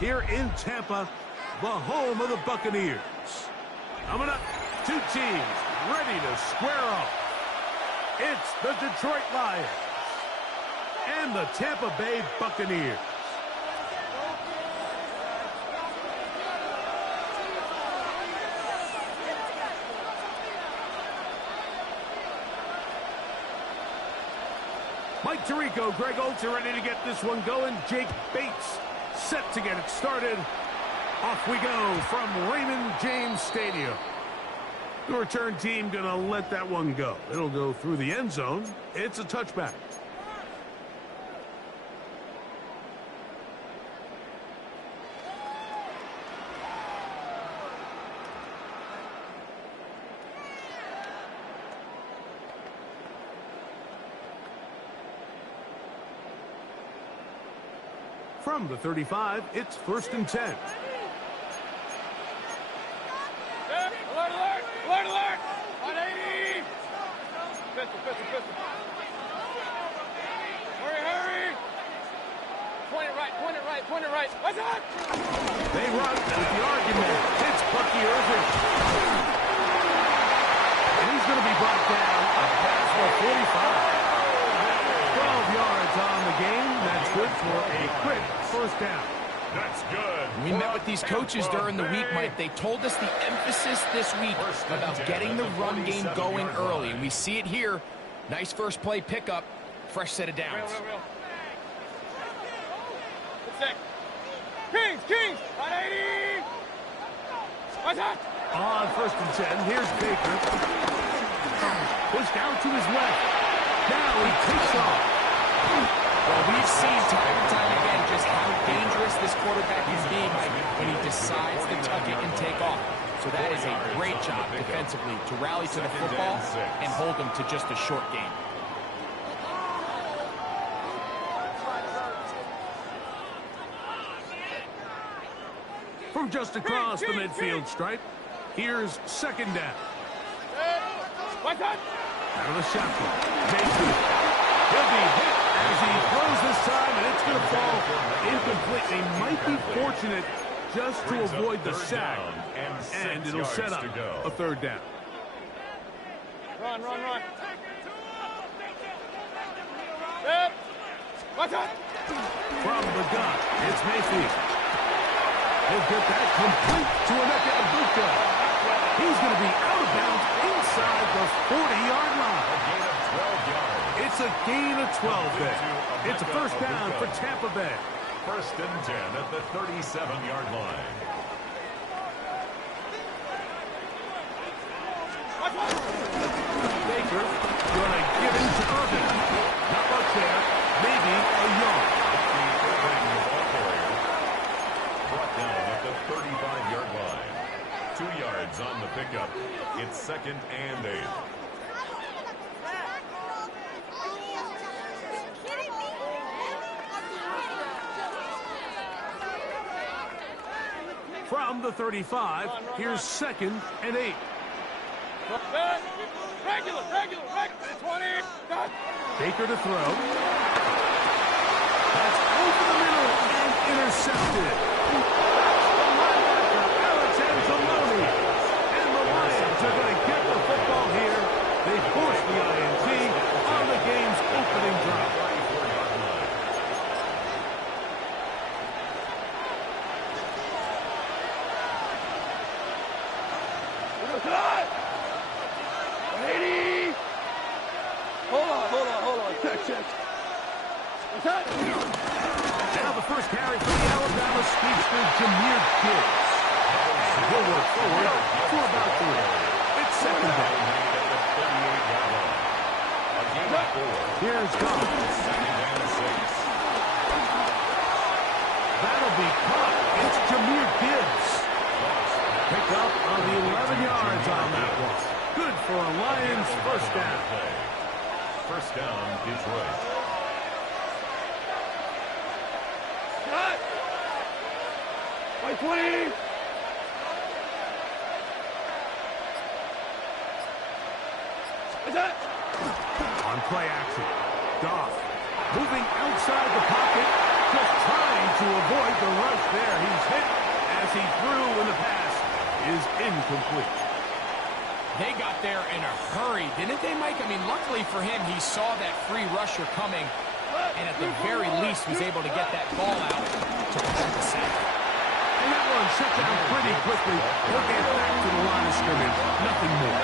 here in Tampa, the home of the Buccaneers. Coming up, two teams ready to square off. It's the Detroit Lions and the Tampa Bay Buccaneers. Mike Tirico, Greg Olds are ready to get this one going. Jake Bates set to get it started. Off we go from Raymond James Stadium. The return team gonna let that one go. It'll go through the end zone. It's a touchback. From the 35, it's 1st and 10. Alert, alert! Alert, alert! 180! Pistol. Hurry, hurry! Point it right. What's that? They run with the argument. It's Bucky Irving. And he's going to be brought down past the 45. 12 yards on the game. That's good for a quick first down. That's good. We met with these coaches during the week, Mike. They told us the emphasis this week about getting the run game going early. And we see it here. Nice first play pickup. Fresh set of downs. Kings! 180! What's that? On 1st and 10, here's Baker. Pushed out to his left. Now he takes off. Well, we've seen time and time again just how dangerous this quarterback is being when he decides to tuck it and take off. So that is a great job defensively to rally to the football and hold them to just a short game. From just across the midfield stripe, here's 2nd down. What's that? Out of the shotgun. Baker. He'll be hit as he throws this time, and it's going to fall incomplete. They might be fortunate just to avoid the sack, and it'll set up a 3rd down. Run. Yep. What's that? From the gun, it's Mayfield. He'll get that complete to Emeka Egbuka. He's going to be out of bounds inside the 40-yard line. It's a gain of 12 there. It's a first down for Tampa Bay. 1st and 10 at the 37-yard line. Baker going to give it to Irvin. Not much there. Maybe a yard. Brought down at the 35-yard line. 2 yards on the pickup. It's 2nd and 8. From the 35, here's 2nd and 8. Regular. 20. Baker to throw. That's over the middle and intercepted. The linebacker, Alex Anzalone. And the Lions are going to get the football here. They force the INT on the game's opening drive. Hold on. Check. What's that? Now the first carry for the Alabama speedster, Jahmyr Gibbs. He'll work forward for about 3. It's 2nd down. Here's Goff. That'll be caught. It's Jahmyr Gibbs. Picked up on the 11 yards on that one. Good for a Lions first down. First down, Detroit. Cut! By 20! What's that? On play action, Goff moving outside the pocket, just trying to avoid the rush there. He there in a hurry, didn't they, Mike? I mean, luckily for him, he saw that free rusher coming, and at the very least was able to get that ball out to prevent the sack. And that one shut down pretty quickly. He'll get back to the line of scrimmage. Nothing more.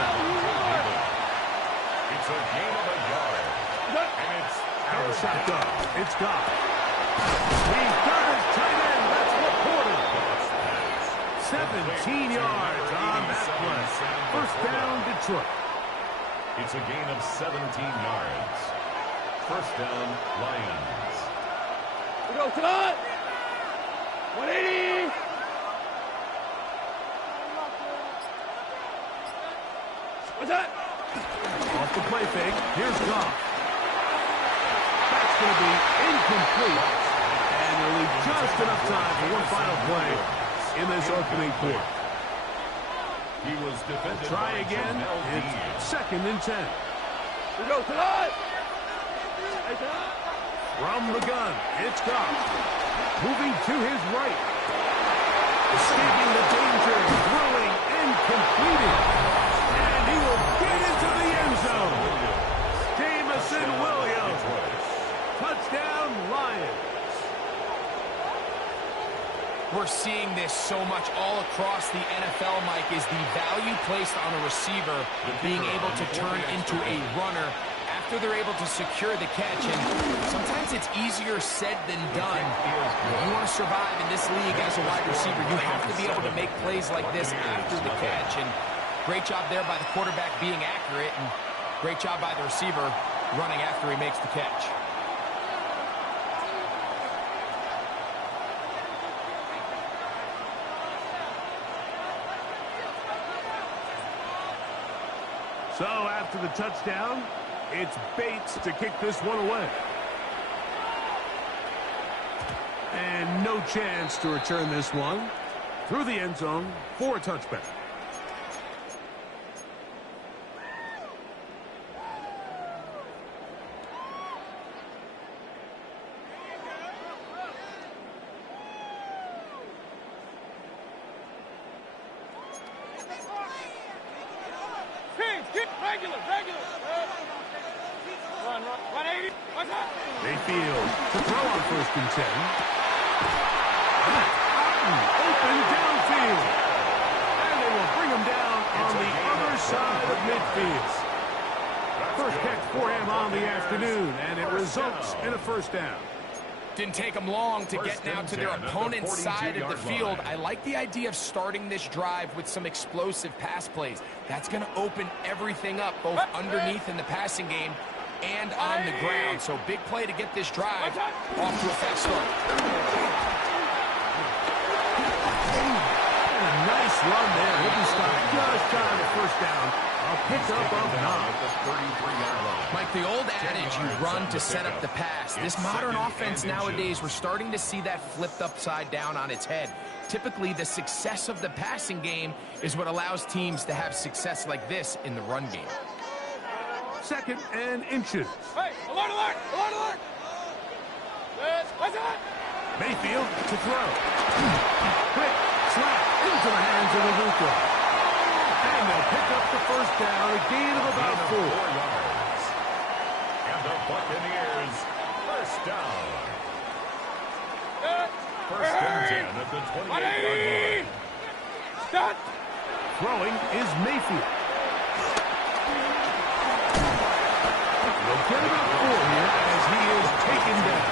It's a gain of a yard. And it's out of the shotgun. It's gone. He's got his tight end. That's reported. 17 yards on that play. First down, Detroit. It's a gain of 17 yards. First down, Lions. We go to the 180. What's that? Off the play fake. Here's Goff. That's going to be incomplete. And there'll be just enough time for one final play in this opening quarter. He was defended. Try again. It's 2nd and 10. We go to the From the gun, it's Goff. Moving to his right. Escaping the danger, throwing and completing. And he will get into the end zone. Jamison Williams. Touchdown, Lions. We're seeing this so much all across the NFL, Mike, is the value placed on a receiver being able to turn into a runner after they're able to secure the catch. And sometimes it's easier said than done. If you want to survive in this league as a wide receiver, you have to be able to make plays like this after the catch. And great job there by the quarterback being accurate, and great job by the receiver running after he makes the catch. So after the touchdown, it's Bates to kick this one away. And no chance to return this one through the end zone for a touchback. Regular. Run. 180. What's that? Mayfield to throw on 1st and 10. Open downfield. And they will bring him down on the other side of midfield. First catch for him on the afternoon, and it results in a first down. Didn't take them long to get now to their opponent's side of the field. I like the idea of starting this drive with some explosive pass plays. That's going to open everything up, both underneath in the passing game and on the ground. So big play to get this drive off to a fast start. And a nice run there. He'll be stopped just shy of the first down. A pickup of 9. Mike, the old adage, you run to set up the pass. This modern offense nowadays, we're starting to see that flipped upside down on its head. Typically, the success of the passing game is what allows teams to have success like this in the run game. 2nd and inches. Hey, alert! What's that? Mayfield to throw. Quick slap into the hands of Aguko. And they'll pick up the first down, a gain of about 4 yards. And the Buccaneers, first down. First and 10 at the 28-yard line. Stop. Throwing is Mayfield. They'll get about 4 here as he is taken down.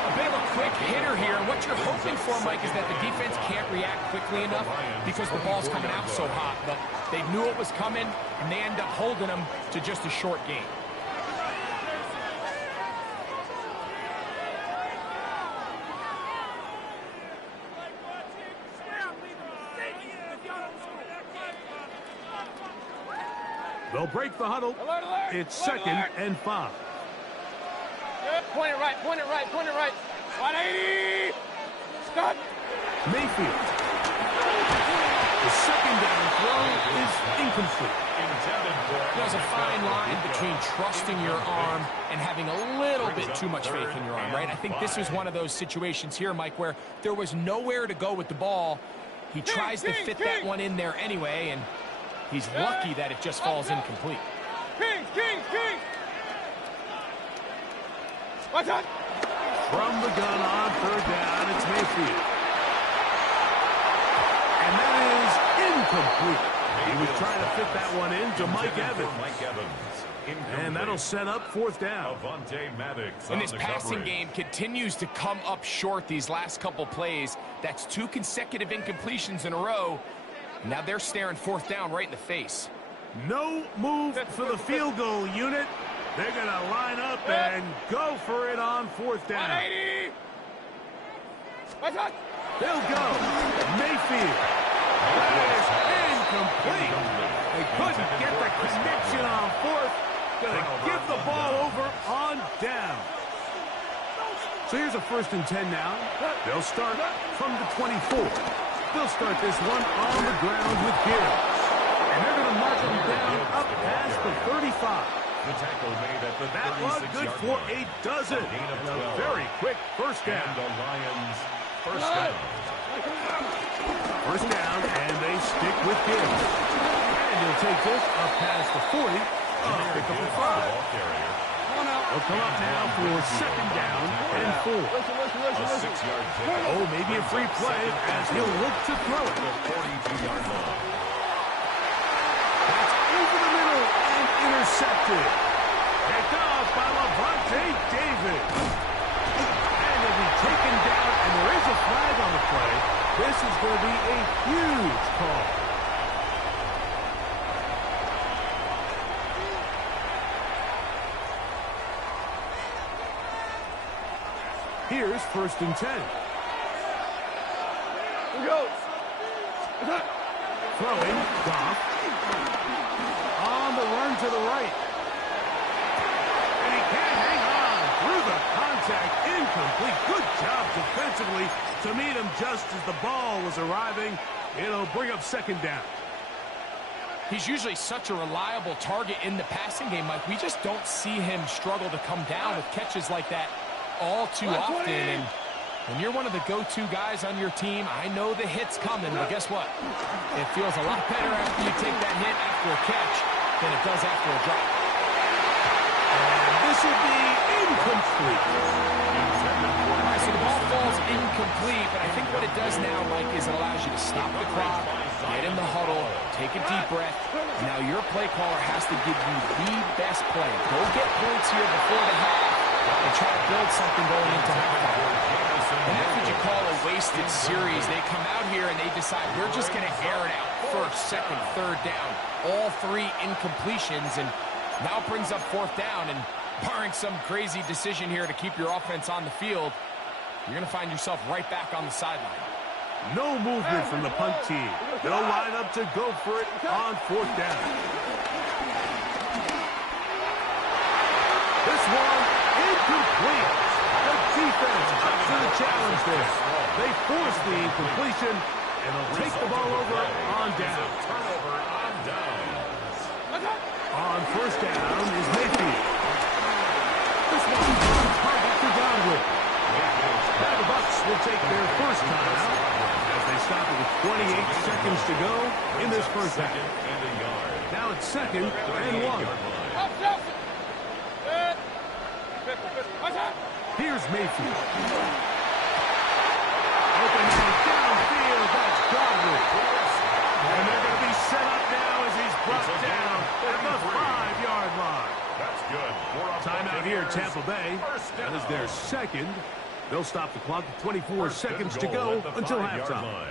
A bit of a quick hitter here, and what you're hoping for, Mike, is that the defense can't react quickly enough because the ball's coming out so hot. But they knew it was coming, and they end up holding them to just a short game. They'll break the huddle. Alert. It's 2nd and 5. Point it right. 180. Stop. Mayfield. The 2nd down throw is incomplete. There's a fine line between trusting your arm and having a little bit too much faith in your arm, right? I think this is one of those situations here, Mike, where there was nowhere to go with the ball. He tries to fit that one in there anyway, and He's lucky that it just falls incomplete. Kings, Kings, Kings! Watch out! From the gun on third down, it's Mayfield. And that is incomplete. He was trying to fit that one into Mike Evans. And that'll set up fourth down. And this passing game continues to come up short these last couple plays. That's 2 consecutive incompletions in a row. Now they're staring fourth down right in the face. No move for the field goal unit. They're going to line up and go for it on fourth down. 180! Watch out! They'll go. Mayfield. That is incomplete. They couldn't get the connection on fourth. Going to give the ball over on down. So here's a 1st and 10 now. They'll start from the 24. They'll start this one on the ground with Gibbs. And they're going to mark them down up past the 35. The tackle made at the 36-yard line. That was good for a dozen. And a very quick first down. And the Lions first down. First down, and they stick with Gibbs. And he'll take this up past the 40. Pick up the 5. They'll come up now for second down and 4. A 6-yard pick. Oh, maybe a free play as he'll look to throw it. The 42-yard line. That's over the middle and intercepted. Picked off by Levante David. And he'll be taken down, and there is a flag on the play. This is going to be a huge call. Here's 1st and 10. Here goes. Throwing, Goff. On the run to the right. And he can't hang on through the contact. Incomplete. Good job defensively to meet him just as the ball was arriving. It'll bring up second down. He's usually such a reliable target in the passing game, Mike. We just don't see him struggle to come down with catches like that all too often. And when you're one of the go-to guys on your team, I know the hit's coming, but guess what? It feels a lot better after you take that hit after a catch than it does after a drop. And this will be incomplete. All right, so the ball falls incomplete, but I think what it does now, Mike, is it allows you to stop the clock, get in the huddle, take a deep breath. Now your play caller has to give you the best play. Go get points here before the half and try to build something going into halftime. And that's what you call a wasted series. They come out here and they decide we're just going to air it out. First, second, third down. All 3 incompletions, and now it brings up fourth down. And barring some crazy decision here to keep your offense on the field, you're going to find yourself right back on the sideline. No movement from the punt team. They'll line up to go for it on fourth down. This one incomplete. The defense up to the challenge there. They force the incompletion, and they'll take the ball over on down. Turnover on downs. On first down is Mayfield. This one's on target to Godwin. Now the Bucs will take their first time out as they stop it with 28 seconds to go in this first half. Now it's 2nd and 1. Here's Mayfield. Open man downfield. That's Godwin. And they're going to be set up now as he's brought down at the 5-yard line. That's good. Timeout here, Tampa Bay. That is their second. They'll stop the clock with 24 seconds to go until halftime.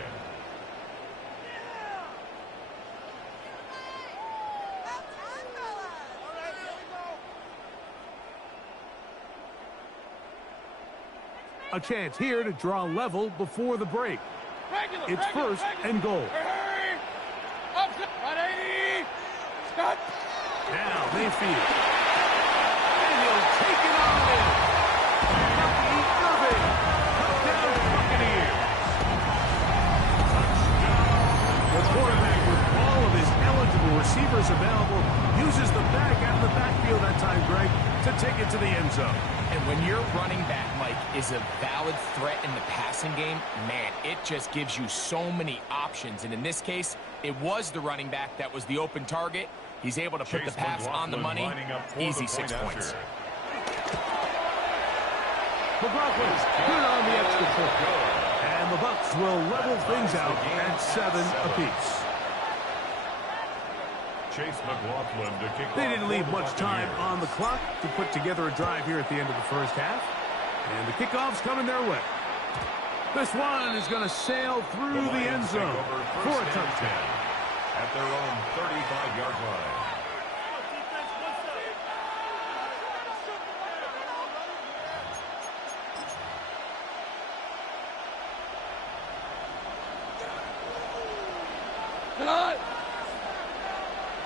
A chance here to draw level before the break. It's 1st and goal. Now Mayfield. And he'll take it on in. Irving. Touchdown Buccaneers. The quarterback, with all of his eligible receivers available, uses the back out of the backfield that time, Greg, to take it to the end zone. And when your running back, Mike, is a valid threat in the passing game, man, it just gives you so many options. And in this case, it was the running back that was the open target. He's able to put the pass on the money. Easy 6 points. McLaughlin's good on the extra point. And the Bucs will level things out at 7 apiece. Chase McLaughlin to kick They off didn't leave for the much time Buccaneers. on the clock to put together a drive here at the end of the first half. And the kickoff's coming their way. This one is going to sail through the end Lions zone take over for a first and touchdown. 10 at their own 35-yard line. Tonight.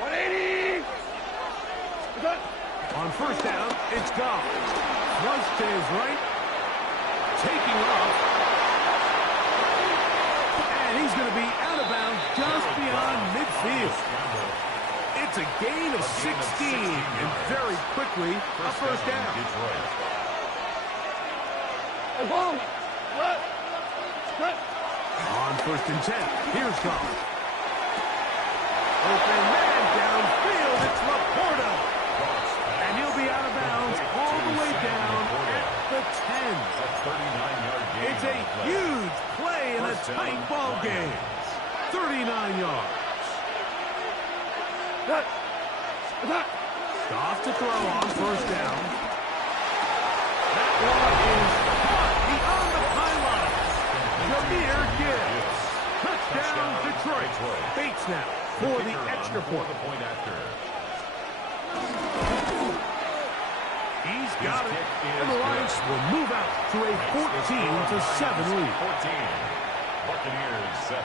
180. On first down, it's Goff. Rush to his right. Taking off. And he's going to be out of bounds just beyond midfield. It's a gain of 16, and very quickly, a first down. Detroit. On first and 10, here's Goff. Open man downfield, it's Laporta. And he'll be out of bounds all the way down at the 10. A 39-yard gain. It's a huge play in a First down, tight ball game. 39 yards. Goff to throw on first down. That one is caught beyond the pylon. Jahmyr Gibbs. Touchdown, Detroit. Bates now for the extra point. The point after. He's got it. kick is And the Lions good. will move out to a 14-7 lead. 14. Buccaneers 7.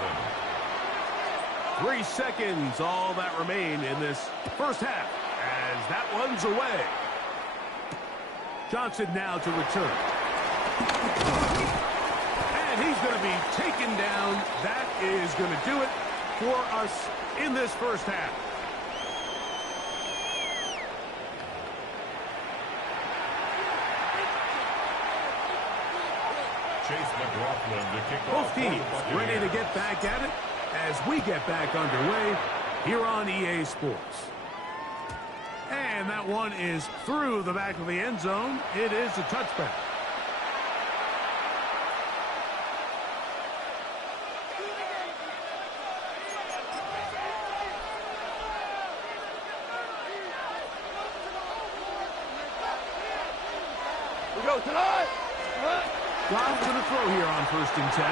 3 seconds, all that remain in this first half, as that one's away. Johnson now to return. And he's going to be taken down. That is going to do it for us in this first half. Chase McLaughlin to kick Both off for the teams ready to Buccaneers. get back at it as we get back underway here on EA Sports. And that one is through the back of the end zone. It is a touchback. We go tonight. Goff's going to throw here on first and 10.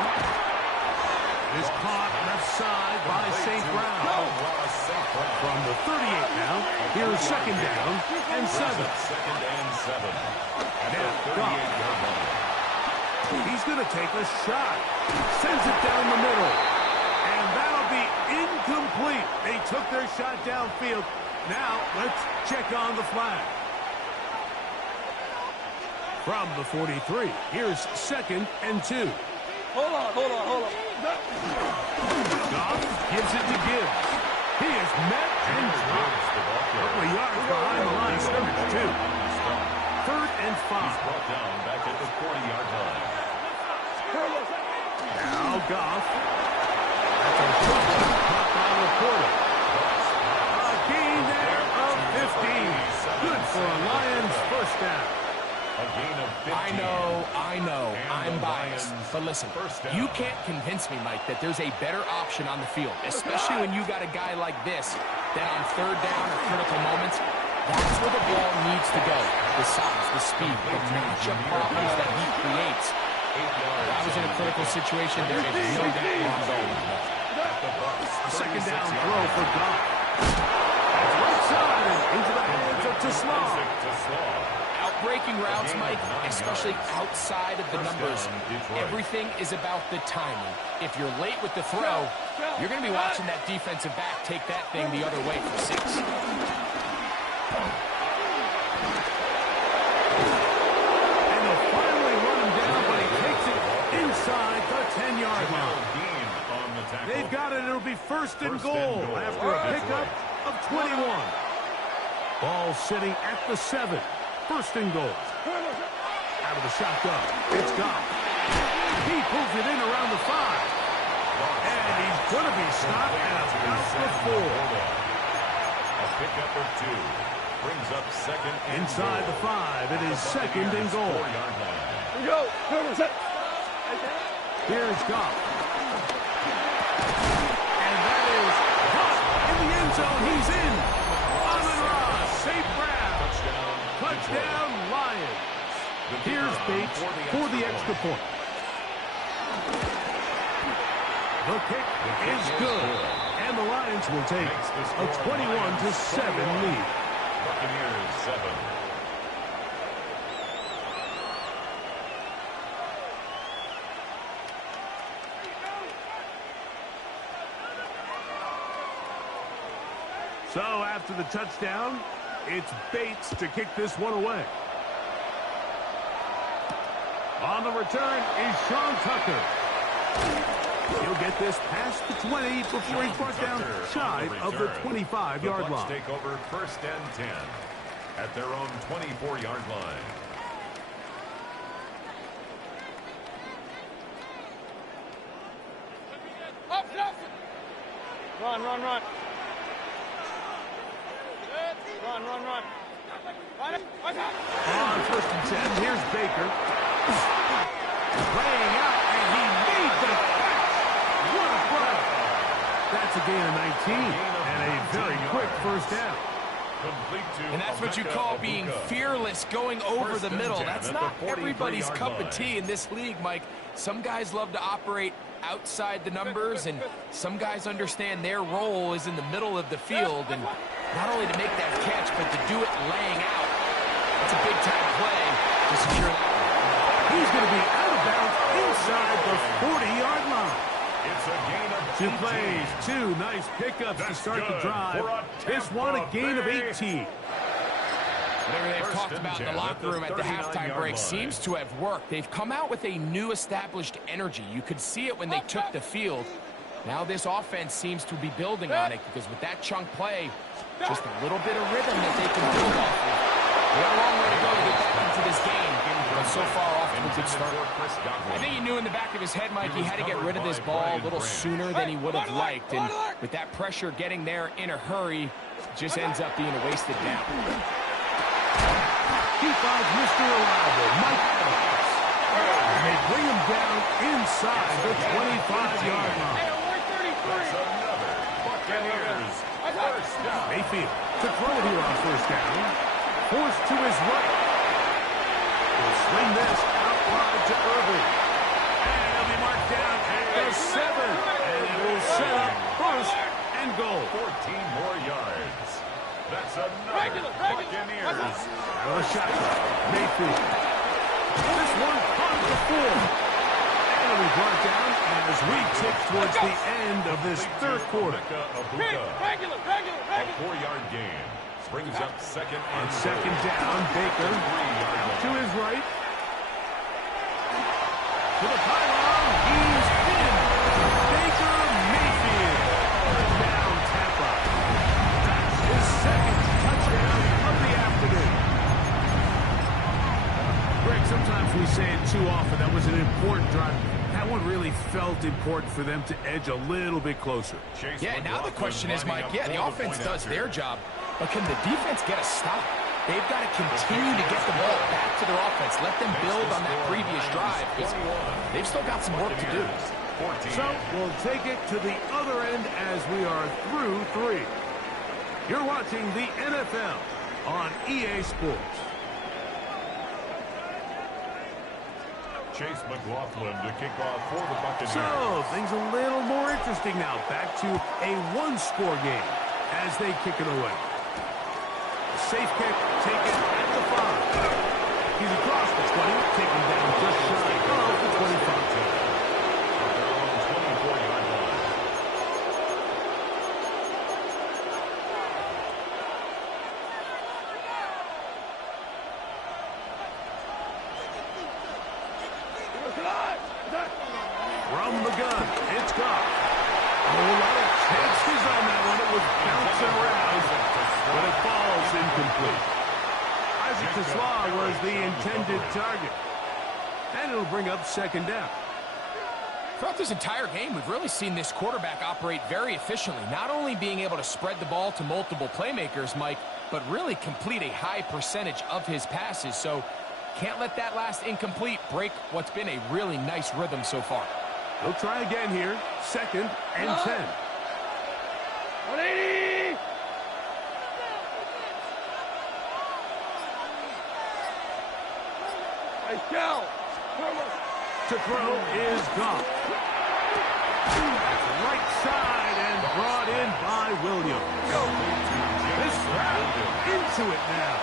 Is caught left side by St. Brown. From the 38 now, here's second down and 7. Second and 7. At Now, the 38-yard line. He's going to take a shot. Sends it down the middle. And that'll be incomplete. They took their shot downfield. Now, let's check on the flag. From the 43, here's second and 2. Hold on. Goff gives it to Gibbs. He is met and dropped. A couple of yards behind the line of scrimmage, too. Third and 5. Brought down back at the 40-yard line. Now Goff. That's a good shot caught by Laporta. A gain there of 15. Good for a Lions first down. A gain of 15. I know, And I'm the biased. Lions But listen, first down. you can't convince me, Mike, that there's a better option on the field, especially when you got a guy like this that on third down or critical moments, that's where the ball needs to go. The size, the speed, the matchup problems that he creates. If I was in a critical situation, there is no doubt where I'm going. Second down throw for Goff. That's right side and into the hands of Tesla. Breaking routes, Mike, especially outside of the numbers, everything is about the timing. If you're late with the throw, you're going to be watching that defensive back take that thing the other way for 6. And they'll finally run him down, but he takes it inside the 10-yard line. They've got it. It'll be first and goal after a pickup of 21. Ball sitting at the 7. First and goal. Out of the shotgun. It's gone. He pulls it in around the 5. And he's going to be stopped at about the 4. A pickup of 2. Brings up second and inside goal. the 5. It is second and goal. 4-yard line. Here's Goff. And that is Goff in the end zone. He's in. Amon-Ra, safe grab. Touchdown, Lions. Here's Bates for the extra point. The kick is good. And the Lions will take a 21-7 lead. Buccaneers 7. So after the touchdown, it's Bates to kick this one away. On the return is Sean Tucker. He'll get this past the 20 before he's brought down shy of the 25-yard line. Take over first and 10 at their own 24-yard line. Run. Run. On first and 10, here's Baker. Laying out, and he made the catch. What a play. That's a gain of 19 and a very quick first down. And that's what you call being fearless, going over the middle. That's not everybody's cup of tea in this league, Mike. Some guys love to operate outside the numbers, and some guys understand their role is in the middle of the field, and not only to make that catch, but to do it laying out. That's a big-time play to secure that one. He's going to be out of bounds inside the 40-yard line. It's a gain of 2 plays, 2 nice pickups to start the drive. This one a gain of 18. Whatever they've talked about in the locker room at the halftime break seems to have worked. They've come out with a new established energy. You could see it when they took the field. Now this offense seems to be building on it, because with that chunk play, just a little bit of rhythm that they can build off of. They got a long way to go to get back into this game, but so far off to a good start. I think he knew in the back of his head, Mike, he had to get rid of this ball a little sooner than he would have liked, and with that pressure getting there in a hurry, it just ends up being a wasted down. He finds Mr. Reliable, Mike Evans. And they bring him down inside the 25-yard line. That's another Buccaneers first down. Mayfield to throw it here on first down. Forced to his right. He'll swing this out wide to Irving. And he'll be marked down at the 7. And it will set up first and goal. 14 more yards. That's another Buccaneers. Out of the shotgun. Mayfield. This one caught the 4. And it'll be brought down as we tick towards the end of this third quarter. A 4-yard gain. Brings up second and second down, Baker to his right. To the pylon, he's in. Baker Mayfield. Down Tampa. That's his second touchdown of the afternoon. Greg, sometimes we say it too often. That was an important drive. That one really felt important for them to edge a little bit closer. Yeah, now the question is, Mike, the offense does their job, but can the defense get a stop? They've got to continue to get the ball back to their offense. Let them build on that previous drive, because they've still got some work to do. So we'll take it to the other end as we are through 3. You're watching the NFL on EA Sports. Chase McLaughlin to kick off for the Buccaneers. So things a little more interesting now. Back to a 1-score game as they kick it away. A safe kick taken at the 5. He's across the 20, taken down just shy of the 25. From the gun, it's Goff. A whole lot of chances on that one. It was bouncing around, but it falls incomplete. I Isaac Tesla was the intended target. And it'll bring up second down. Throughout this entire game, we've really seen this quarterback operate very efficiently, not only being able to spread the ball to multiple playmakers, Mike, but really complete a high percentage of his passes. So can't let that last incomplete break what's been a really nice rhythm so far. They'll try again here. Second and 10. 180! Nice go! To throw is gone. Right side and brought in by Williams. This crowd into it now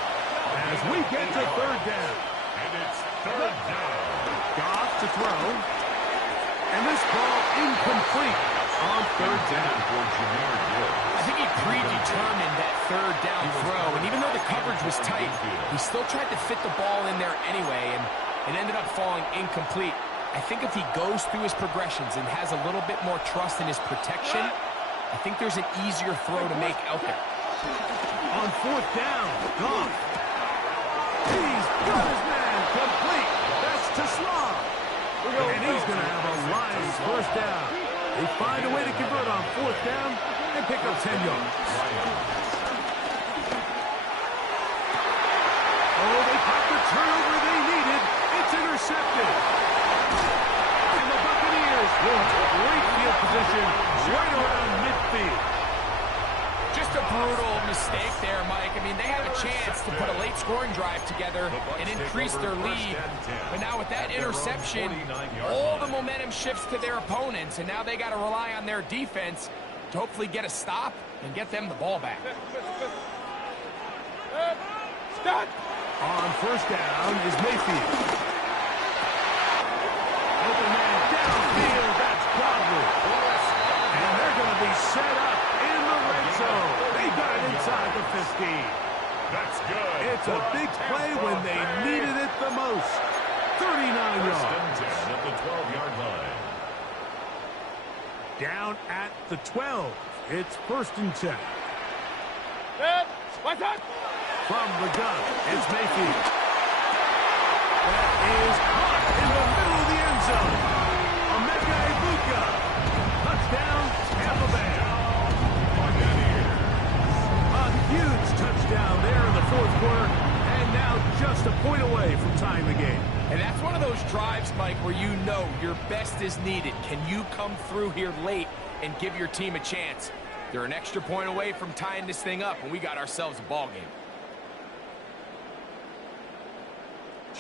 as we get to third down. And it's third down. Goff to throw. And this ball incomplete on third down. I think he predetermined that third down throw, and even though the coverage was tight, he still tried to fit the ball in there anyway, and it ended up falling incomplete. I think if he goes through his progressions and has a little bit more trust in his protection, I think there's an easier throw to make out there. On fourth down, Goff. He's got his man complete. That's Tesla. And he's going to have a Lions first down. They find a way to convert on fourth down and pick up 10 yards. Oh, they caught the turnover they needed. It's intercepted. And the Buccaneers will have great field position right around midfield. Just a brutal mistake there, Mike. I mean, they have a chance to put a late scoring drive together and increase their lead. But now with that interception, all the momentum shifts to their opponents, and now they got to rely on their defense to hopefully get a stop and get them the ball back. Stop! On first down is Mayfield. Open man downfield, that's Godwin. And they're going to be set up in the red zone. They got it inside the 15. That's good. It's a big play when they needed it the most. 39 First and yards. 10 at the 12-yard line. Down at the 12. It's first and 10. What's up? From the gun, it's Mayfield. That is caught in the middle of the end zone. Emeka Egbuka. Touchdown, Tampa Bay. A huge touchdown there in the fourth quarter, and now just a point away from tying the game. And that's one of those drives, Mike, where you know your best is needed. Can you come through here late and give your team a chance? They're an extra point away from tying this thing up, and we got ourselves a ball game.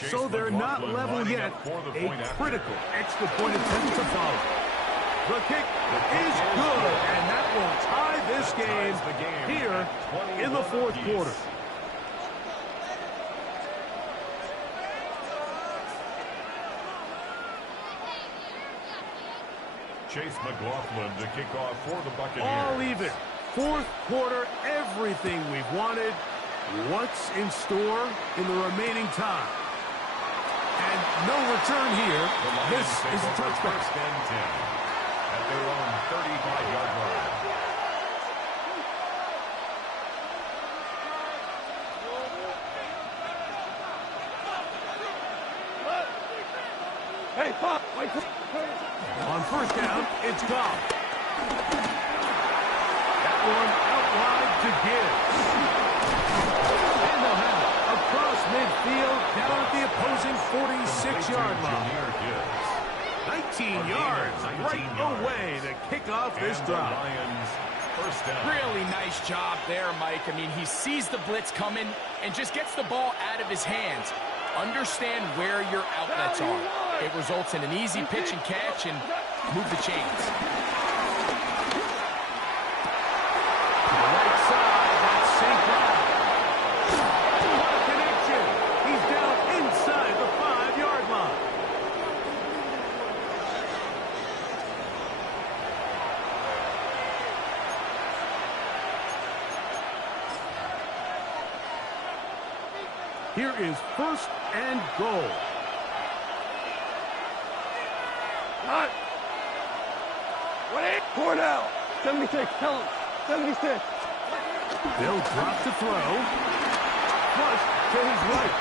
So they're not level yet. A critical extra point attempt to follow. The kick is good, and that will tie this game here in the fourth quarter. Chase McLaughlin to kick off for the Buccaneers. All even. Fourth quarter, everything we've wanted. What's in store in the remaining time? And no return here. This is a touchback. First and 10 at their own 35-yard line. Hey, Pop! On first down, it's Goff. That one out wide to Gibbs. And they'll have it across midfield down at the opposing 46-yard line. 19 yards right away to kick off this drive. First down. Really nice job there, Mike. I mean, he sees the blitz coming and just gets the ball out of his hands. Understand where your outlets are. It results in an easy pitch and catch and move the chains. To the right side, that's St. Brown. What a connection. He's down inside the 5-yard line. Here is first and goal. Hot. 4 now. 76. Tell him. 76. They'll drop to throw. flush to his right.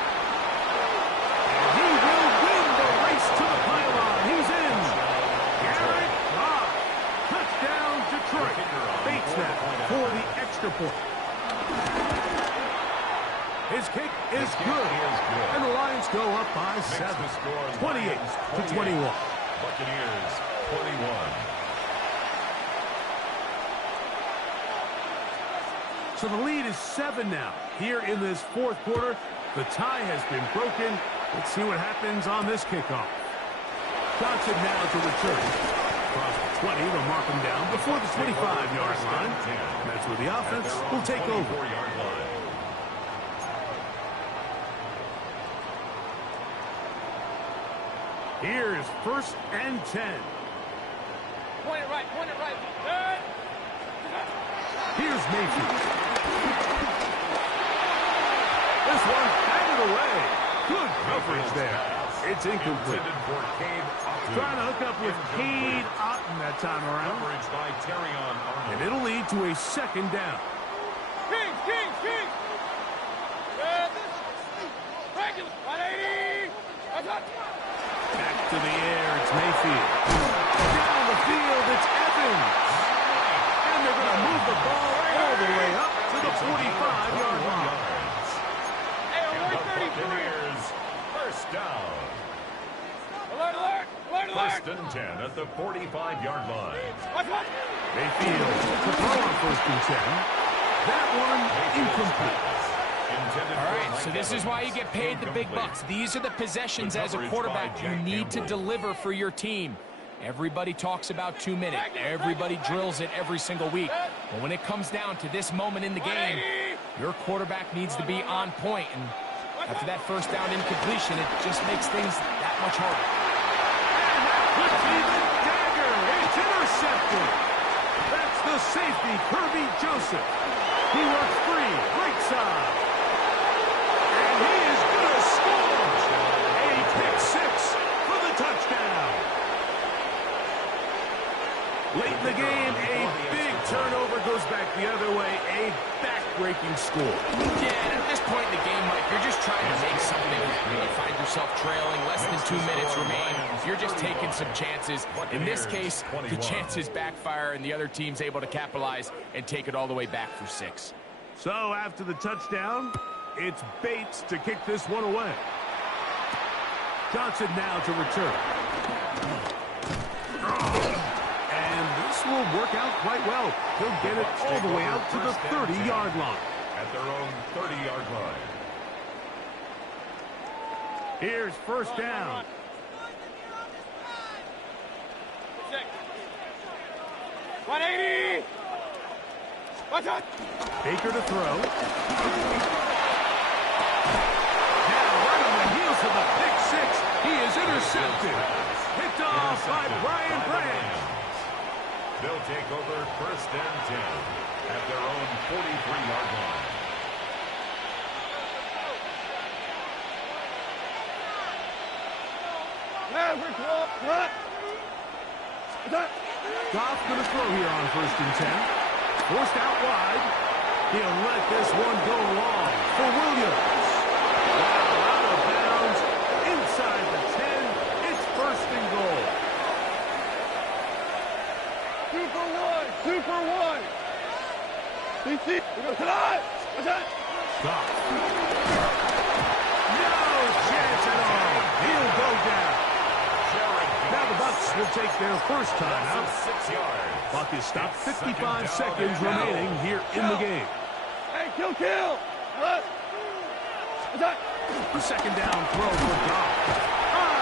And he will win the race to the pylon. He's in. Garrett Cobb. Touchdown, Detroit. Bates that for the extra point. His kick is good. And the Lions go up by 7. 28-21. Buccaneers 21. So the lead is 7 now. Here in this fourth quarter, the tie has been broken. Let's see what happens on this kickoff. Johnson now to return. Across the 20, they'll mark him down before the 25-yard line. And that's where the offense will take over. Here's 1st and 10. Point it right, point it right. Good. Here's Mayfield. This one handed away. Good coverage there. It's incomplete. Trying to hook up with Cade Otton that time around. And it'll lead to a 2nd down. Kings, Kings, Kings. Good. Regular. 180. That's up. Back to the air, it's Mayfield. Down the field, it's Evans. And they're going to move the ball all the way up to the 45-yard line. Hey, alert 33. First down. Alert, alert, alert, alert. 1st and 10 at the 45-yard line. Watch, watch. Mayfield to throw on 1st and 10. That one incomplete. All right, so this is why you get paid the big bucks. These are the possessions as a quarterback you need to deliver for your team. Everybody talks about 2 minutes. Everybody drills it every single week. But when it comes down to this moment in the game, your quarterback needs to be on point. And after that 1st down incompletion, it just makes things that much harder. And that could be the dagger. It's intercepted. That's the safety, Kirby Joseph. He works free, right side. And he is going to score. A pick 6 for the touchdown. Late in the game, a big turnover goes back the other way. A back-breaking score. Yeah, at this point in the game, Mike, you're just trying to make something happen. You find yourself trailing, less than 2 minutes remain. You're just taking some chances. In this case, the chances backfire, and the other team's able to capitalize and take it all the way back for 6. So after the touchdown, it's Bates to kick this one away. Johnson now to return. And this will work out quite well. He'll get it all the way out to the 30-yard line. At their own 30-yard line. Here's 1st down. 180. Watch out. Baker to throw. Now right on the heels of the pick 6. He is intercepted. Picked off by Brian Branch. They'll take over 1st and 10 at their own 43-yard line. Goff going to throw here on 1st and 10. Forced out wide. He'll let this one go long for Williams. Wow, out of bounds. Inside the 10. It's 1st and goal. 2 for 1. 2 for 1. DC. We go tonight. Watch out. Goff. No chance at all. He'll go down. Now the Bucs will take their 1st time out. 6 yards. Buck is stopped. 55 seconds remaining here in the game. Hey, kill, kill. What's that? The 2nd down throw for Goff.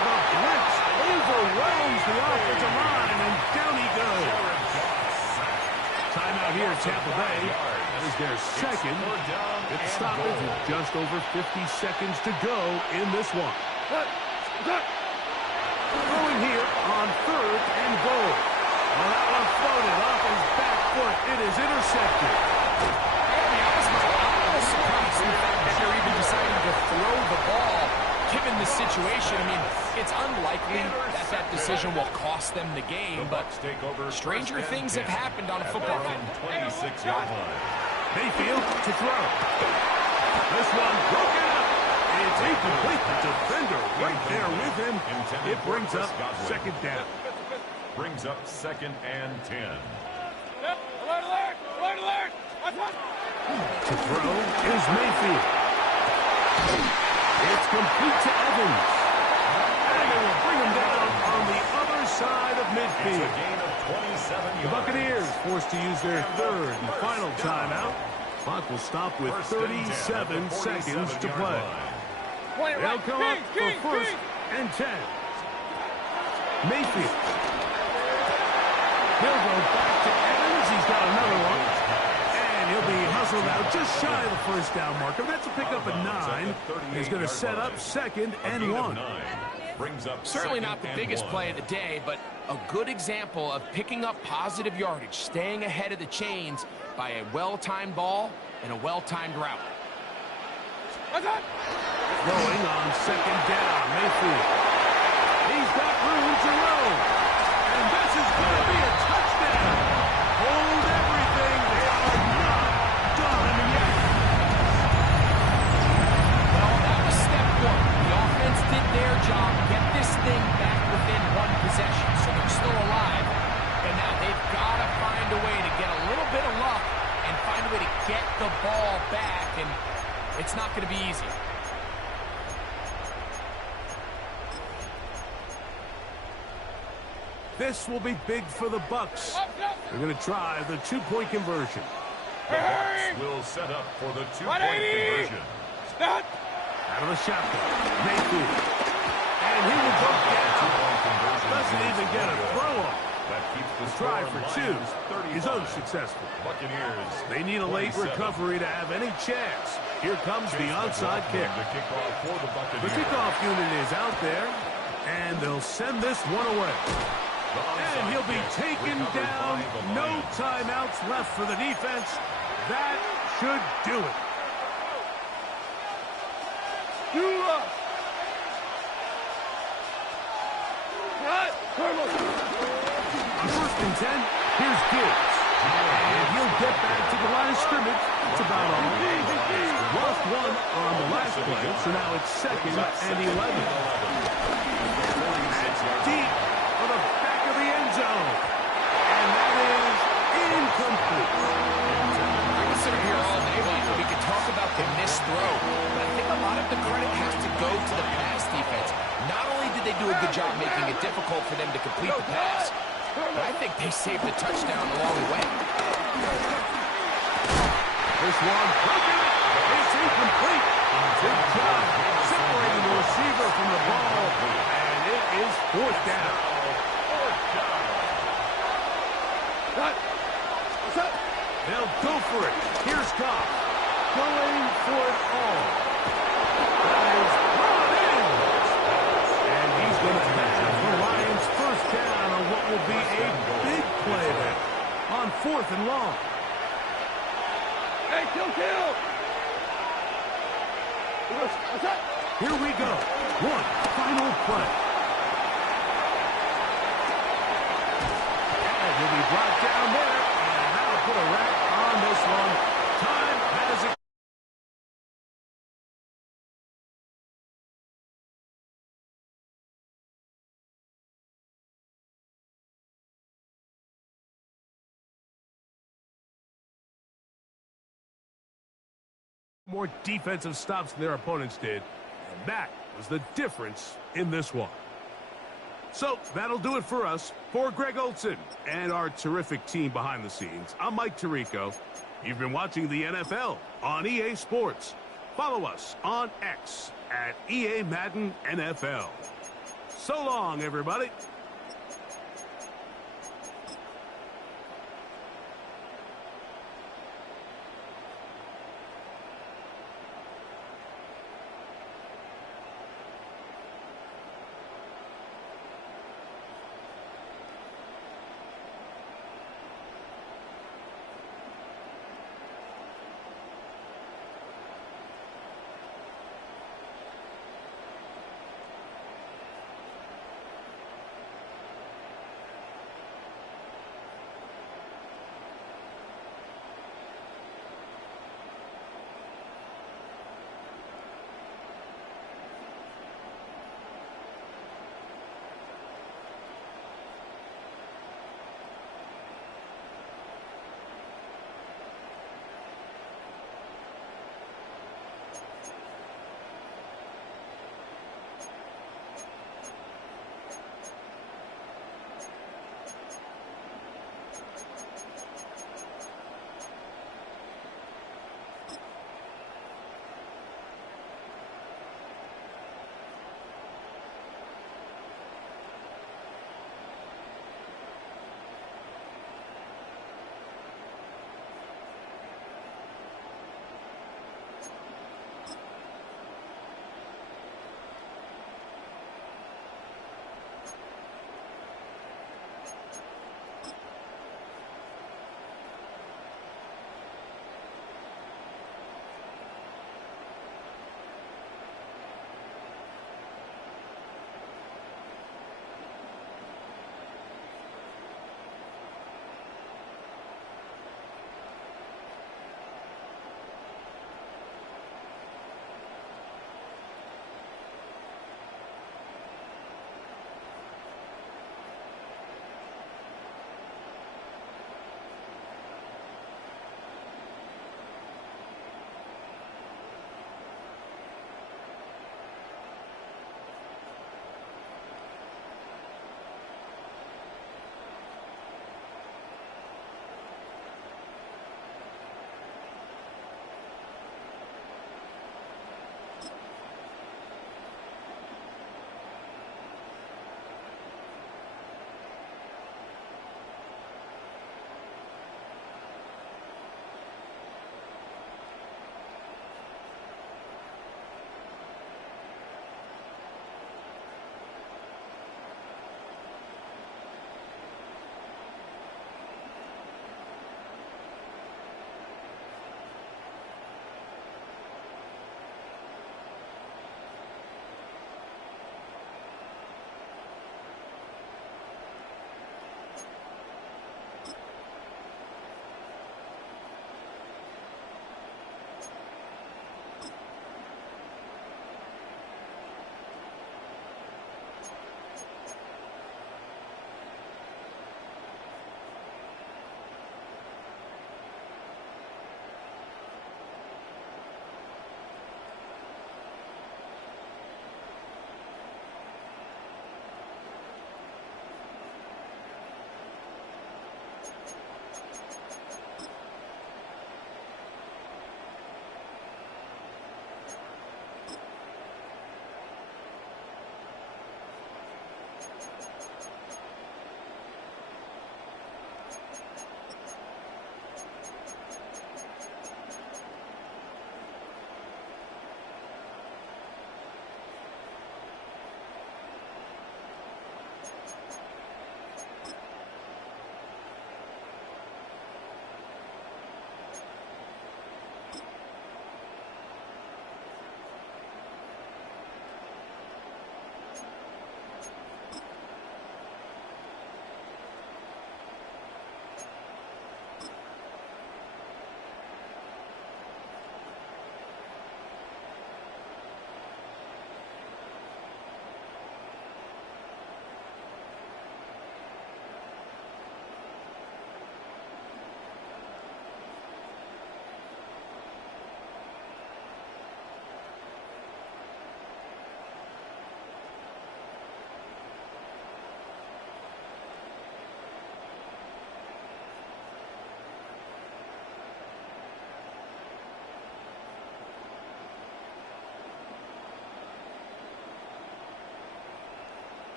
The blitz overwhelms the offensive line, and down he goes. Timeout here at Tampa Bay. That is their 2nd. It's stoppage with just over 50 seconds to go in this one. Throwing here on 3rd and goal. Well, that one floated off his back foot. It is intercepted. I was surprised at the fact that they're even deciding to throw the ball, given the situation. I mean, it's unlikely that that decision will cost them the game, but stranger things have happened on a football field. 26-yard line. Mayfield to throw. This one broken up. It's incomplete. The defender right there with him. It brings up second down. Brings up 2nd and 10. Alert, alert! Alert, alert! To throw is Mayfield. It's complete to Evans. And they will bring him down on the other side of midfield. It's a gain of 27 yards. The Buccaneers forced to use their third and final timeout. Clock will stop with 37 seconds to play. They'll come up for first and 10. Mayfield. He'll go back to Evans. He's got another one. And he'll be hustled out just shy of the first down marker. That's a pickup of 9. He's going to set up 2nd and 1. Brings up certainly not the biggest play of the day, but a good example of picking up positive yardage, staying ahead of the chains by a well-timed ball and a well-timed route. Throwing on 2nd down, Mayfield. He's got room to roam. And this is going to be a touchdown. Hold everything. They are not done yet. Well, that was step 1. The offense did their job, get this thing back within 1 possession, so they're still alive. And now they've got to find a way to get a little bit of luck and find a way to get the ball back, and it's not going to be easy. This will be big for the Bucs. They're going to try the 2-point conversion. The Bucs will set up for the 2-point conversion. Stop! Out of the shotgun, Mayfield. And he will go down. Doesn't even get a throw off. That keeps the Try score for 2 is unsuccessful. Buccaneers. They need a late 27. recovery to have any chance. Here comes the onside kick. The kickoff for the Buccaneers. The kickoff unit is out there, and they'll send this one away. And he'll be taken down. No timeouts left for the defense. That should do it. On 1st and 10, here's Gibbs. And he'll get back to the line of scrimmage. That's about all. Lost 1 on the last play, so now it's 2nd and 11. That's deep for the back of the end zone. And that is incomplete. I can sit here all day long and we can talk about the missed throw, but I think a lot of the credit has to go to the pass defense. Not only did they do a good job making it difficult for them to complete the pass, but I think they saved the touchdown along the way. This one broken. It's incomplete. Good job separating the receiver from the ball, and it is 4th down. They'll go for it. Here's Goff. Going for it all. That is brought in. And he's going to have the Lions first down on what will be a big play there on 4th and long. Hey, kill! Here we go. One final play. And he'll be brought down there. And that'll put a wrap on this one. Time has it. More defensive stops than their opponents did, and that was the difference in this one. So that'll do it for us. For Greg Olson and our terrific team behind the scenes, I'm Mike Tirico. You've been watching the NFL on EA Sports. Follow us on X at EA Madden NFL. So long, everybody.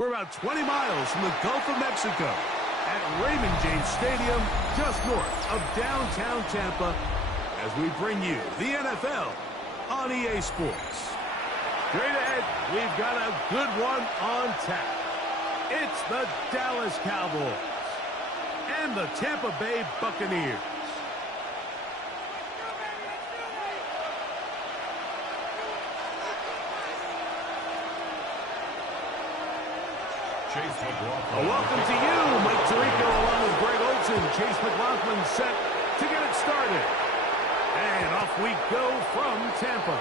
We're about 20 miles from the Gulf of Mexico at Raymond James Stadium, just north of downtown Tampa, as we bring you the NFL on EA Sports. Straight ahead, we've got a good one on tap. It's the Dallas Cowboys and the Tampa Bay Buccaneers. Welcome to you, Mike Tirico, along with Greg Olsen. Chase McLaughlin set to get it started. And off we go from Tampa.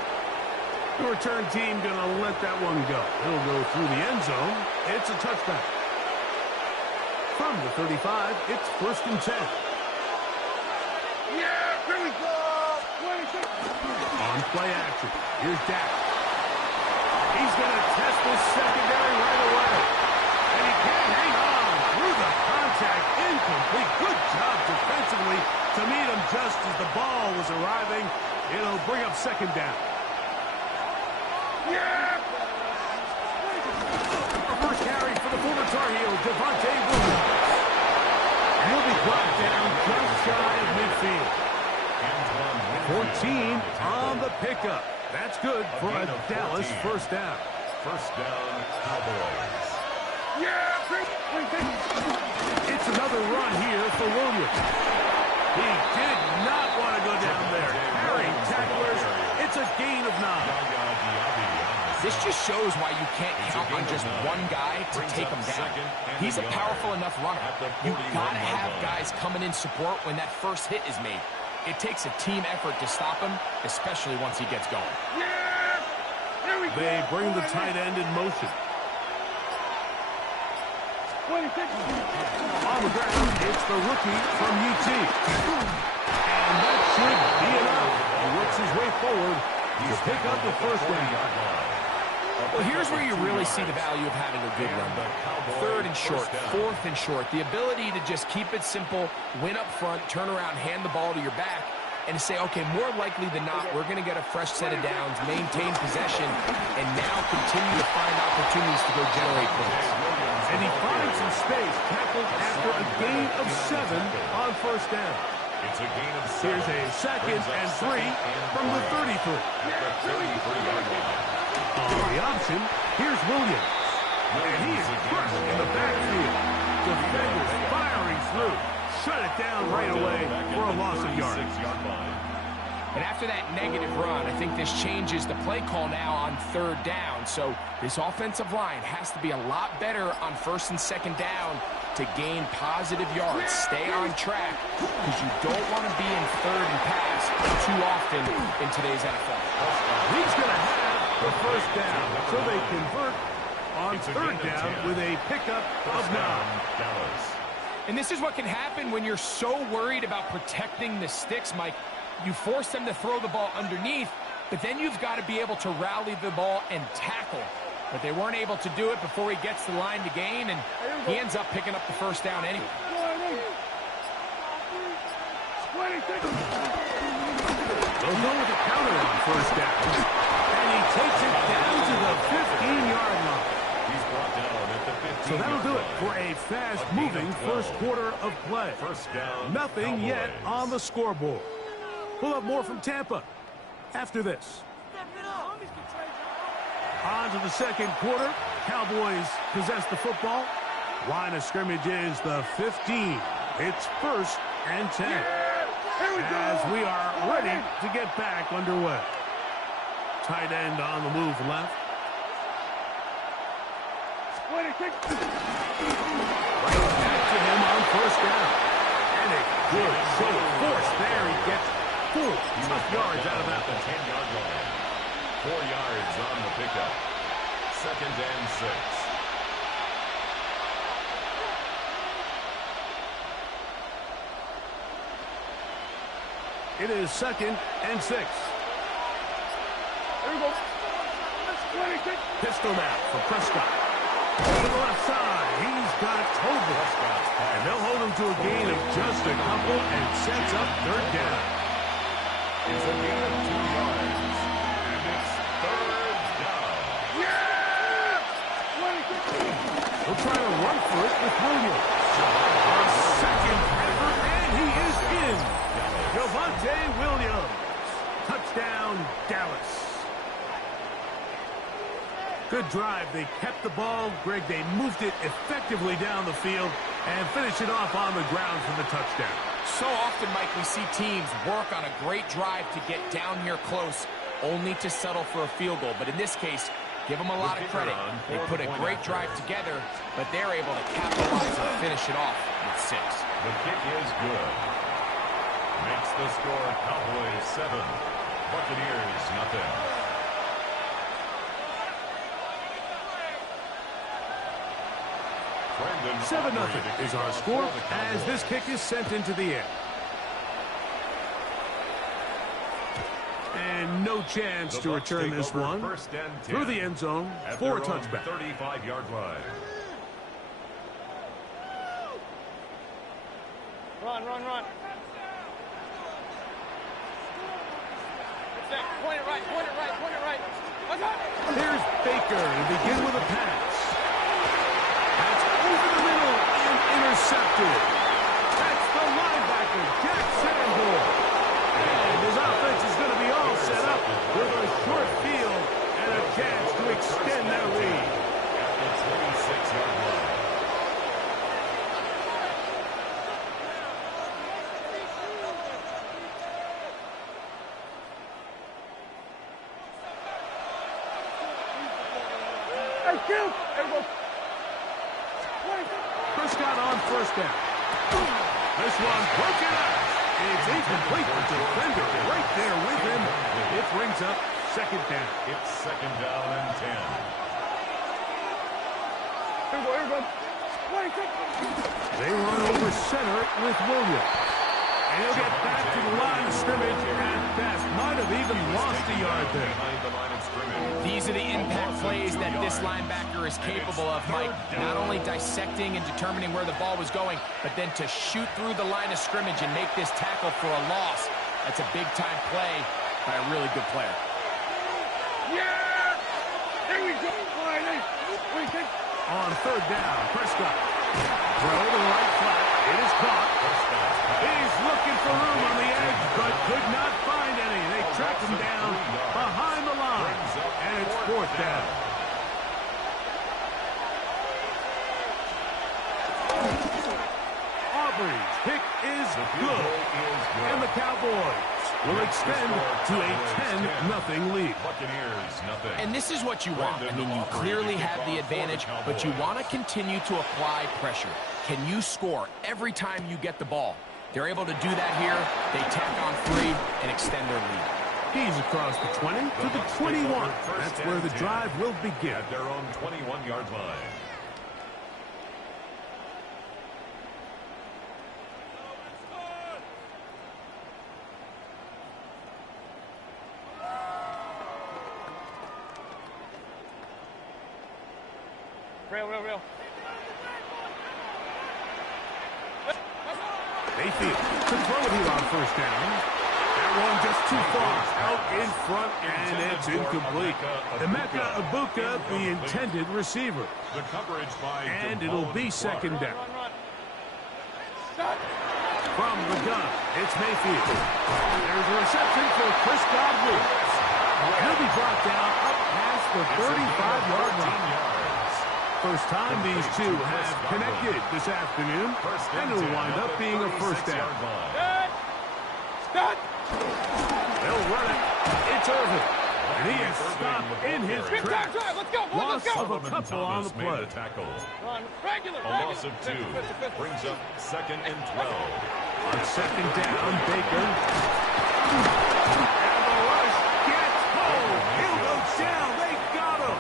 The return team going to let that one go. It'll go through the end zone. It's a touchback. From the 35, it's 1st and 10. Yeah, here we go. 26. On play action. Here's Dak. He's going to test this secondary right away. And he can't hang on through the contact. Incomplete. Good job defensively to meet him just as the ball was arriving. It'll bring up 2nd down. Yeah. First carry for the former Tar Heel, Devontae Williams. He'll be brought down just shy of midfield. 14 on the pickup. That's good for a Dallas 1st down. 1st down, Cowboys. Yeah. It's another run here for Williams. He did not want to go down there. Carrying tacklers. It's a gain of 9. This just shows why you can't count on just one guy to take him down. He's a powerful enough runner. You got to have guys coming in support when that first hit is made. It takes a team effort to stop him, especially once he gets going. Yeah. Here we go. They bring the tight end in motion. 26. On the ground, it's the rookie from UT. And that should be enough. He works his way forward to pick up the 1st down. Well, here's where you really see the value of having a good run. 3rd and short, 4th and short. The ability to just keep it simple, win up front, turn around, hand the ball to your back, and to say, okay, more likely than not, we're going to get a fresh set of downs, maintain possession, and now continue to find opportunities to go generate points. And he finds some space, tackled after a gain of 7 on 1st down. It's a gain of 7. Here's a 2nd and 3 from the 33. At the 33-yard line. On the option, here's Williams. And he is crushed in the backfield. Defenders firing through. Shut it down right away for a loss of yards. And after that negative run, I think this changes the play call now on 3rd down. So this offensive line has to be a lot better on 1st and 2nd down to gain positive yards. Stay on track because you don't want to be in 3rd and pass too often in today's NFL. He's going to have the 1st down, so they convert on 3rd down with a pickup of 9. Dallas. And this is what can happen when you're so worried about protecting the sticks, Mike. You force them to throw the ball underneath, but then you've got to be able to rally the ball and tackle. But they weren't able to do it before he gets the line to gain, and he ends up picking up the 1st down anyway. 26. They'll go with a counter on 1st down. And he takes it down to the 15-yard line. He's brought down at the 15. So that'll do it for a fast-moving 1st quarter of play. 1st down. Nothing Cowboys. yet on the scoreboard. We'll have more from Tampa after this. On to the 2nd quarter. Cowboys possess the football. Line of scrimmage is the 15. It's 1st and 10. As we are ready to get back underway. Tight end on the move left. 26. Right back to him on 1st down. And a good show of force there. He gets 4 tough yards out of that the one. 10-yard line. 4 yards on the pickup. 2nd and 6. It is 2nd and 6. Here we go. That's 26. Pistol now for Prescott. To the left side, he's got Tobin. And they'll hold him to a gain of just a couple and sets up 3rd down. It's a gain of 2 yards. And it's 3rd down. Yeah! 26. try to run for it with Williams. A second effort, and he is in. Javonte Williams. Touchdown, Dallas. Good drive. They kept the ball. Greg, they moved it effectively down the field and finished it off on the ground for the touchdown. So often, Mike, we see teams work on a great drive to get down here close, only to settle for a field goal. But in this case, give them a lot of credit. They put a great drive together, but they're able to capitalize and finish it off with 6. The kick is good. Makes the score Cowboys 7, Buccaneers nothing. 7-0 is our score as this kick is sent into the air. And no chance to return this one through the end zone for a touchback. 35-yard line. Run. Point it right. Here's Baker to begin with a pass. That's over the middle and intercepted. That's the linebacker, Jack Sanborn. And his offense is going to be all set up with a short field and a chance to extend their lead. At the 26-yard line. Prescott on first down. This one broken up. It's incomplete. The defender right there with him. It brings up second down. It's second down and 10. They run over center with Williams. And he'll get back to the line of scrimmage at best. Might have even lost a yard there. Behind the line of scrimmage. These are the impact plays that this linebacker is capable of, Mike. Not only dissecting and determining where the ball was going, but then to shoot through the line of scrimmage and make this tackle for a loss. That's a big-time play by a really good player. Yeah! There we go. On third down, Prescott. Throw to the right flat. It is caught. He's looking for room on the edge, but could not find any. They tracked him down behind the line, and it's fourth down. Aubrey's pick is good, and the Cowboys will extend to a 10-0 lead. Buccaneers nothing. And this is what you want. I mean, you clearly have the advantage, but you want to continue to apply pressure. Can you score every time you get the ball? They're able to do that here. They tack on 3 and extend their lead. He's across the 20 to the 21. That's where the drive will begin. At their own 21-yard line. Real. Mayfield to throw it here on first down. That one just too far out in front, and it's incomplete. Emeka Egbuka, the intended receiver. The coverage by And it'll be second down. From the gun, it's Mayfield. There's a reception for Chris Godwin. He'll be brought down up past the 35-yard line. First time these two have connected this afternoon, and it'll wind up being a first down. They'll run it. It's Irvin. And he is stopped in his tracks. Loss of a couple on the play. A loss of 2 brings up second and 12. On second down, Baker. And the rush gets home. He'll go down. They got him.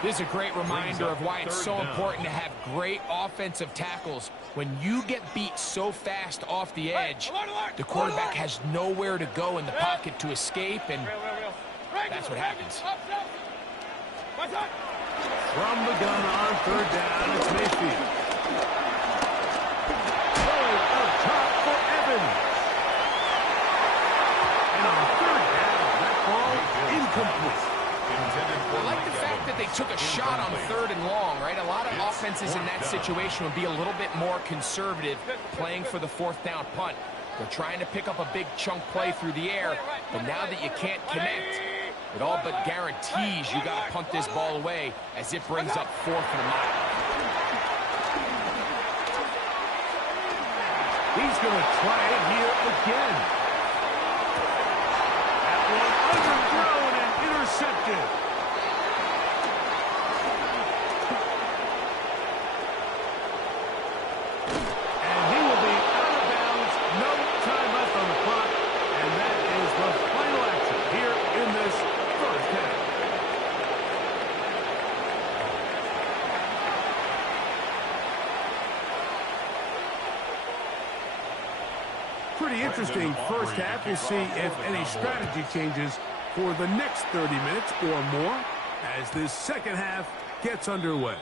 This is a great reminder of why it's so important to have great offensive tackles. When you get beat so fast off the edge, the quarterback has nowhere to go in the pocket to escape, and that's what happens. From the gun on third down, it's Mayfield. Going up top for Evans. And on third down, that ball incomplete. I like the fact that they took a shot on 3rd and long, right? A lot of offenses in that situation would be a little bit more conservative playing for the 4th down punt. They're trying to pick up a big chunk play through the air, but now that you can't connect, it all but guarantees you got to punt this ball away as it brings up 4th and a mile. He's going to try it here again. That one underthrown and intercepted. And he will be out of bounds. No time left on the clock. And that is the final action here in this first half. Pretty interesting first half. We'll see if any strategy changes for the next 30 minutes or more as this second half gets underway.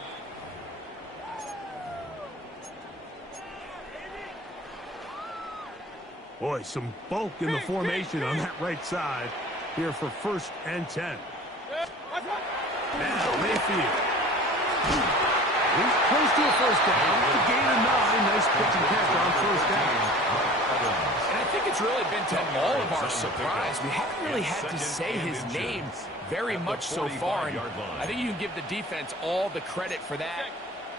Boy, some bulk in the formation on that right side here for 1st and 10. Now Mayfield. He's close to a first down. A gain of 9. Nice pitch and catch on first down. And I think it's really been to all of our surprise. We haven't really had to say his name very much so far. And I think you can give the defense all the credit for that.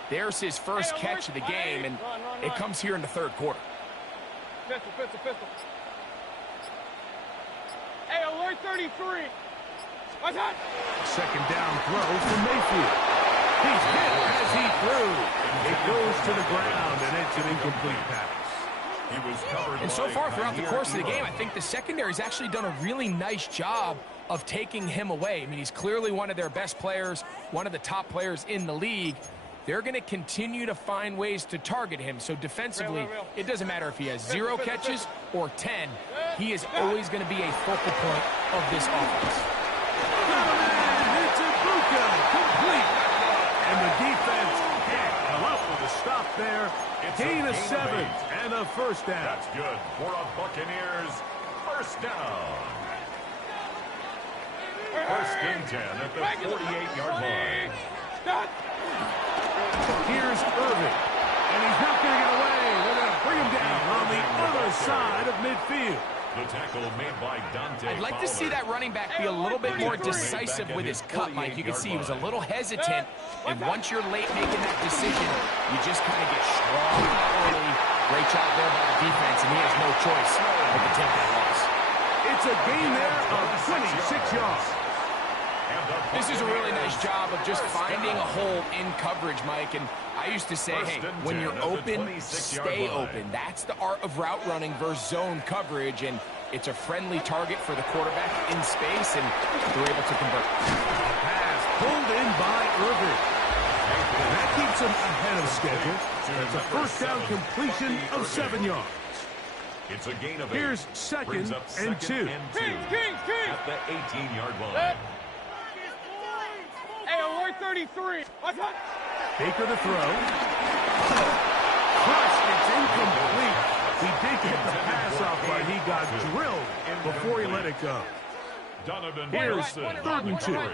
There's his first catch of the game, and it comes here in the 3rd quarter. Pistol. Hey, alert 33. What's that? Second down throw from Mayfield. He's hit as he threw. It goes to the ground, and it's an incomplete pass. He was covered. And so far throughout the course of the game, I think the secondary's actually done a really nice job of taking him away. I mean, he's clearly one of their best players, one of the top players in the league. They're going to continue to find ways to target him. So defensively, it doesn't matter if he has 0 catches or 10. He is always going to be a focal point of this offense. It's a Buka, complete. And the defense can't come up with a stop there. Gain of 7 and a first down. That's good for a Buccaneers first down. 1st and 10 at the 48-yard line. Here's Irving, and he's not going to get away. They're going to bring him down on the other side of midfield. The tackle made by Dante. I'd like to see that running back be a little bit more decisive with his cut, Mike. You can see he was a little hesitant, and once you're late making that decision, you just kind of get strong early. Great job there by the defense, and he has no choice but to take that loss. It's a gain there of 26 yards. This is a really nice job of just finding a hole in coverage, Mike. And I used to say, hey, when you're open, stay open. That's the art of route running versus zone coverage. And it's a friendly target for the quarterback in space, and they're able to convert. Pass pulled in by Irving. That keeps him ahead of schedule. That's a first down completion of 7 yards. It's a gain of 8. Here's 2nd and 2. King. At the 18-yard line. Hey, alert 33. What's that? Baker to throw. Crushed. It's incomplete. He did get the pass off, but he got drilled before he let it go. Donovan Here's Wilson. 3rd and 2. Run.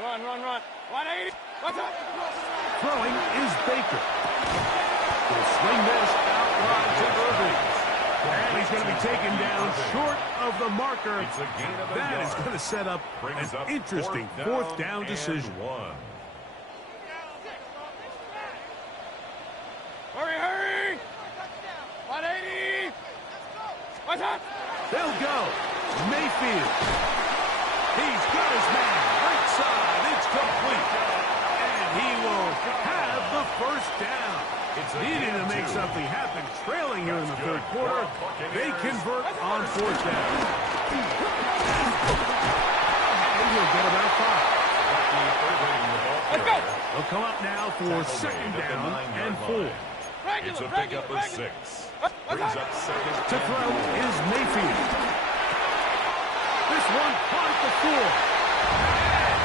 180. What's that? Throwing is Baker. He'll swing this out wide to Irving. And he's going to be taken down short of the marker. It's a gain of a That is yard. going to set up Brings an up interesting 4th down and decision. 1. Hurry. 180. What's that? They'll go. Mayfield. He's got his man. Right side. It's complete. And he will have the first down. Needing to make something happen. Trailing here in the 3rd quarter. They convert on 4th down. And he'll get about 5. Let's go. They'll come up now for 2nd down and 4. It's a pickup of 6. Brings up 2nd. To throw is Mayfield. This one caught at the 4.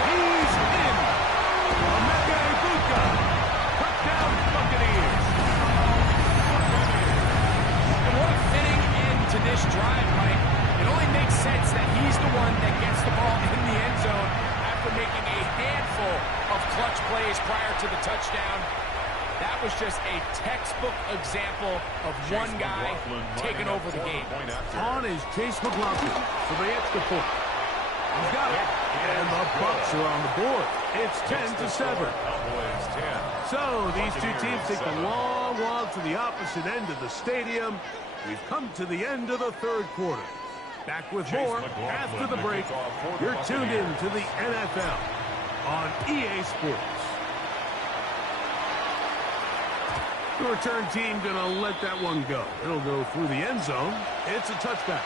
And he's in. Emeka Egbuka. Touchdown Buccaneers. And what a fitting end to this drive, Mike. It only makes sense that he's the one that gets the ball in the end zone after making a handful of clutch plays prior to the touchdown. That was just a textbook example of one guy taking over the game. On is Chase McLaughlin for the extra point. He's got it. And the Bucs are on the board. It's 10-7. So these two teams take a long walk to the opposite end of the stadium. We've come to the end of the third quarter. Back with more after the break. You're tuned in to the NFL on EA Sports. The return team going to let that one go. It'll go through the end zone. It's a touchback.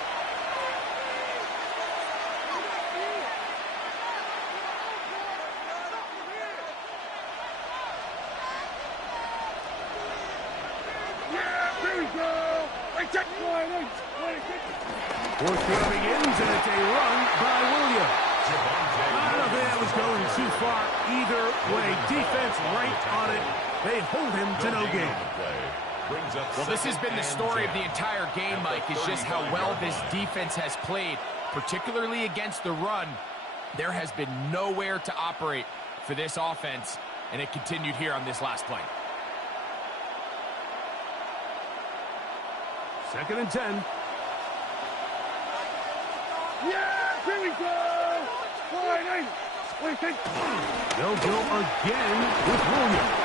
Fourth quarter begins, and it's a run by Williams. I don't think that was going too far either way. Defense right on it. They hold him to no gain. Well, this has been the story of the entire game, Mike, is just how well this defense has played, particularly against the run. There has been nowhere to operate for this offense, and it continued here on this last play. 2nd and 10. Yeah, here we go! They'll go again with Williams.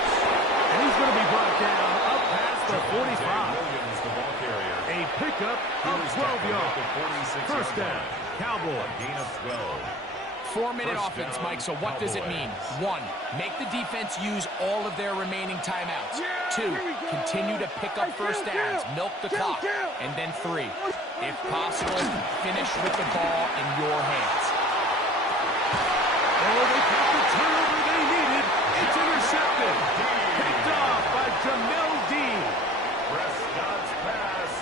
And he's going to be brought down up past the 45. A pickup of 12 yards. First down, Cowboys. Gain of 12. 4-minute offense, Mike, so what does it mean? 1, make the defense use all of their remaining timeouts. 2, continue to pick up first downs, milk the clock. And then 3, if possible, finish with the ball in your hands. Oh, they got the turnover they needed. It's intercepted. Picked off by Jamel Dean. Prescott's pass.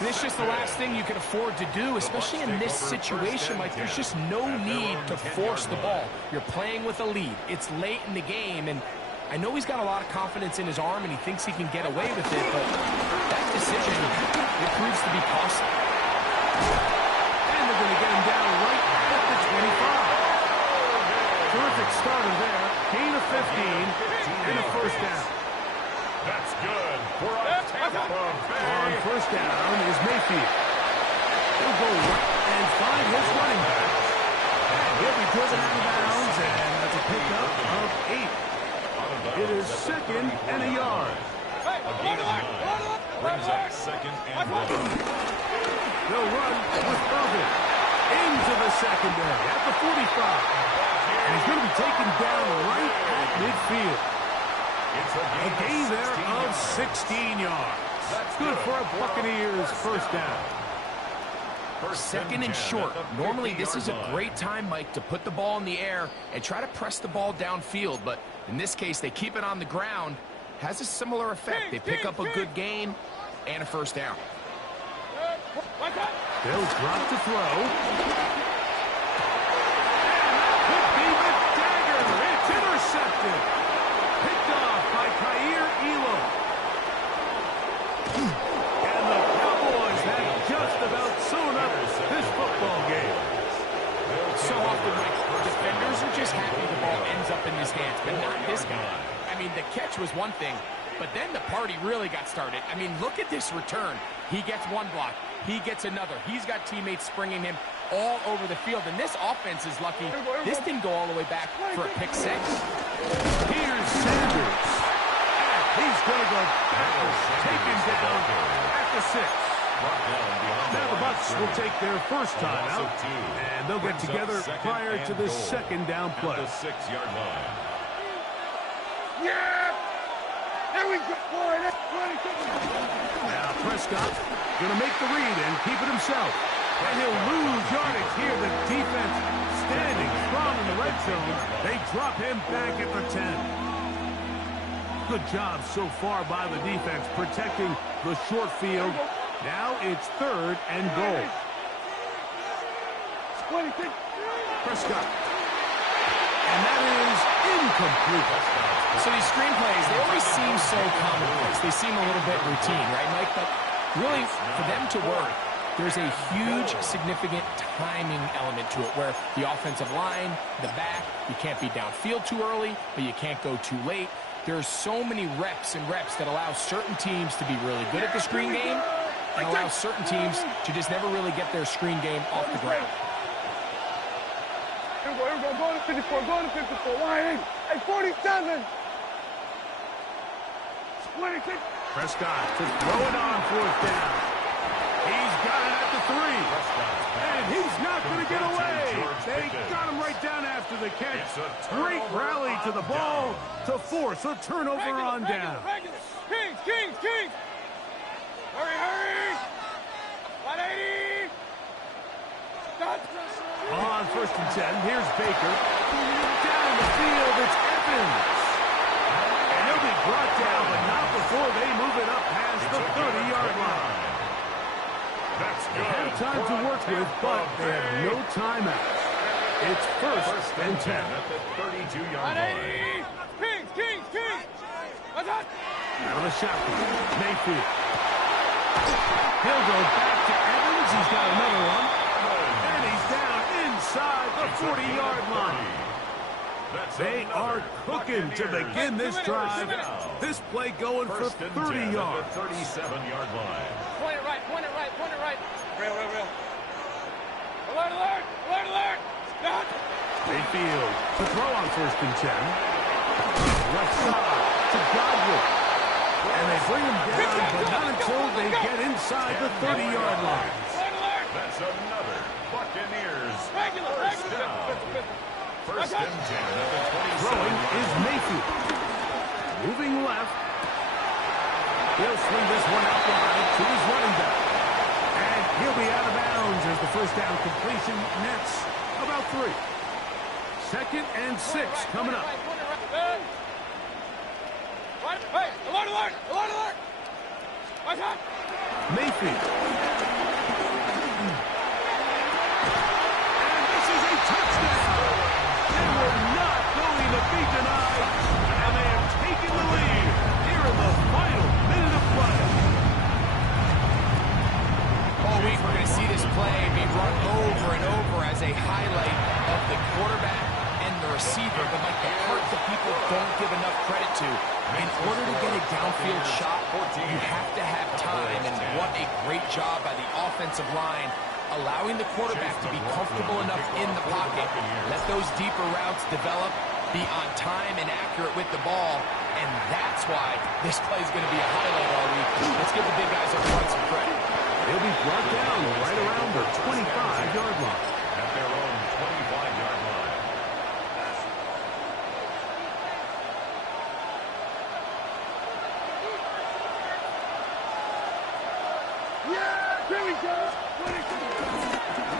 This is just the last thing you can afford to do, especially in this situation. Like, there's just no need to force the ball. You're playing with a lead. It's late in the game, and I know he's got a lot of confidence in his arm, and he thinks he can get away with it, but that decision, it proves to be costly. And they're going to get him down right at the 25. Terrific starter there. Gain of 15 and a first down. That's good for a Tampa Bay. On first down is Mayfield. He'll go right and find his running back. And he'll be driven out of bounds, and that's a pickup of 8. It is 2nd and a yard. A gain of 9 brings up 2nd and 1. They'll run with Irvin into the secondary at the 45. And he's going to be taken down right at midfield. A gain there of 16 yards. That's good for a Buccaneers first down. 2nd and short. Normally, this is a great time, Mike, to put the ball in the air and try to press the ball downfield. But in this case, they keep it on the ground. Has a similar effect. They pick up a good gain and a first down. They'll drop to throw. It's intercepted. Picked off by Kaiir Elam. And the Cowboys have just about sewn up this football game. So often, Mike, defenders are just happy the ball ends up in his hands, but not this guy. I mean, the catch was one thing, but then the party really got started. I mean, look at this return. He gets one block. He gets another. He's got teammates springing him all over the field, and this offense is lucky. This didn't go all the way back for a pick 6. Here's Sanders. And he's going to go backwards, taken down at the 6. Now the Bucs will take their first time out, and they'll get together prior to the 2nd down play. At the 6-yard line. Yeah! There we go! Now Prescott going to make the read and keep it himself. And he'll lose yardage here. The defense standing strong in the red zone. They drop him back at the 10. Good job so far by the defense protecting the short field. Now it's 3rd and goal. Prescott. And that is incomplete. So these screenplays, they always seem so commonplace. They seem a little bit routine, right, Mike? But really, for them to work, there's a huge, significant timing element to it where the offensive line, the back, you can't be downfield too early, but you can't go too late. There's so many reps and reps that allow certain teams to be really good at the screen game and allow certain teams to just never really get their screen game off the ground. Here we go, go to 54, go to 54, line at 47. 26. Prescott to throw it on fourth down. He's got it at the 3. And he's not going to get away. They got him right down after the catch. Great rally to the ball to force a turnover on down. Kings. Hurry. 180. On first and 10, here's Baker. Down the field, it's Evans. And he'll be brought down, but not before they move it up past the 30-yard line. They have time to work with, but they have no timeouts. It's first and 10. At the 32-yard line. Kings. What's that? Out of the shotgun, Mayfield. He'll go back to Evans. He's got another one. And he's down inside the 40-yard line. They are cooking to begin this drive. This play going for 30 yards. 37-yard line. Point it right. Real. Alert. Stop. Mayfield to throw on first and 10. Left side to Godwin. And they bring him down, but not until they get inside the 30-yard line. That's another Buccaneers first down. First and 10 at the 27. Throwing is Mayfield. Moving left. He'll swing this one out wide to his running back. And he'll be out of bounds as the first down completion nets about 3. Second and 6 coming up. Hey, alert! What's that? Mayfield. And this is a touchdown. They were not going to be denied. And they have taken the lead here in the final minute of play. All week we're going to see this play being run over and over as a highlight of the quarterback and the receiver. But like the part that people don't give enough credit to, in order to get a downfield shot, you have to have time. And what a great job by the offensive line, allowing the quarterback to be comfortable enough in the pocket, let those deeper routes develop, be on time and accurate with the ball. And that's why this play is going to be a highlight all week. Let's give the big guys up front some credit. They'll be brought down right around the 25-yard line. At their own 25-yard line. Yeah, here we go.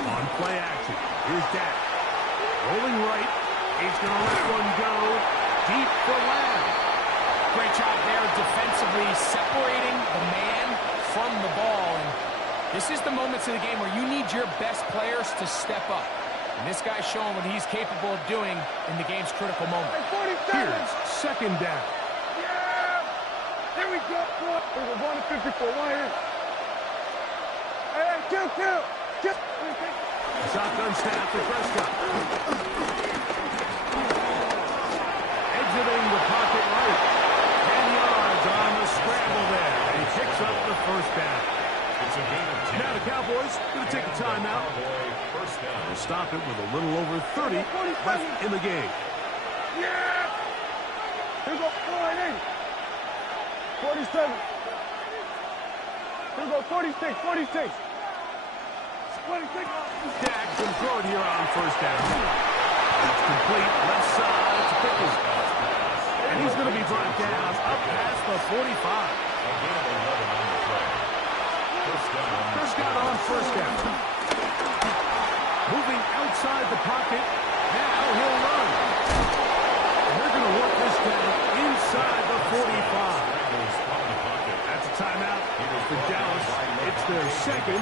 On play action, here's Dak. Rolling right. He's going to let one go deep for Lamb. Great job there defensively separating the man from the ball. And this is the moments of the game where you need your best players to step up. And this guy's showing what he's capable of doing in the game's critical moment. Here's second down. Yeah! Here we go. We're going to 54. Wire. Hey, kill. Shotgun snap to Prescott. Exiting the pocket right. 10 yards on the scramble there. And he picks up the first down. It's a gain of 10. Now the Cowboys going to take a timeout. First down. They'll stop it with a little over 30 left in the game. Yeah! Here we go. 47. Here we go. 46. 26. Dak can throw it here on first down. That's complete. Left side to Pickens. And he's going to be brought down up past the 45. A gain of 11 on the play. First down. Prescott on first down. Moving outside the pocket. Now he'll run. And they're going to work this down inside the 45. That's a timeout for Dallas. It's their second.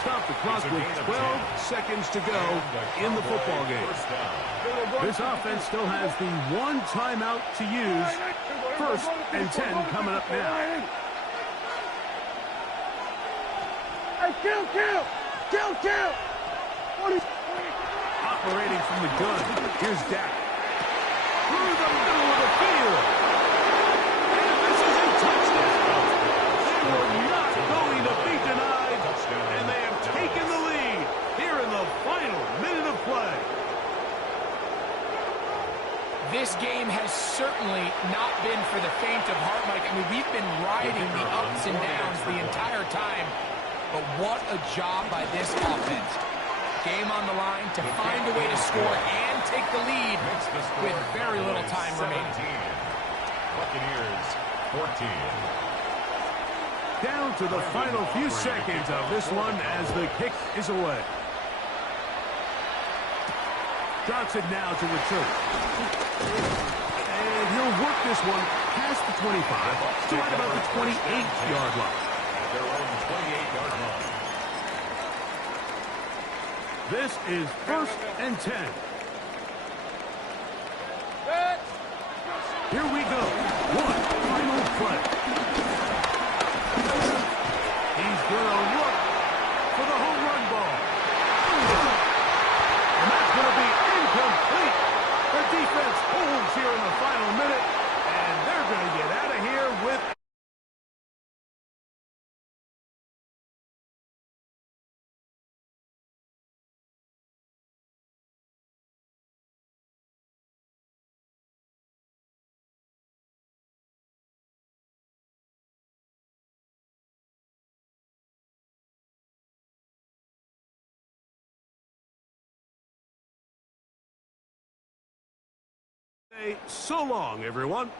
Stop the clock with 12 seconds to go in the football game. This offense still has the one timeout to use. First and 10 coming up now. Hey, Hey, kill, kill! Kill, kill! Operating from the gun. Here's Dak. Through the middle of the field. And this is a touchdown. They were not going to be denied. And they have taken the lead here in the final minute of play. This game has certainly not been for the faint of heart, Mike. I mean, we've been riding the ups and downs the entire time. But what a job by this offense. Game on the line to find a way to score and take the lead with very little time remaining. Buccaneers 14. Down to the final few seconds of this one as the kick is away. Johnson now to return. And he'll work this one past the 25 to right about the 28-yard line. At their own 28-yard line. This is 1st and 10. Here we go. One final play. He's going to look for the home run ball. And that's going to be incomplete. The defense holds here in the final minute, and they're going to get out of here with... So long, everyone.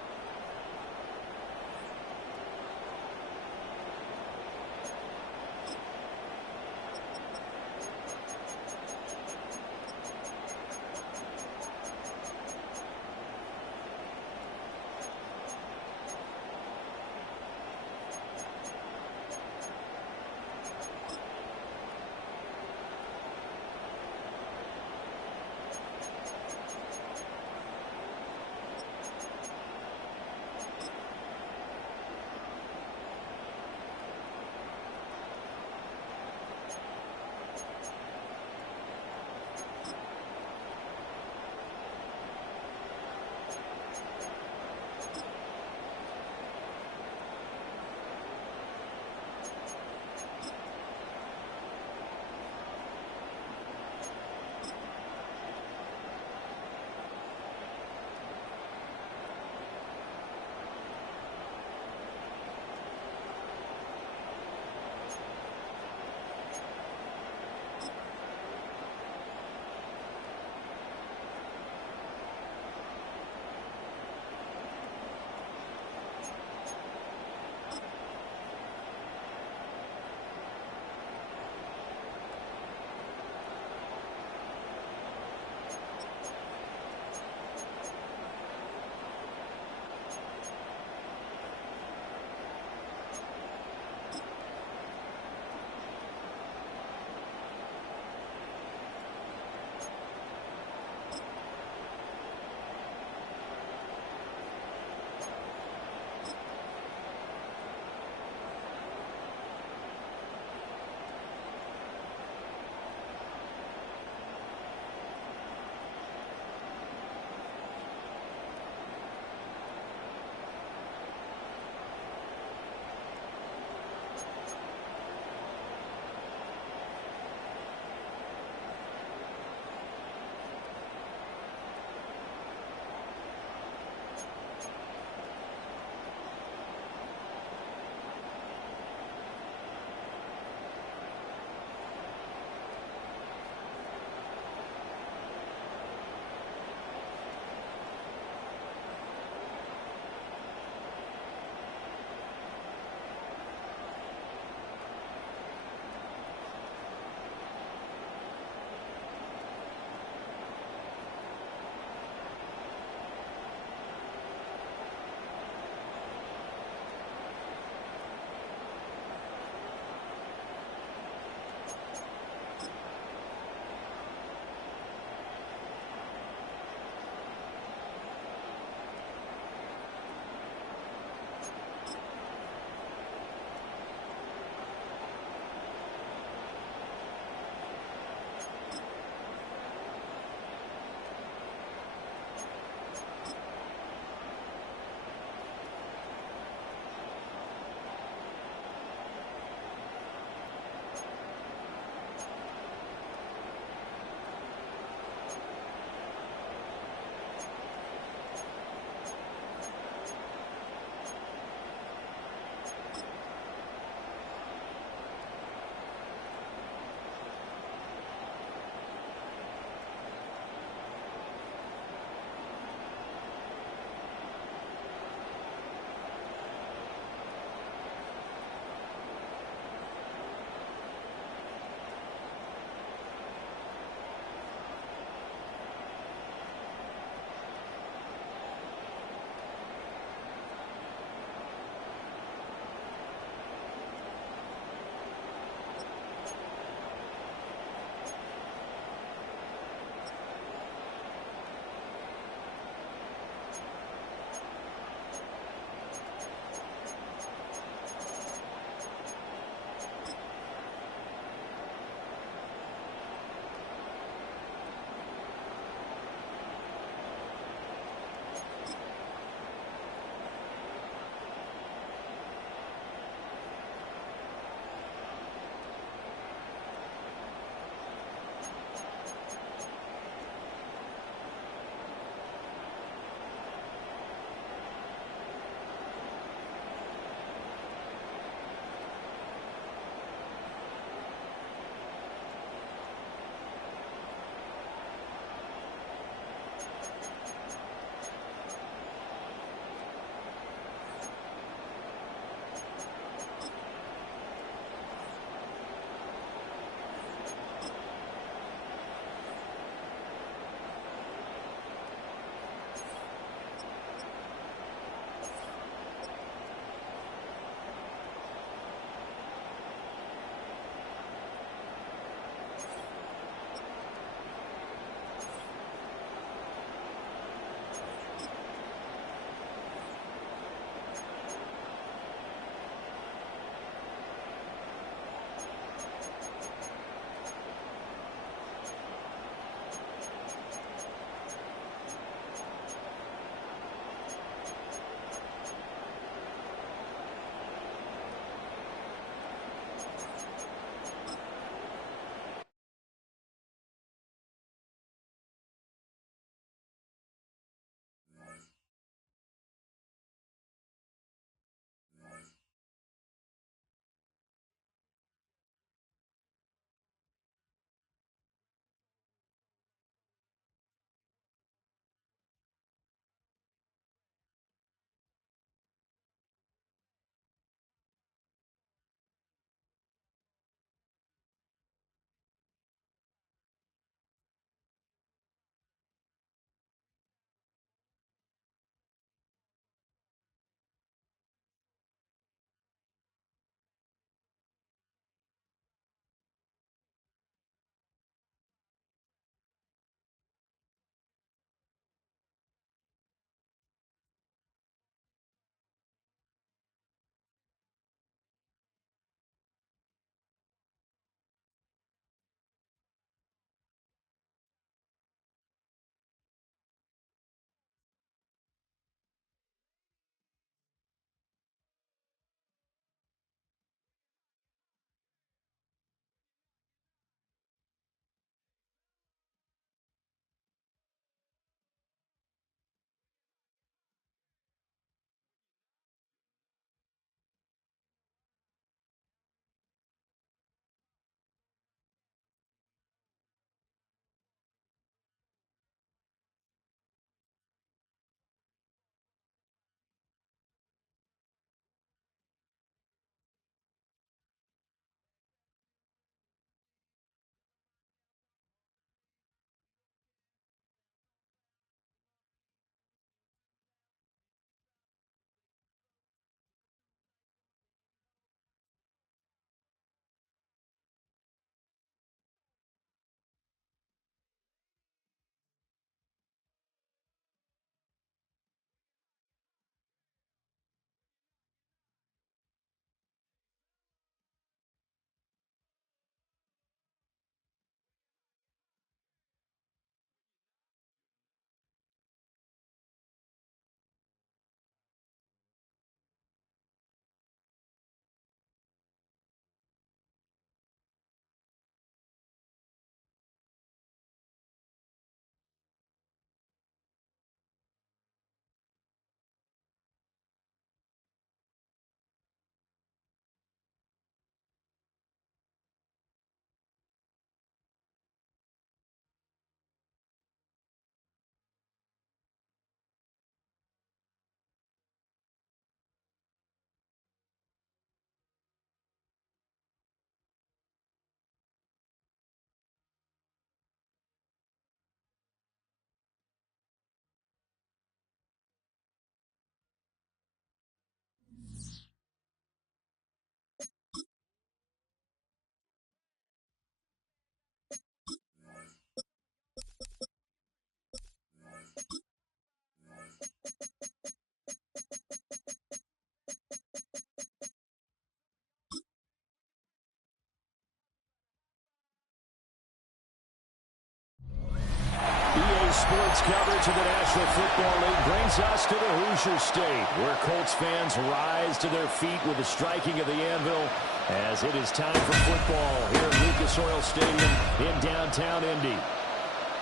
Sports coverage of the National Football League brings us to the Hoosier State, where Colts fans rise to their feet with the striking of the anvil as it is time for football here at Lucas Oil Stadium in downtown Indy.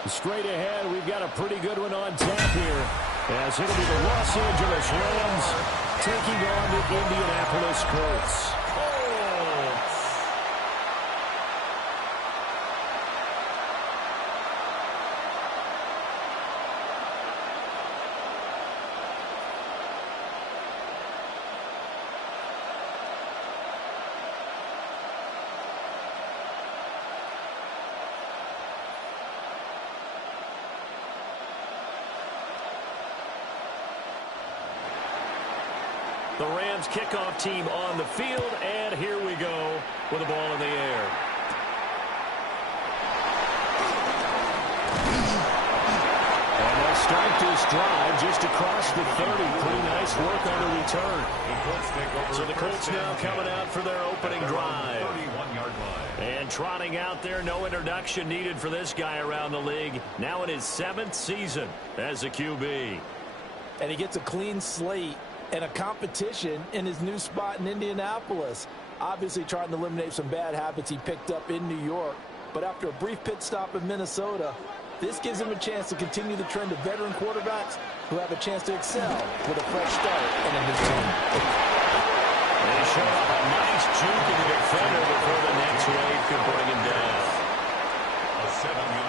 Straight ahead, we've got a pretty good one on tap here, as it'll be the Los Angeles Rams taking on the Indianapolis Colts. The Rams kickoff team on the field, and here we go with the ball in the air. And they'll start this drive just across the 30. Pretty nice work on the return. So the Colts now coming out for their opening drive. 31-yard line. And trotting out there, no introduction needed for this guy around the league. Now in his 7th season as a QB. And he gets a clean slate and a competition in his new spot in Indianapolis. Obviously trying to eliminate some bad habits he picked up in New York. But after a brief pit stop in Minnesota, this gives him a chance to continue the trend of veteran quarterbacks who have a chance to excel with a fresh start and a new team. They show up a nice juke in the defender before the next wave could bring him down.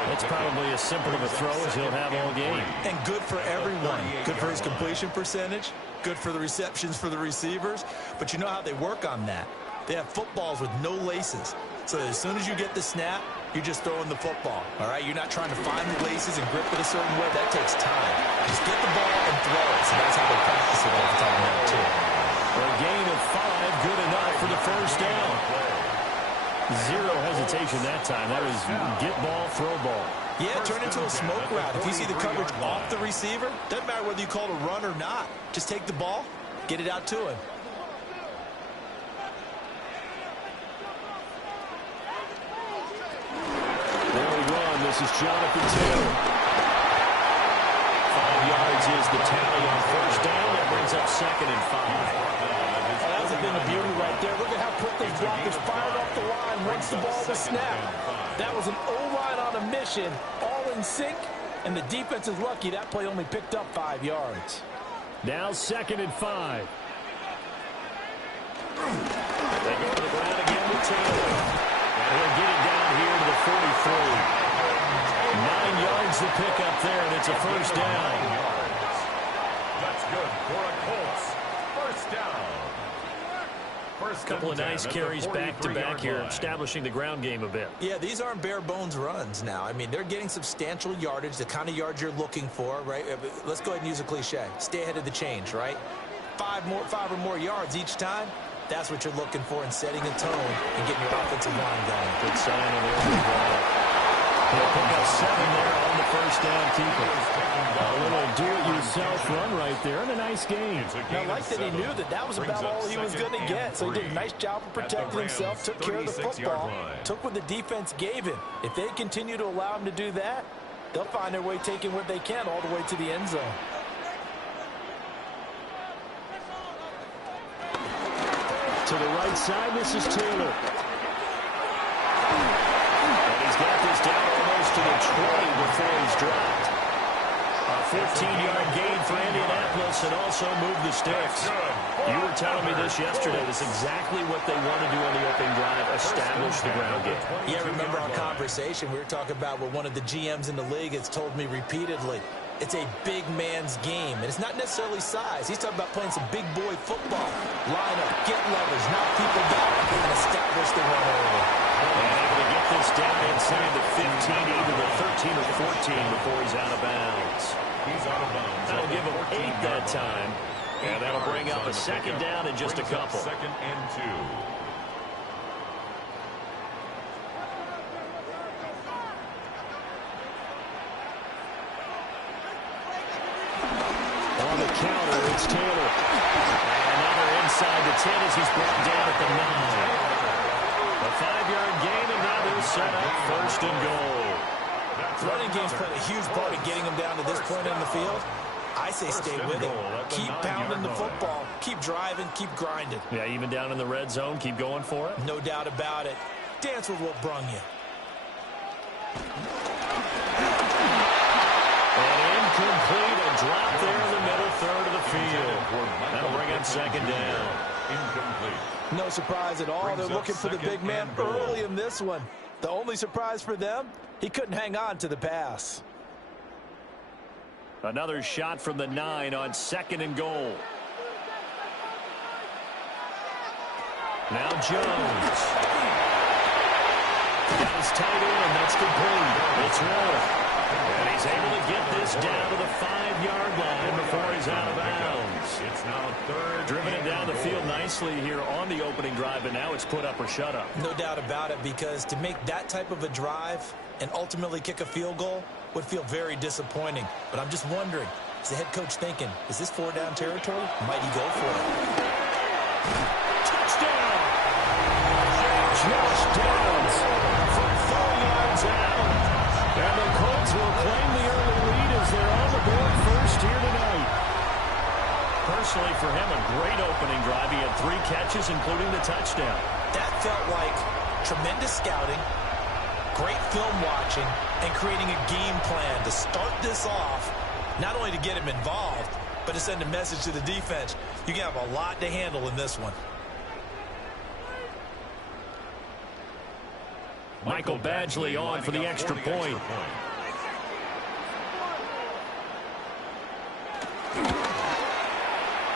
That's probably as simple of a throw as he'll have all game. And good for everyone. Good for his completion percentage. Good for the receptions for the receivers. But you know how they work on that. They have footballs with no laces. So as soon as you get the snap, you're just throwing the football. All right? You're not trying to find the laces and grip it a certain way. That takes time. Just get the ball and throw it. So that's how they practice it all the time now, too. For a gain of 5, good enough for the first down. Zero hesitation that time. That was get ball, throw ball. Yeah, turn into a smoke route. If you see the coverage off the receiver, doesn't matter whether you call it a run or not. Just take the ball, get it out to him. There we run. This is Jonathan Taylor. 5 yards is the tally on first down. That brings up 2nd and 5. That's a bit of beauty right there. Look at how quick those blockers fired off the line once the ball was snapped. That was an O-line on a mission, all in sync, and the defense is lucky that play only picked up 5 yards. Now 2nd and 5. They go to the ground again with Taylor. And he'll get it down here to the 43. 9 yards to pick up there, and it's a first down. That's good for a Colts. First down. A couple of nice carries back-to-back here, establishing the ground game a bit. Yeah, these aren't bare-bones runs now. I mean, they're getting substantial yardage, the kind of yards you're looking for, right? Let's go ahead and use a cliche. Stay ahead of the change, right? 5 or more yards each time. That's what you're looking for in setting a tone and getting your offensive line going. Good sign on the opening drive. He'll pick up 7 there on the first down keeper. A little do-it-yourself run right there and a nice game. And I like that he knew that was about all he was going to get. So he did a nice job of protecting himself, took care of the football, took what the defense gave him. If they continue to allow him to do that, they'll find their way taking what they can all the way to the end zone. To the right side, this is Taylor. And he's got this down almost to the 20 before he's dropped. A 14-yard gain for Indianapolis and also move the sticks. You were telling me this yesterday. This is exactly what they want to do on the opening drive, establish the ground game. Yeah, remember our conversation. We were talking about what one of the GMs in the league has told me repeatedly. It's a big man's game, and it's not necessarily size. He's talking about playing some big boy football. Line up, get leverage, knock people down, and establish the run early. And able to get this down inside the 15, either the 13 or 14 before he's out of bounds. He's out of bounds. That'll give him 8 that time. And that'll bring up a second down in just a couple. 2nd and 2. On the counter, it's Taylor. And another inside the 10 as he's brought down at the 9. A 5-yard gain, and now they'll set up 1st and goal. Running game's played a huge part in getting him down to this point in the field. I say stay with it. Keep pounding the football. Keep driving. Keep grinding. Yeah, even down in the red zone, keep going for it. No doubt about it. Dance with what brung you. And incomplete. A drop there in the middle third of the field. That'll bring up second down. Incomplete. No surprise at all. They're looking for the big man early in this one. The only surprise for them, he couldn't hang on to the pass. Another shot from the 9 on second and goal. Now Jones. Got his tight end. That's complete. It's rolling. And he's able to get this down to the 5-yard line before he's out of bounds. It's now third. Driven it down the field nicely here on the opening drive, and now it's put up or shut up. No doubt about it, because to make that type of a drive and ultimately kick a field goal would feel very disappointing. But I'm just wondering, is the head coach thinking, is this 4-down territory? Might he go for it? Touchdown! Josh Downs from 4 yards out. And the Colts will claim the early lead as they're on the board first here tonight. Personally, for him, a great opening drive. He had 3 catches, including the touchdown. That felt like tremendous scouting, great film watching, and creating a game plan to start this off, not only to get him involved, but to send a message to the defense. You can have a lot to handle in this one. Michael Badgley on for the extra point.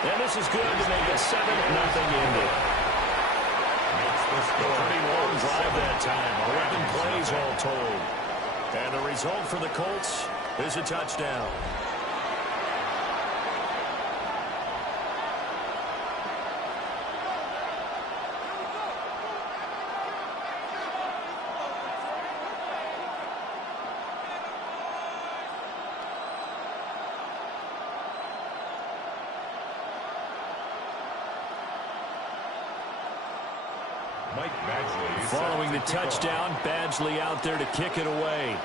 And this is good to make it 7-0 Indy. Pretty long drive that time. 11 plays all told. And the result for the Colts is a touchdown. Following the touchdown, Badgley out there to kick it away.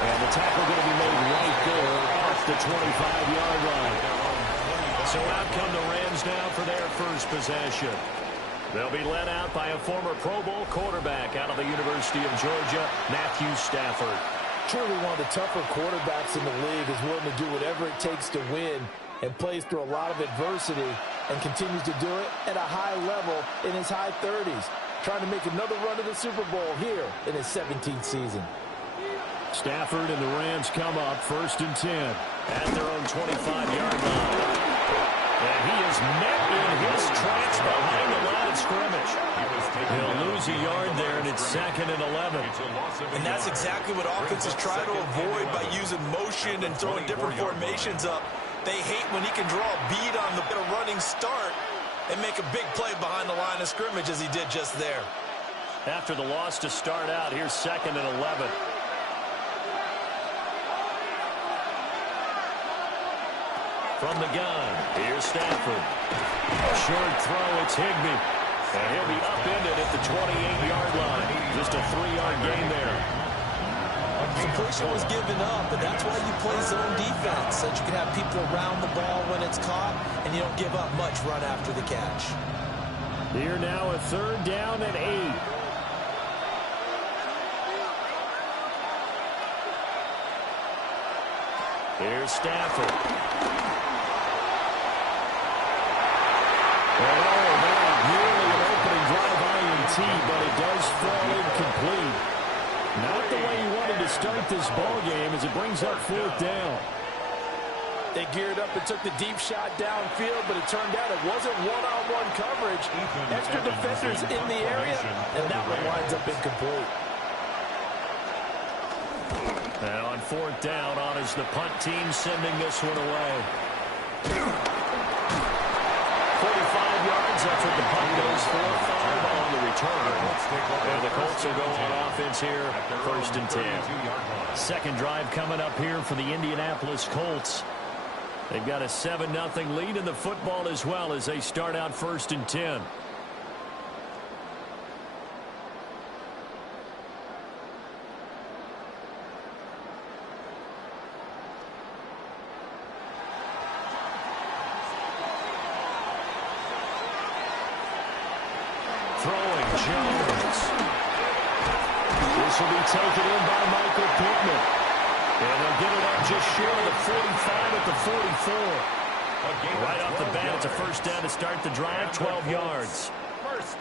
And the tackle going to be made right there off the 25-yard line. So out come the Rams now for their first possession. They'll be led out by a former Pro Bowl quarterback out of the University of Georgia, Matthew Stafford. Truly one of the tougher quarterbacks in the league, is willing to do whatever it takes to win and plays through a lot of adversity and continues to do it at a high level in his high 30s, trying to make another run to the Super Bowl here in his 17th season. Stafford and the Rams come up 1st and 10 at their own 25-yard line. And he is met in his tracks behind the line of scrimmage. He'll lose a yard there, and it's 2nd and 11. And that's exactly what offenses try to avoid by using motion and throwing different formations up. They hate when he can draw a bead on the running start and make a big play behind the line of scrimmage as he did just there. After the loss to start out, here's 2nd and 11. From the gun, here's Stafford. A short throw, it's Higbee. And he'll be upended at the 28-yard line. Just a 3-yard gain there. Completion was given up, but that's why you play zone defense, so that you can have people around the ball when it's caught, and you don't give up much run after the catch. Here now a 3rd down and 8. Here's Stafford. Oh, man, nearly an opening drive INT, but it does fall incomplete. Not the way he wanted to start this ball game as it brings up 4th down. They geared up and took the deep shot downfield, but it turned out it wasn't one-on-one coverage. Extra defenders in the area, and that one winds up incomplete. And on 4th down, on is the punt team sending this one away. 45 yards, that's what the punt goes for. 5 on the return. And the Colts will go on offense here, 1st and 10. Second drive coming up here for the Indianapolis Colts. They've got a 7-0 lead in the football as well as they start out 1st and 10. Throwing Jones. This will be taken in by Michael Pittman. And they'll get it up just short of the 45 at the 44. Right off the bat, it's a first down to start the drive, 12 yards.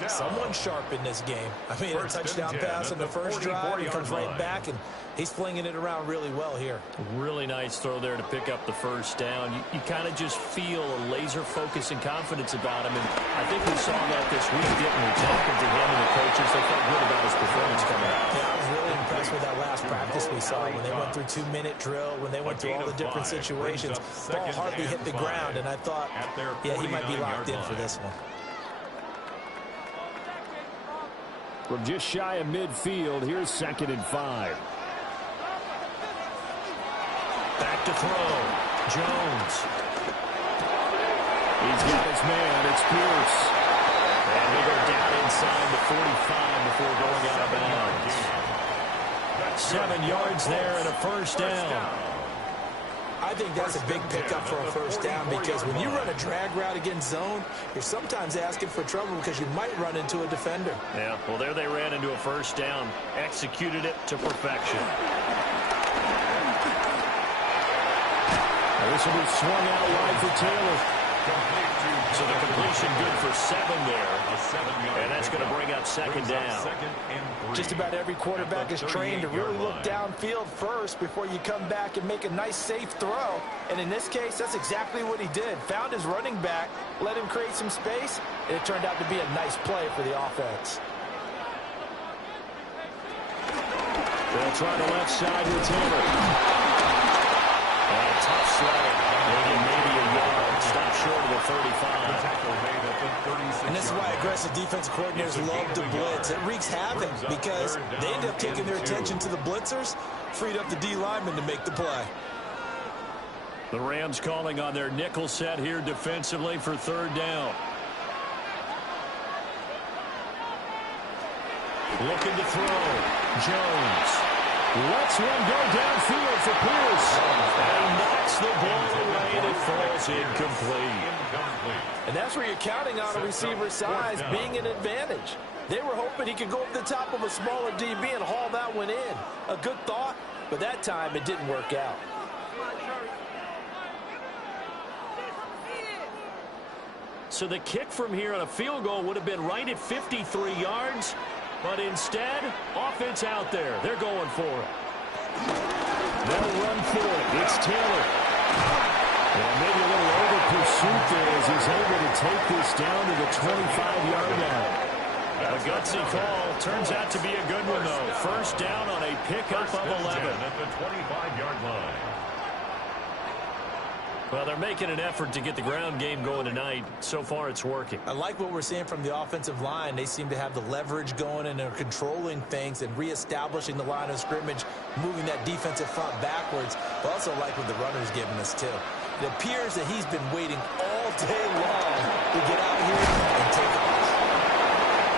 Someone sharp in this game. I mean, a touchdown pass on the first drive. He comes right back, and he's flinging it around really well here. Really nice throw there to pick up the first down. You kind of just feel a laser focus and confidence about him, and I think we saw that this week, didn't we? Talking to him and the coaches, they felt good about his performance coming out. Yeah, I was really impressed with that last practice we saw when they went through 2-minute drill, when they went through all the different situations. Ball hardly hit the ground, and I thought, yeah, he might be locked in for this one. From just shy of midfield, here's 2nd and 5. Back to throw. Jones. He's got his man. It's Pierce. And they go down inside the 45 before going out of bounds. 7 yards there and a first down. I think that's a big pickup for a first down because when you run a drag route against zone, you're sometimes asking for trouble because you might run into a defender. Yeah, well, there they ran into a first down. Executed it to perfection. This will be swung out wide for Taylor. So the completion good for 7 there. And that's going to bring up 2nd down. Just about every quarterback is trained to really look downfield first before you come back and make a nice, safe throw. And in this case, that's exactly what he did. Found his running back, let him create some space, and it turned out to be a nice play for the offense. They'll try the left side with Taylor. A tough slide. Maybe a yard. Stop short of the 35. And this is why aggressive defensive coordinators love to blitz. It wreaks havoc because they end up taking their attention to the blitzers, freed up the D lineman to make the play. The Rams calling on their nickel set here defensively for 3rd down. Looking to throw. Jones. Lets one go downfield for Pierce. And he knocks the ball away and it falls incomplete. And that's where you're counting on a receiver's size being an advantage. They were hoping he could go over the top of a smaller DB and haul that one in. A good thought, but that time it didn't work out. So the kick from here on a field goal would have been right at 53 yards. But instead, offense out there. They're going for it. They'll run for it. It's Taylor. And maybe a little over pursuit there as he's able to take this down to the 25-yard line. A gutsy call. Turns out to be a good one, though. First down on a pickup of 11. At the 25-yard line. Well, they're making an effort to get the ground game going tonight. So far, it's working. I like what we're seeing from the offensive line. They seem to have the leverage going, and they're controlling things and reestablishing the line of scrimmage, moving that defensive front backwards. But also like what the runner's giving us, too. It appears that he's been waiting all day long to get out here and take off.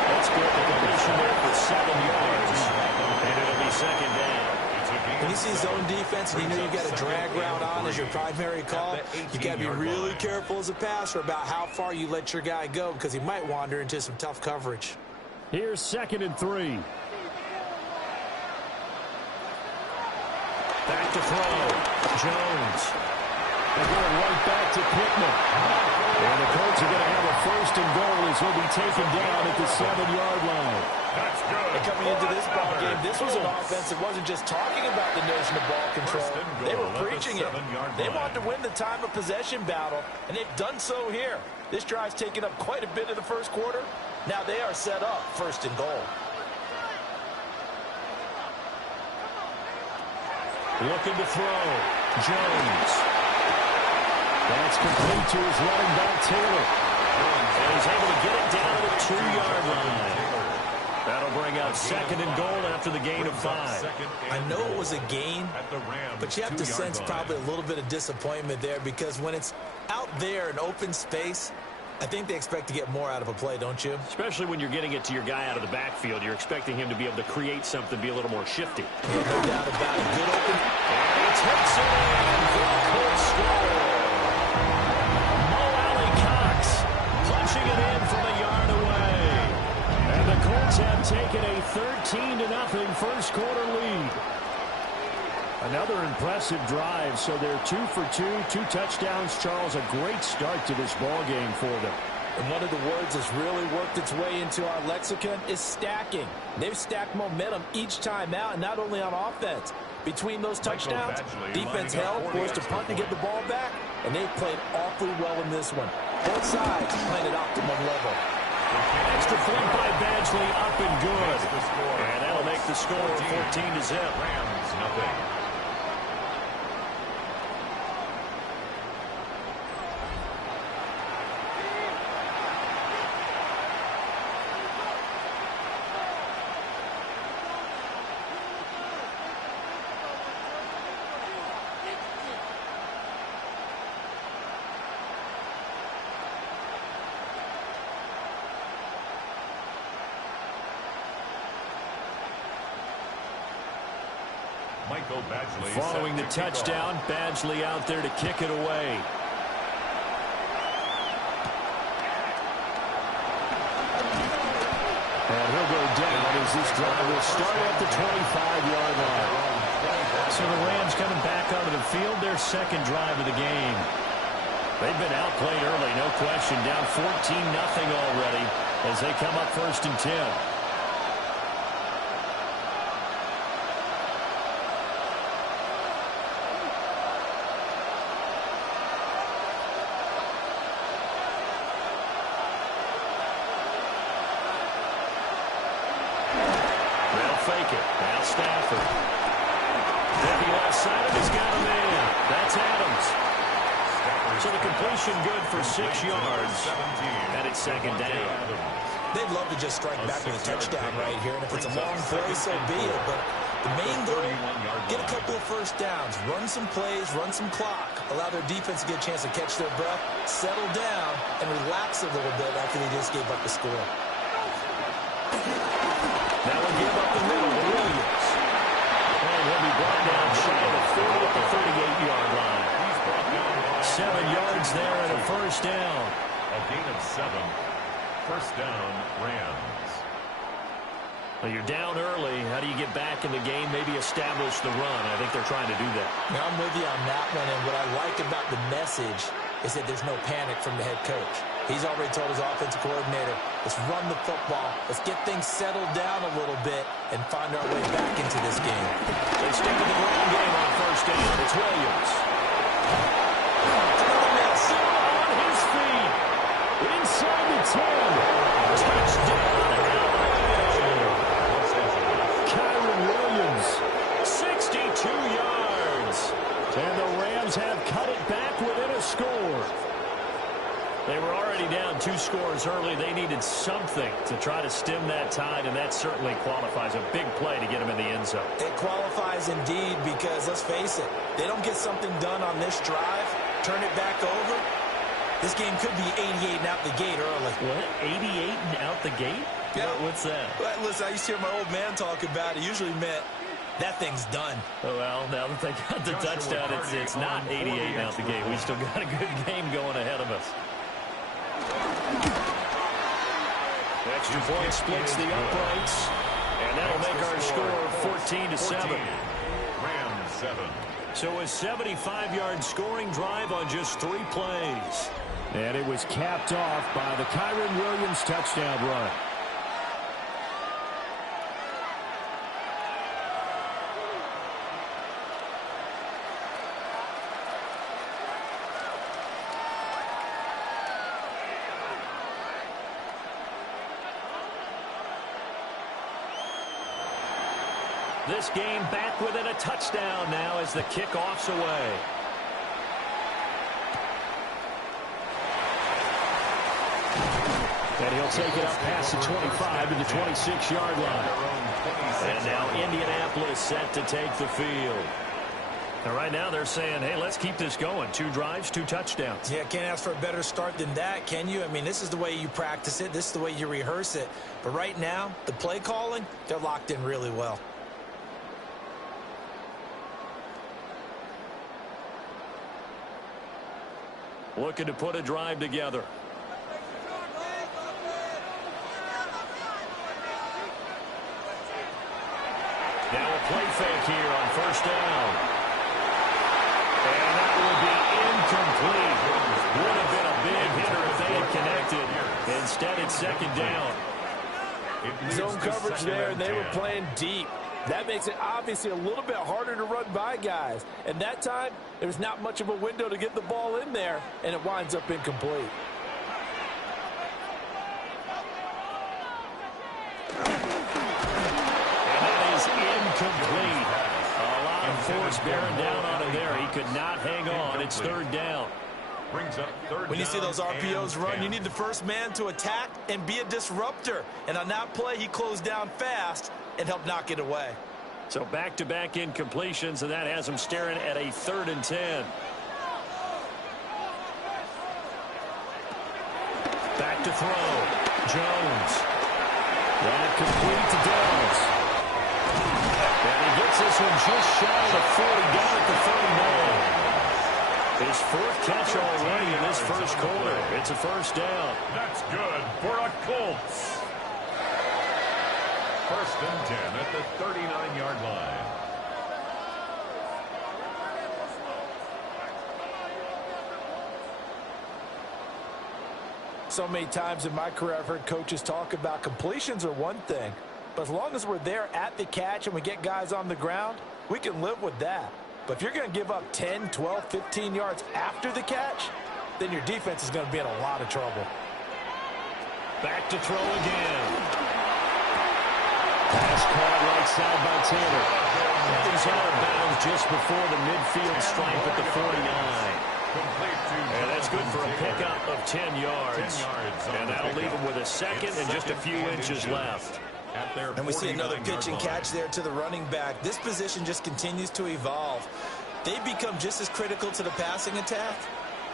That's good. The completion there for 7 yards. And it'll be 2nd down. When you see zone defense and you know you've got a drag route on as your primary call, you've got to be really careful as a passer about how far you let your guy go because he might wander into some tough coverage. Here's 2nd and 3. Back to throw. Jones. They're going right back to Pittman. And the Colts are going to have a 1st and goal as he'll be taken down at the 7-yard line. That's good. And coming into this ball game, this was an offense that wasn't just talking about the notion of ball control. They were preaching it. They wanted to win the time of possession battle, and they've done so here. This drive's taken up quite a bit of the first quarter. Now they are set up 1st and goal. Looking to throw. Jones. That's complete to his running back, Taylor. And he's able to get it down to the 2-yard line. That'll bring out 2nd and goal after the gain of 5. I know it was a gain, but you have to sense probably a little bit of disappointment there because when it's out there in open space, I think they expect to get more out of a play, don't you? Especially when you're getting it to your guy out of the backfield. You're expecting him to be able to create something, be a little more shifty. No doubt about it. Good open. And he takes it in for a court score. Punching it in from a yard away. Rams have taken a 13-0 first quarter lead. Another impressive drive, so they're 2 for 2, 2 touchdowns. Charles, a great start to this ball game for them. And one of the words that's really worked its way into our lexicon is stacking. They've stacked momentum each time out, and not only on offense. Between those touchdowns, defense held, forced a punt to get the ball back, and they've played awfully well in this one. Both sides playing at optimum level. Extra point by Badgley, up and good. And that'll make the score 14-0. Rams, nothing. Following the touchdown, Badgley out there to kick it away. And he'll go down as this drive will start at the 25-yard line. So the Rams coming back onto the field, their second drive of the game. They've been outplayed early, no question. Down 14-0 already as they come up 1st and 10. Fake it. Now Stafford. Heavy left side of he's got a man. That's Adams. So the completion good for 6 yards. And it's 2nd down. They'd love to just strike back with a touchdown right here, and if it's a long play, so be it. But the main goal, get a couple of first downs, run some plays, run some clock, allow their defense to get a chance to catch their breath, settle down, and relax a little bit after they just gave up the score. Now we'll give up the middle to Williams. And he'll be brought down shy of the 40 at the 38-yard line. 7 yards there and a first down. A gain of 7. First down, Rams. Well, you're down early. How do you get back in the game? Maybe establish the run. I think they're trying to do that. Now, I'm with you on that one, and what I like about the message is that there's no panic from the head coach. He's already told his offensive coordinator, let's run the football, let's get things settled down a little bit and find our way back into this game. They stick to the ground game on first down. It's Williams. Another miss. On his feet. Inside the 10. Touchdown. Kyron Williams. 62 yards. And the Rams have cut it back within a score. They were already down 2 scores early. They needed something to try to stem that tide, and that certainly qualifies. A big play to get them in the end zone. It qualifies indeed because, let's face it, they don't get something done on this drive, turn it back over, this game could be 88 and out the gate early. What? 88 and out the gate? Yeah. What's that? Well, listen, I used to hear my old man talk about it. Usually meant that thing's done. Oh, well, now that they got the touchdown, it's not 88 and out the gate. We still got a good game going ahead of us. Extra point splits the uprights, and that'll make our score 14-7. Rams 7. So a 75-yard scoring drive on just 3 plays. And it was capped off by the Kyron Williams touchdown run. This game back within a touchdown now as the kickoff's away. And he'll take it up past the 25 to the 26-yard line. And now Indianapolis set to take the field. And right now they're saying, hey, let's keep this going. 2 drives, 2 touchdowns. Yeah, can't ask for a better start than that, can you? I mean, this is the way you practice it. This is the way you rehearse it. But right now, the play calling, they're locked in really well. Looking to put a drive together. Now a play fake here on first down. And that will be incomplete. Would have been a big hitter if they had connected. Instead, it's second down. Zone coverage there, and they were playing deep. That makes it obviously a little bit harder to run by guys. And that time, there's not much of a window to get the ball in there, and it winds up incomplete. And that is incomplete. A lot of force bearing down on him there. He could not hang on. It's third down. Brings up third When you see down those RPOs and run, 10. you need the first man to attack and be a disruptor. And on that play, he closed down fast and helped knock it away. So back-to-back incompletions, and that has him staring at a 3rd and 10. Back to throw. Jones. That complete to Downs. And he gets this one just shy of the 40, down at the 39. His 4th catch already in this first quarter. It's a first down. That's good for a Colts. First and 10 at the 39-yard line. So many times in my career, I've heard coaches talk about completions are one thing, but as long as we're there at the catch and we get guys on the ground, we can live with that. But if you're going to give up 10, 12, 15 yards after the catch, then your defense is going to be in a lot of trouble. Back to throw again. Pass caught right side by Taylor. He's out of bounds just before the midfield stripe at the 49. And that's good for a pickup of 10 yards. And that'll leave him with a second and just a few inches left. And we see another pitch and catch there to the running back. This position just continues to evolve. They become just as critical to the passing attack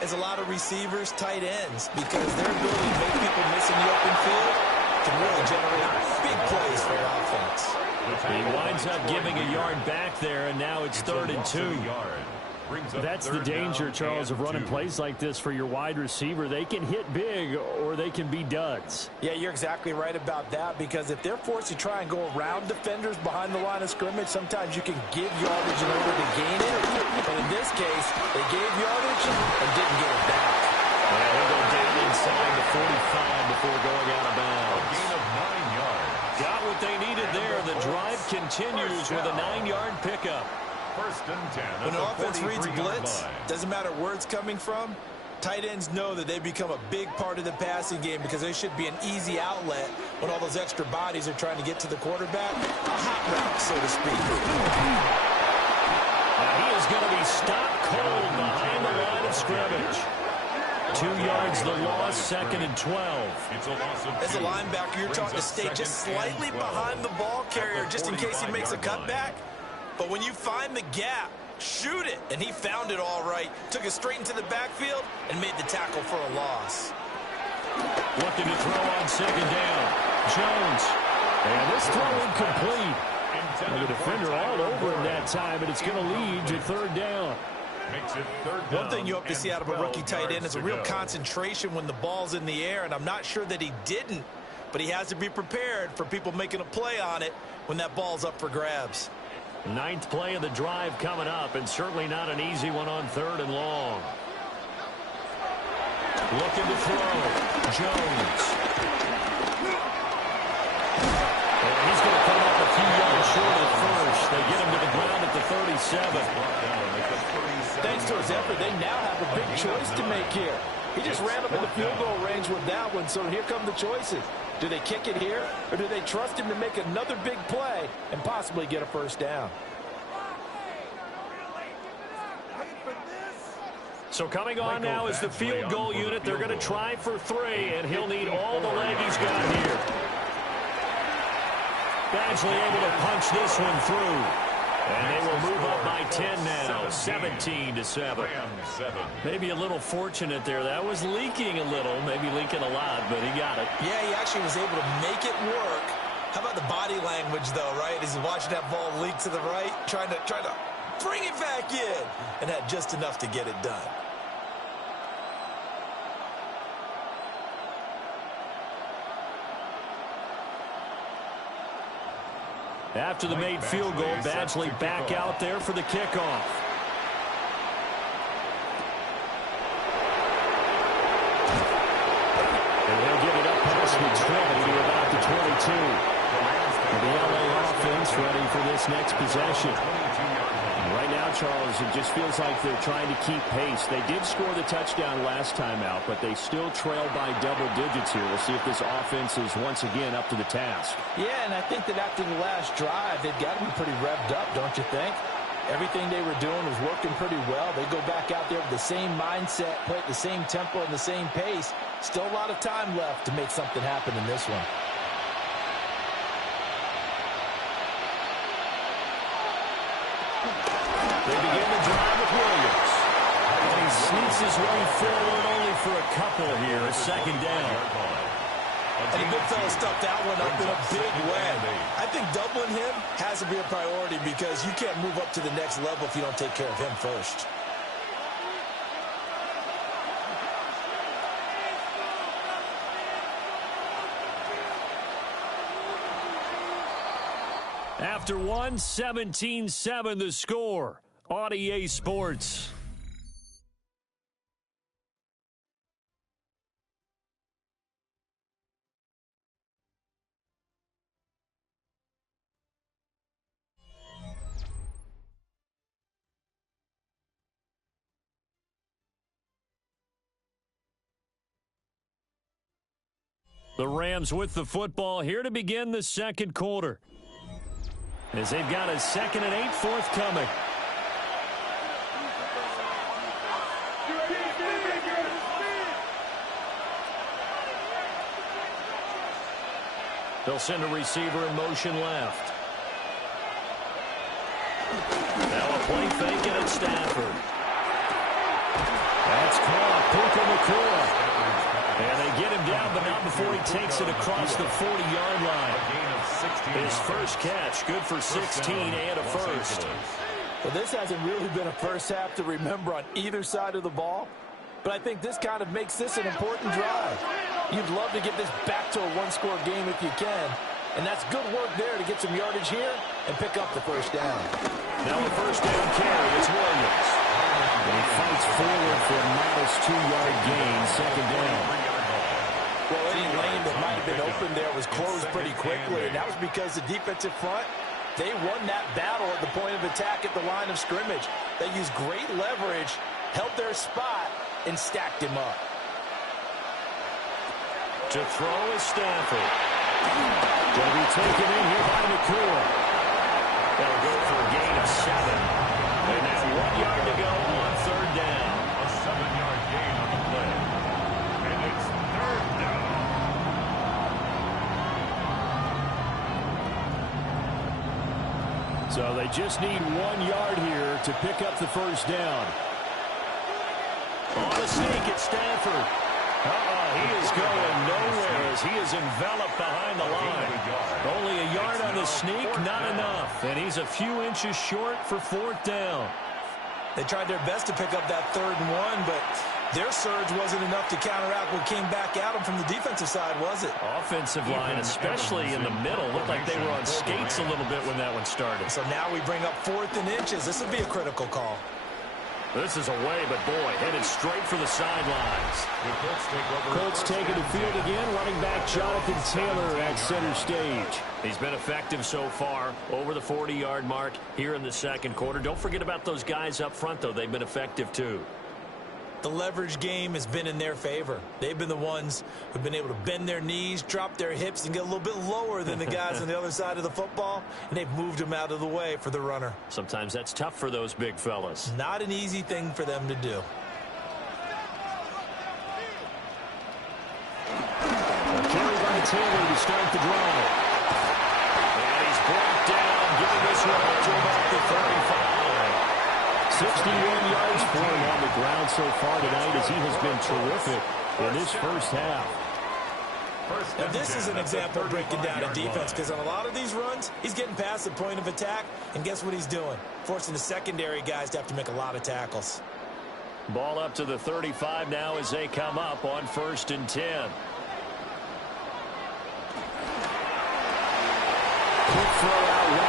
as a lot of receivers, tight ends, because their ability to make people miss in the open field can really generate big plays for an offense. He winds up giving a yard back there, and now it's 3rd and 2. That's the danger, Charles, of running plays like this for your wide receiver. They can hit big or they can be duds. Yeah, you're exactly right about that, because if they're forced to try and go around defenders behind the line of scrimmage, sometimes you can give yardage in order to gain it. But in this case, they gave yardage and didn't get it back. And he'll go down inside the 45 before going out of bounds. A gain of 9 yards. Got what they needed there. The drive continues with a 9-yard pickup. First and 10. When an offense reads blitz, doesn't matter where it's coming from, tight ends know that they become a big part of the passing game because they should be an easy outlet when all those extra bodies are trying to get to the quarterback. A hot route, so to speak. Now he is going to be stopped cold behind the line of scrimmage. 2 yards the loss, 2nd and 12. It's a loss of 2. As a linebacker, you're taught to stay just slightly behind the ball carrier just in case he makes a cutback. But when you find the gap, shoot it. And he found it all right. Took it straight into the backfield and made the tackle for a loss. Looking to throw on 2nd down. Jones. And this throw incomplete. And the defender all over him that time, and it's going to lead to 3rd down. Makes it 3rd down. One thing you hope to see out of a rookie tight end is a real concentration when the ball's in the air, and I'm not sure that he didn't. But he has to be prepared for people making a play on it when that ball's up for grabs. 9th play of the drive coming up, and certainly not an easy one on 3rd and long. Looking to throw. Jones. And he's going to come up a few yards short of first. They get him to the ground at the 37. Thanks to his effort, they now have a big choice to make here. He just ran up in the field goal range with that one, so here come the choices. Do they kick it here, or do they trust him to make another big play and possibly get a first down? So coming on now is the field goal unit. They're going to try for 3, and he'll need all the leg he's got here. Badgley able to punch this one through. And they will move up by 10 now, 17-7. Maybe a little fortunate there. That was leaking a little, maybe leaking a lot, but he got it. Yeah, he actually was able to make it work. How about the body language, though, right? As he's watching that ball leak to the right, trying to bring it back in, and had just enough to get it done. After the made field goal, Badgley back out there for the kickoff. And he'll give it up past the 20 to about the 22. The LA offense ready for this next possession. Right now, Charles, it just feels like they're trying to keep pace. They did score the touchdown last time out, but they still trail by double digits here. We'll see if this offense is once again up to the task. Yeah, and I think that after the last drive, they've got to be pretty revved up, don't you think? Everything they were doing was working pretty well. They go back out there with the same mindset, play at the same tempo and the same pace. Still a lot of time left to make something happen in this one. They begin the drive with Williams. And he sneaks his way forward only for a couple here, a second down. And the big fella stuffed that one up in a big way. I think doubling him has to be a priority because you can't move up to the next level if you don't take care of him first. After one, 17-7 the score on EA Sports. The Rams with the football here to begin the second quarter, as they've got a 2nd and 8 forthcoming. They'll send a receiver in motion left. Now a play fake at Stafford. That's caught. Puka Nacua. And they get him down, but not before he takes it across the 40-yard line. His first catch, good for 16 and a first. Well, this hasn't really been a first half to remember on either side of the ball, but I think this kind of makes this an important drive. You'd love to get this back to a one-score game if you can, and that's good work there to get some yardage here and pick up the first down. Now a first down carry, it's Williams. And he fights forward for a modest 2-yard gain, second down. Well, any lane that might have been open there was closed pretty quickly, and that was because the defensive front, they won that battle at the point of attack at the line of scrimmage. They used great leverage, held their spot, and stacked him up. To throw is Stafford. Going to be taken in here by Nacua. That'll go for a gain of 7. And now 1 yard to go on third down. A 7-yard gain on the play. And it's third down. So they just need 1 yard here to pick up the first down. On a sneak at Stafford. He is going nowhere as he is enveloped behind the line. Only a yard on the sneak, not enough. And he's a few inches short for fourth down. They tried their best to pick up that 3rd and 1, but their surge wasn't enough to counteract what came back at them from the defensive side, was it? Offensive line, especially in the middle, looked like they were on skates a little bit when that one started. So now we bring up 4th and inches. This would be a critical call. This is away, but boy, headed straight for the sidelines. Colts taking the field again. Running back Jonathan Taylor at center stage. He's been effective so far, over the 40-yard mark here in the second quarter. Don't forget about those guys up front, though. They've been effective, too. The leverage game has been in their favor. They've been the ones who've been able to bend their knees, drop their hips, and get a little bit lower than the guys on the other side of the football, and they've moved them out of the way for the runner. Sometimes that's tough for those big fellas. Not an easy thing for them to do. Carry by Taylor to start the drive. And he's brought down, giving this one up to about the 35. 61 yards for him on the ground so far tonight as he has been terrific in this first half. Now this is an example of breaking down a defense because on a lot of these runs, he's getting past the point of attack, and guess what he's doing? Forcing the secondary guys to have to make a lot of tackles. Ball up to the 35 now as they come up on 1st and 10. Quick throw out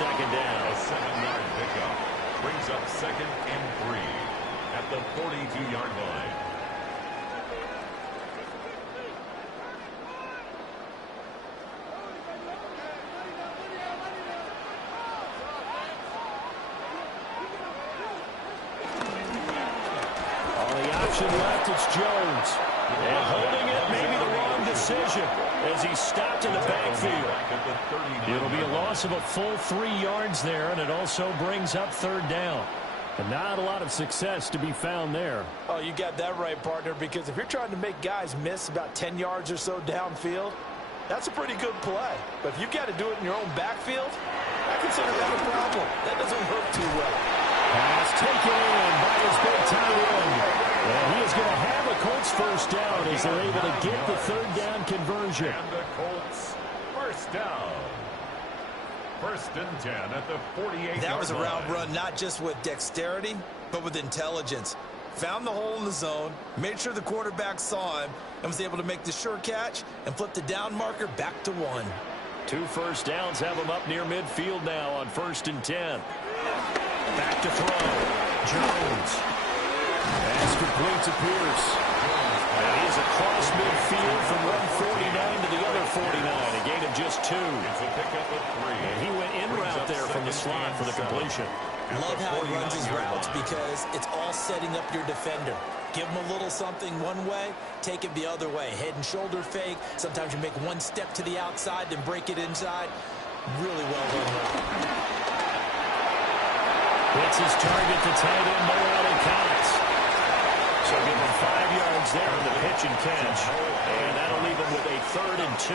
second down. A 7-yard pickup brings up 2nd and 3 at the 42-yard line. Left, it's Jones. And holding it, maybe the wrong decision as he stopped in the backfield. It'll be a loss of a full 3 yards there, and it also brings up 3rd down. And not a lot of success to be found there. Oh, you got that right, partner, because if you're trying to make guys miss about 10 yards or so downfield, that's a pretty good play. But if you've got to do it in your own backfield, I consider that a problem. That doesn't work too well. Pass taken in by his big tight end. And he is going to have a Colts first down as they're able to get the 3rd down conversion. And the Colts first down. 1st and 10 at the 48-yard line. That was a route run, not just with dexterity, but with intelligence. Found the hole in the zone, made sure the quarterback saw him, and was able to make the sure catch and flip the down marker back to 1. 2 first downs have him up near midfield now on 1st and 10. Back to throw. Jones. Pass complete to Pierce. And he's across midfield from 149 to the other 49. A gain of just 2. It's a pickup of 3. And he went in route there from the slot for the completion. Love how he runs his routes because it's all setting up your defender. Give him a little something one way, take it the other way. Head and shoulder fake. Sometimes you make one step to the outside, then break it inside. Really well run. Hits his target to tight end Morelli Cox. So give him 5 yards there on the pitch and catch. And that'll leave him with a 3rd and 2.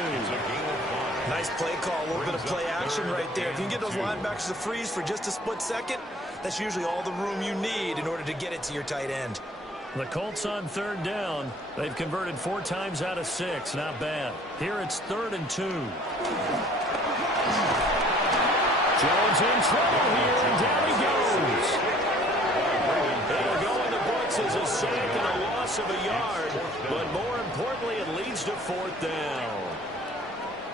Nice play call, a little bit of play action right there. If you can get those linebackers to freeze for just a split second, that's usually all the room you need in order to get it to your tight end. The Colts on 3rd down. They've converted 4 times out of 6. Not bad. Here it's 3rd and 2. Jones in trouble here, and down he goes. It'll go in the books as a sack and a loss of a yard, but more importantly, it leads to 4th down.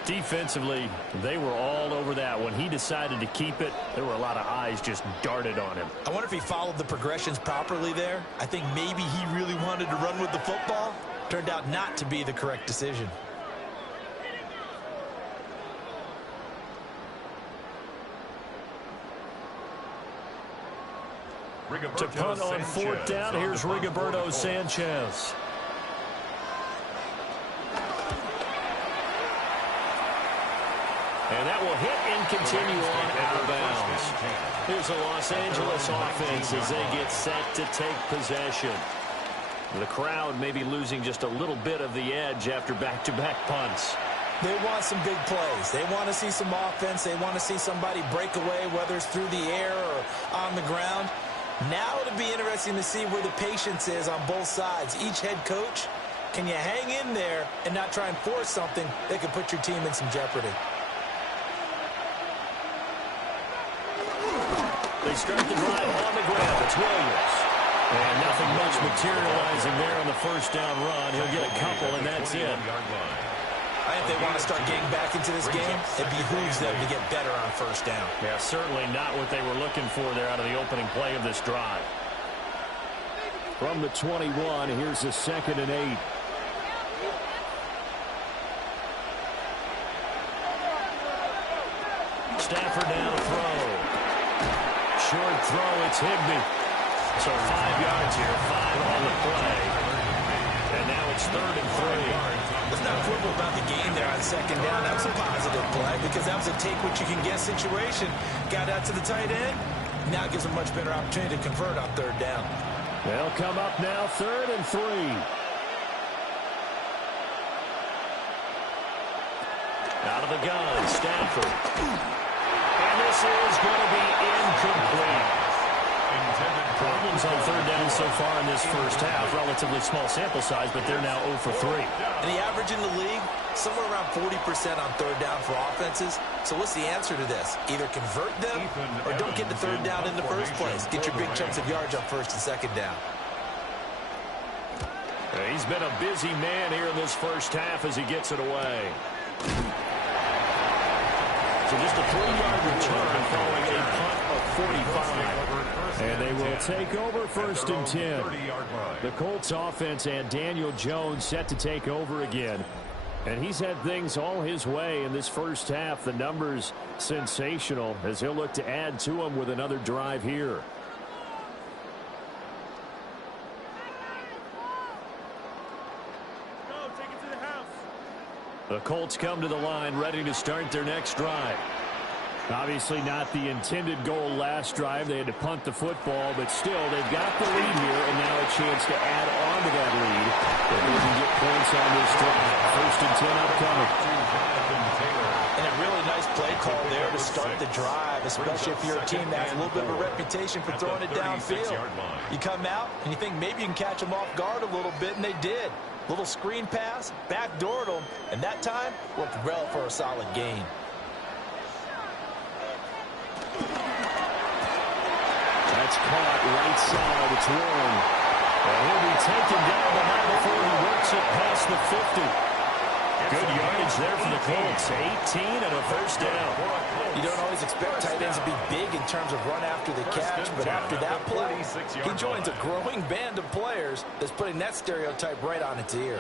Defensively, they were all over that. When he decided to keep it, there were a lot of eyes just darted on him. I wonder if he followed the progressions properly there. I think maybe he really wanted to run with the football. Turned out not to be the correct decision. To punt on 4th down, here's Rigoberto Sanchez. And that will hit and continue on out of bounds. Here's a Los Angeles offense as they get set to take possession. The crowd may be losing just a little bit of the edge after back-to-back punts. They want some big plays. They want to see some offense. They want to see somebody break away, whether it's through the air or on the ground. Now it'll be interesting to see where the patience is on both sides. Each head coach, can you hang in there and not try and force something that could put your team in some jeopardy? They start the drive on the ground. It's Williams. And nothing much materializing there on the first down run. He'll get a couple, and that's it. I think they want to start getting back into this game. It behooves them to get better on first down. Yeah, certainly not what they were looking for there out of the opening play of this drive. From the 21, here's a 2nd and 8. Stafford down to throw. Short throw, it's Higbee. So 5 yards here, 5 on the play. And now it's 3rd and 3. Let's not quibble about the game there on 2nd down. That was a positive play because that was a take-what-you-can-get situation. Got out to the tight end. Now it gives them a much better opportunity to convert on 3rd down. They'll come up now 3rd and 3. Out of the gun, Stafford. And this is going to be incomplete. Problems on 3rd down so far in this first half. Relatively small sample size, but they're now 0 for 3. And the average in the league, somewhere around 40% on 3rd down for offenses. So what's the answer to this? Either convert them or don't get the 3rd down in the first place. Get your big chunks of yards on 1st and 2nd down. He's been a busy man here in this first half as he gets it away. So just a 3-yard return following a punt of 45. And they will take over 1st and 10. The Colts offense and Daniel Jones set to take over again. And he's had things all his way in this first half. The numbers sensational as he'll look to add to them with another drive here. The Colts come to the line ready to start their next drive. Obviously not the intended goal last drive. They had to punt the football, but still they've got the lead here and now a chance to add on to that lead if they can get points on this drive. 1st and 10 upcoming. And a really nice play call there to start the drive, especially if you're a team that has a little bit of a reputation for throwing it downfield. You come out and you think maybe you can catch them off guard a little bit, and they did. Little screen pass, backdoored them, and that time worked well for a solid gain. That's caught right side. It's Warren. And he'll be taken down the high before he works it past the 50. Good yardage there for the Colts. 18 and a 1st down. You don't always expect tight ends to be big in terms of run after the catch, but after that play, he joins a growing band of players that's putting that stereotype right on its ear.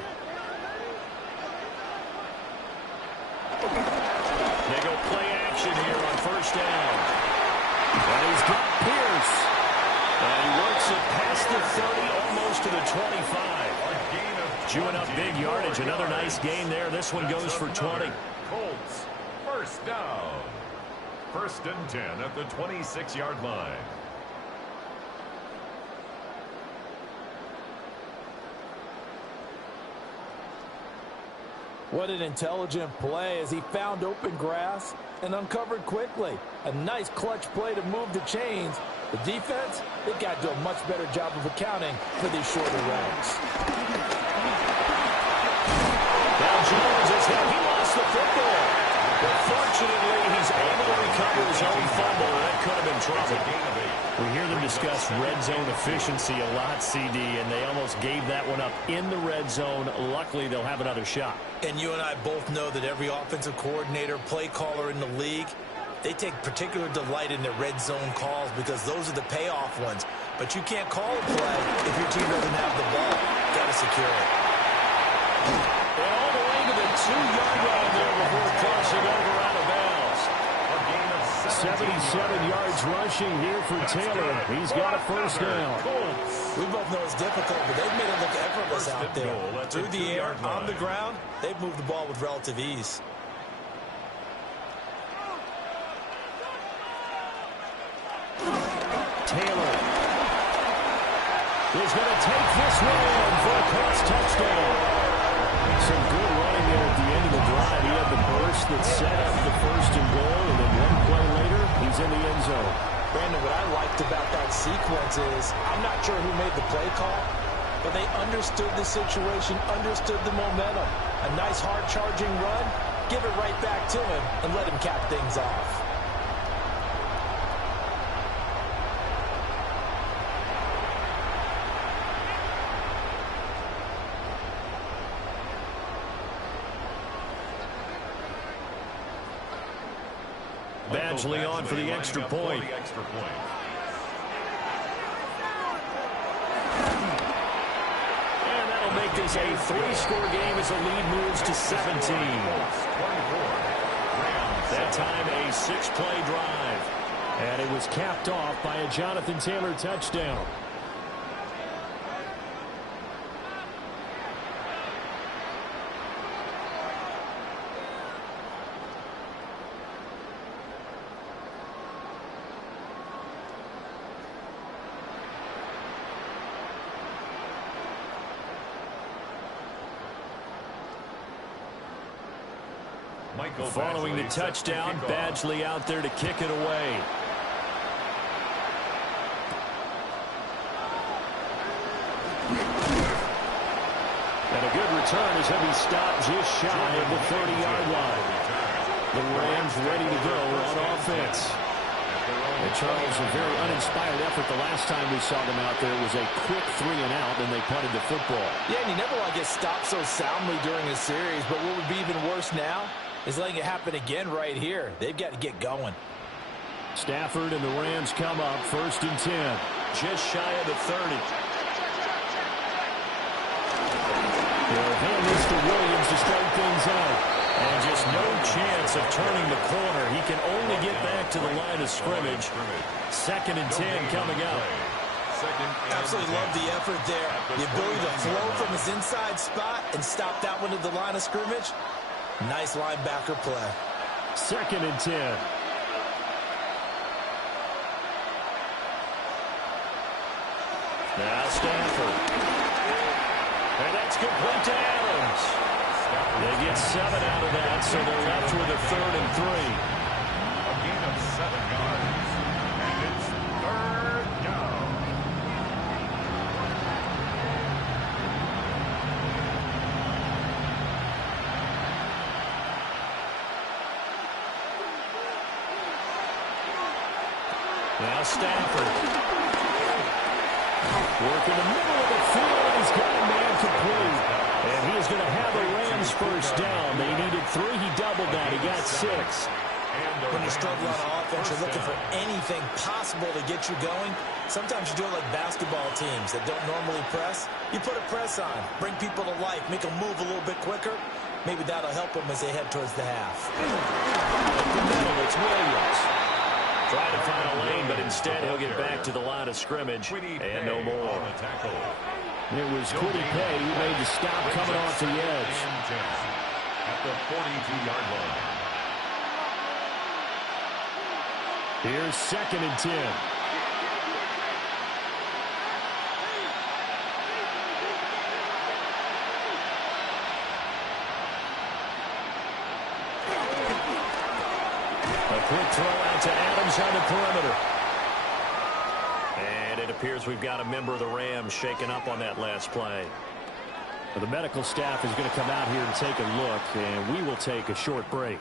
They go play action here on 1st down. And he's got Pierce. And he works it past the 30, almost to the 25. Chewing up big yardage. Another nice gain there. This one goes for 20. Colts, 1st down. 1st and 10 at the 26-yard line. What an intelligent play as he found open grass and uncovered quickly. A nice clutch play to move the chains. The defense, they've got to do a much better job of accounting for these shorter routes. Now Jones is hit. He lost the football. But fortunately, he's able to recover his own fumble, and that could have been trouble. We hear them discuss red zone efficiency a lot, CD, and they almost gave that one up in the red zone. Luckily, they'll have another shot. And you and I both know that every offensive coordinator, play caller in the league, they take particular delight in their red zone calls because those are the payoff ones. But you can't call a play if your team doesn't have the ball. Got to secure it. And all the way to the 2-yard line there before crossing over out of bounds. 77 yards rushing here for Taylor. He's got a 1st down. We both know it's difficult, but they've made it look effortless out there. Through the air, on the ground, they've moved the ball with relative ease. Taylor is going to take this one for a cross touchdown. Some good running there at the end of the drive. He had the burst that set up the 1st and goal, and then one play later, he's in the end zone. Brandon, what I liked about that sequence is I'm not sure who made the play call, but they understood the situation, understood the momentum. A nice hard-charging run, give it right back to him, and let him cap things off. Badgley on for the extra point. And that'll make this a 3-score game as the lead moves to 17. That time a 6-play drive. And it was capped off by a Jonathan Taylor touchdown. Following the touchdown, Badgley out there to kick it away. And a good return as he'll be stopped just shy of the 30-yard line. The Rams ready to go on offense. And Charles, a very uninspired effort the last time we saw them out there. It was a quick 3-and-out, and they punted the football. Yeah, and you never want to get stopped so soundly during a series, but what would be even worse now is letting it happen again right here. They've got to get going. Stafford and the Rams come up 1st and 10. Just shy of the 30. They'll hand this to Williams to start things out. And just no chance of turning the corner. He can only get back to the line of scrimmage. 2nd and 10 coming up. Absolutely love the effort there. The ability to flow from his inside spot and stop that one at the line of scrimmage. Nice linebacker play. 2nd and 10. Now Stafford. And that's complete to Adams. They get 7 out of that, so they're left with a 3rd and 3. A gain of 7 yards. And it's 3rd down. Now Stafford. Work in the middle of the field, and he's got a man complete. And he is going to have a Rams first down. They needed 3. He doubled that. He got 6. When you struggle on offense, you're looking for anything possible to get you going. Sometimes you do it like basketball teams that don't normally press. You put a press on, bring people to life, make them move a little bit quicker. Maybe that'll help them as they head towards the half. Up the middle, it's Williams. Trying to find a lane, but instead he'll get back to the line of scrimmage and no more. It was Quiddy Pay who made the stop coming off the edge. At the 42-yard line. Here's 2nd and 10. A quick throw out to Adams on the perimeter. And it appears we've got a member of the Rams shaken up on that last play. Well, the medical staff is going to come out here and take a look, and we will take a short break.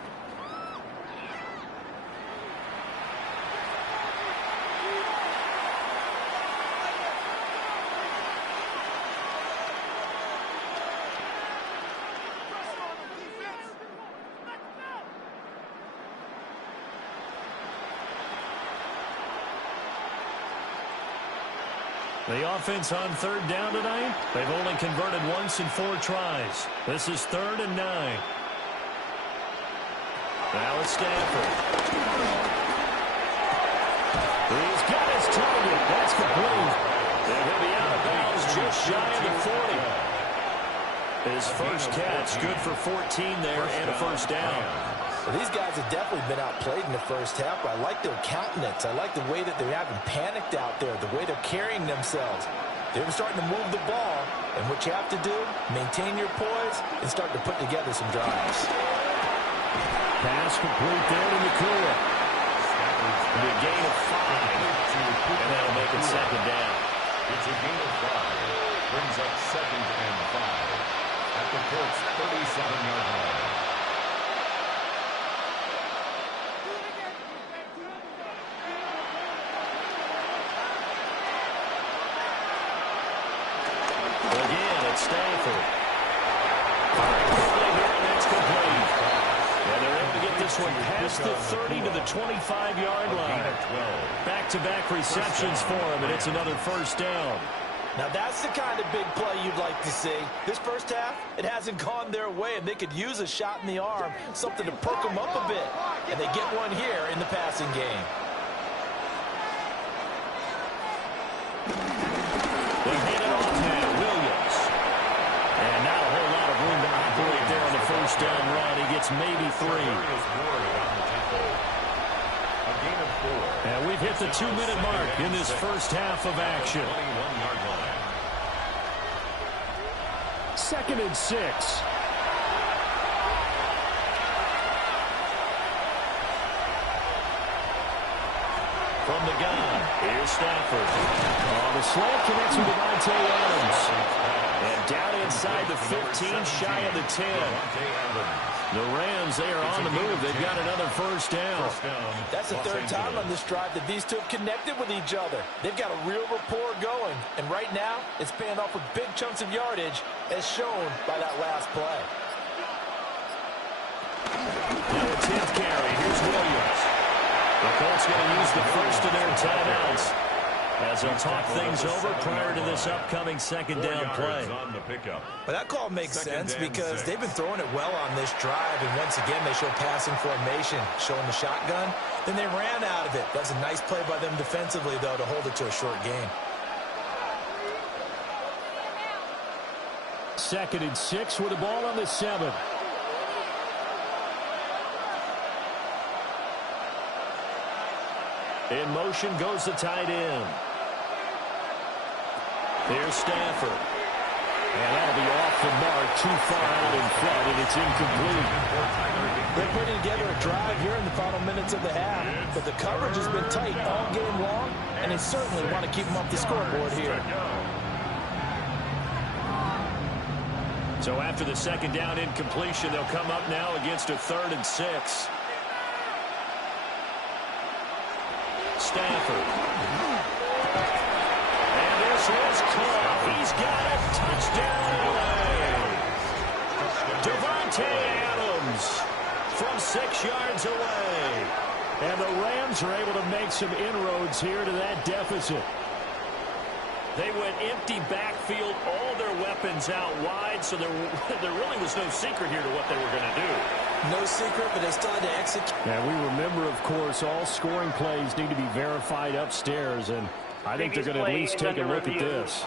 The offense on 3rd down tonight, they've only converted once in 4 tries. This is 3rd and 9. Now it's Stafford. He's got his target. That's complete. They're going to be out of bounds just shy of the 40. His first catch, good for 14 there and a first down. Well, these guys have definitely been outplayed in the first half. I like their countenance. I like the way that they haven't panicked out there, the way they're carrying themselves. They're starting to move the ball, and what you have to do, maintain your poise and start to put together some drives. Pass complete there to Nakua. A gain of 5, and that'll make it 2nd down. It's a gain of 5. Brings up 2nd and 5 at the Colts' 37-yard line. Stafford. That's complete. And they're able to get this one past the 30 to the 25-yard line. Back-to-back receptions for him, and it's another first down. Now that's the kind of big play you'd like to see. This first half, it hasn't gone their way, and they could use a shot in the arm, something to perk them up a bit. And they get one here in the passing game. They hand it off now. Williams. And not a whole lot of room to operate there on the first down run. He gets maybe 3. And we've hit the 2-minute mark in this first half of action. 21-yard line. 2nd and 6. From the gun, here's Stafford. The slant connects with Devontae Adams. And down inside the 15, shy of the 10. The Rams, they are on the move. They've got another first down. That's the 3rd time on this drive that these two have connected with each other. They've got a real rapport going. And right now, it's paying off with big chunks of yardage, as shown by that last play. Now a 10th carry. Here's Williams. The Colts going to use the first of their timeouts as they'll talk things over prior to this upcoming second down play. On the pickup. But that call makes sense because they've been throwing it well on this drive, and once again they show passing formation, showing the shotgun. Then they ran out of it. That's a nice play by them defensively, though, to hold it to a short gain. 2nd and 6 with the ball on the 7. In motion goes the tight end. There's Stafford. And that'll be off the mark, too far out in front, and it's incomplete. They're putting together a drive here in the final minutes of the half, but the coverage has been tight all game long, and they certainly want to keep them off the scoreboard here. So after the second down incompletion, they'll come up now against a 3rd and 6. Stafford. And this is caught. He's got it. Touchdown, LA. Devontae Adams from 6 yards away. And the Rams are able to make some inroads here to that deficit. They went empty backfield, all their weapons out wide, so there really was no secret here to what they were going to do. No secret, but they still had to execute. And we remember, of course, all scoring plays need to be verified upstairs, and I think they're going to at least take a look at this.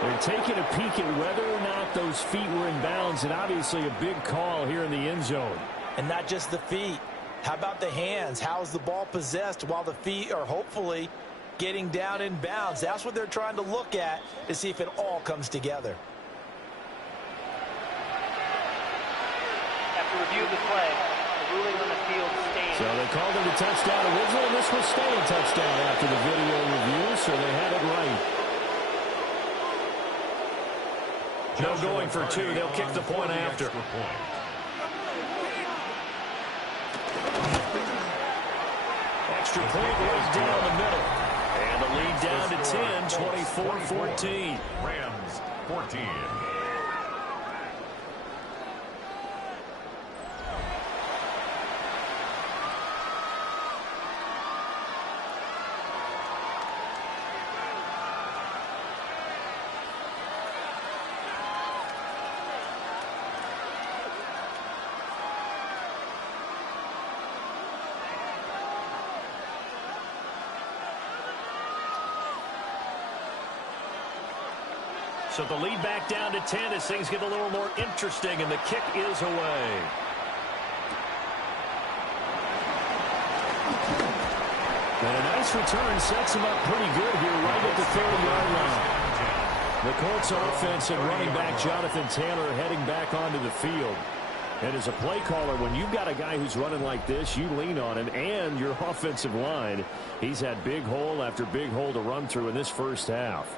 They're taking a peek at whether or not those feet were in bounds, and obviously a big call here in the end zone. And not just the feet. How about the hands? How's the ball possessed while the feet are hopefully getting down in bounds? That's what they're trying to look at to see if it all comes together. After review of the play, the ruling on the field stands. So they called it a touchdown originally, and this will stay a touchdown after the video review, so they had it right. No going for 2. They'll kick the point after. Extra point right down the middle. And the lead down to 10, 24-14. Rams 14. So the lead back down to 10 as things get a little more interesting, and the kick is away. And a nice return sets him up pretty good here right at the 30-yard line. The Colts offense and running back Jonathan Taylor heading back onto the field. And as a play caller, when you've got a guy who's running like this, you lean on him and your offensive line. He's had big hole after big hole to run through in this first half.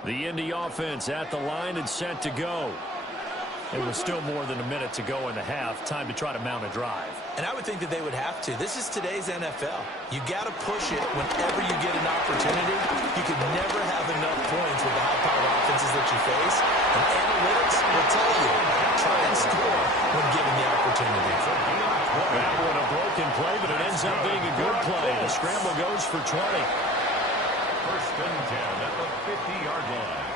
The Indy offense at the line and set to go. It was still more than a minute to go in the half. Time to try to mount a drive. And I would think that they would have to. This is today's NFL. You got to push it whenever you get an opportunity. You could never have enough points with the high-powered offenses that you face. And analytics will tell you, try and score when given the opportunity. That one a broken play, but it ends up being a good play. The scramble goes for 20. First and 10 at the 50-yard line.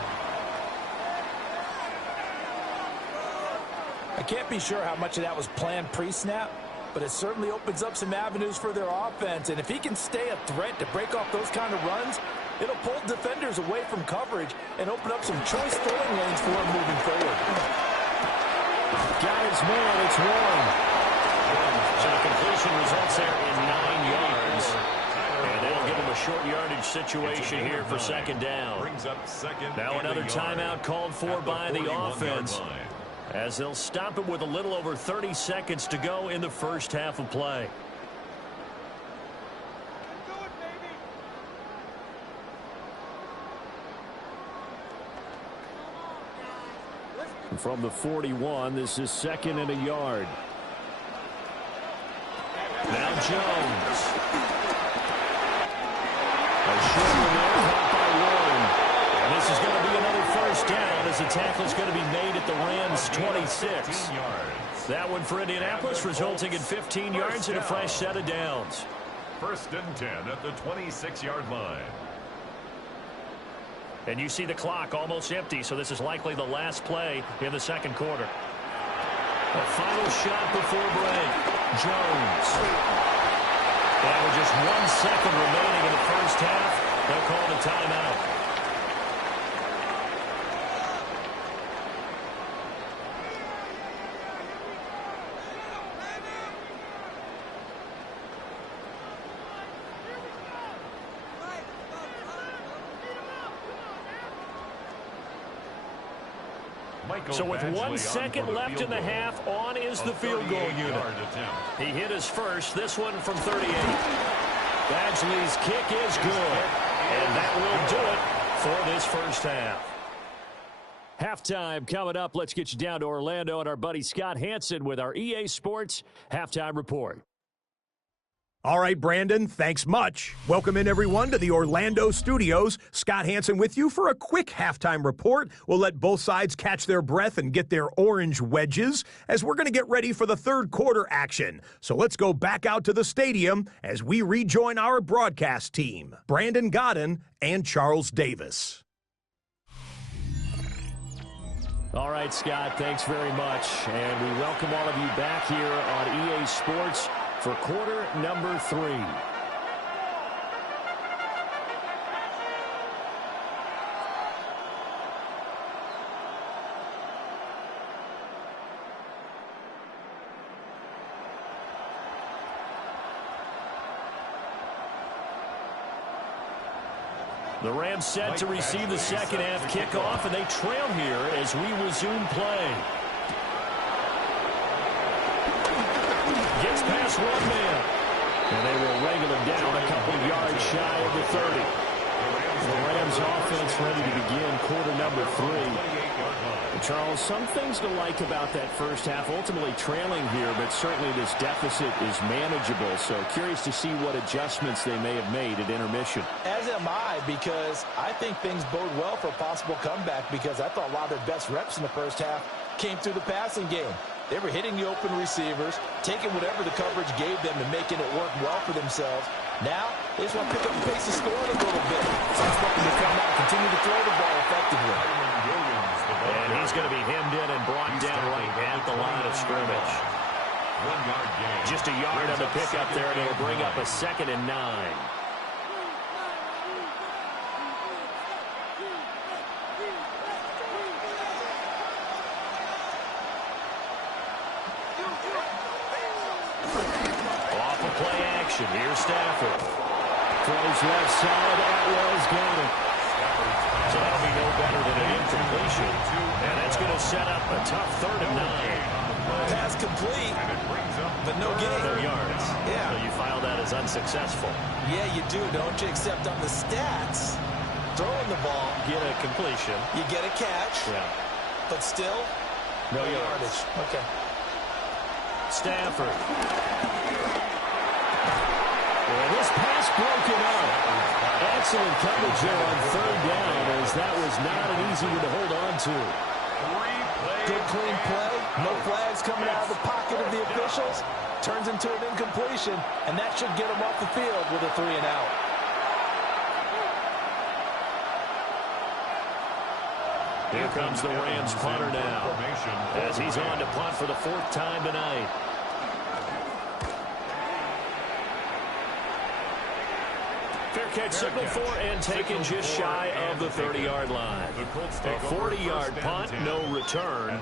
I can't be sure how much of that was planned pre-snap, but it certainly opens up some avenues for their offense. And if he can stay a threat to break off those kind of runs, it'll pull defenders away from coverage and open up some choice throwing lanes for him moving forward. Got his man, it's Warren. So the completion results there in 9 yards. And that'll give him a short yardage situation here for second down. Brings up second. Now another timeout called for by the offense, as they'll stop it with a little over 30 seconds to go in the first half of play. From the 41, this is second and a yard. Now Jones. shoulder there, caught by Warren. And this is going to be another first down as the tackle is going to be made at the Rams' 26. That one for Indianapolis, resulting in 15 yards and a fresh set of downs. First and 10 at the 26-yard line. And you see the clock almost empty, so this is likely the last play in the second quarter. The final shot before break. Jones. And with just 1 second remaining in the first half, they'll call the timeout. So with 1 second left in the half, on is the field goal unit. He hit his first, this one from 38. Badgley's kick is good, and that will do it for this first half. Halftime coming up. Let's get you down to Orlando and our buddy Scott Hansen with our EA Sports Halftime Report. All right, Brandon, thanks much. Welcome in, everyone, to the Orlando studios. Scott Hansen with you for a quick halftime report. We'll let both sides catch their breath and get their orange wedges as we're going to get ready for the third quarter action. So let's go back out to the stadium as we rejoin our broadcast team, Brandon Godden and Charles Davis. All right, Scott, thanks very much. And we welcome all of you back here on EA Sports for quarter number 3. The Rams set to receive the second half kickoff, and they trail here as we resume play. Gets past one man. And they will wrangle him down a couple yards shy of the 30. The Rams offense ready to begin quarter number 3. And Charles, some things to like about that first half. Ultimately trailing here, but certainly this deficit is manageable. So curious to see what adjustments they may have made at intermission. As am I, because I think things bode well for a possible comeback, because I thought a lot of their best reps in the first half came through the passing game. They were hitting the open receivers, taking whatever the coverage gave them and making it work well for themselves. Now, they just want to pick up the pace of scoring a little bit. So I'm expecting to come out and continue to throw the ball effectively. And he's going to be hemmed in and brought down right at the line of scrimmage. 1 yard gain. Just a yard on the pickup there, and it'll bring up a 2nd and 9. Here's Stafford. Throws left side. Atwell's got it. So that'll be no better than an incompletion. And that's going to set up a tough 3rd and 9. Pass complete, but no gain. No yards. Yeah. So you file that as unsuccessful. Yeah, you do, don't you? Except on the stats, throwing the ball, Get a completion. you get a catch, Yeah. but still, No yardage. Okay. Stafford. And this pass broken up. Excellent coverage there on 3rd down, as that was not an easy one to hold on to. Good clean play. No flags coming out of the pocket of the officials. Turns into an incompletion, and that should get them off the field with a 3 and out. Here comes the Rams punter now, as he's on to punt for the 4th time tonight. Fair catch signal for and taken just shy of the 30-yard line. A 40-yard punt, no return.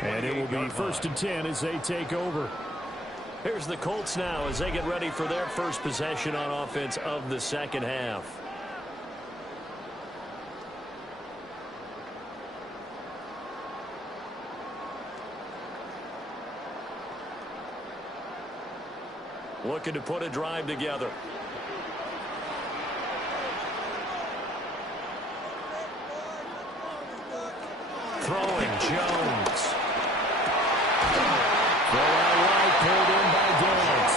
And it will be 1st and 10 as they take over. Here's the Colts now as they get ready for their first possession on offense of the second half. Looking to put a drive together. Throwing Jones. Throw out right, pulled in by Jones.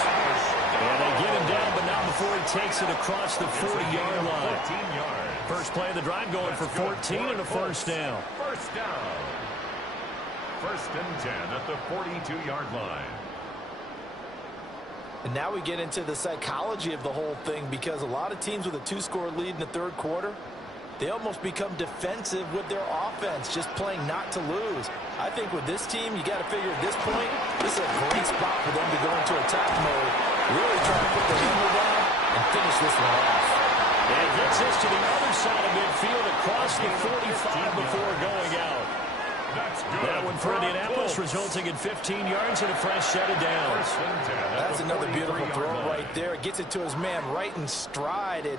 And they get him down, but not before he and takes it across the 40-yard line. 14 yards. First play of the drive going for 14 and a first down. First down. First and 10 at the 42-yard line. And now we get into the psychology of the whole thing, because a lot of teams with a 2-score lead in the third quarter, they almost become defensive with their offense, just playing not to lose. I think with this team, you got to figure at this point, this is a great spot for them to go into attack mode, really try to put the hammer down and finish this one off. And it gets us to the other side of midfield across the 45 before going out. That's good. That one for Indianapolis, resulting in 15 yards and a fresh set of downs. That's another beautiful throw right there. It gets it to his man right in stride, and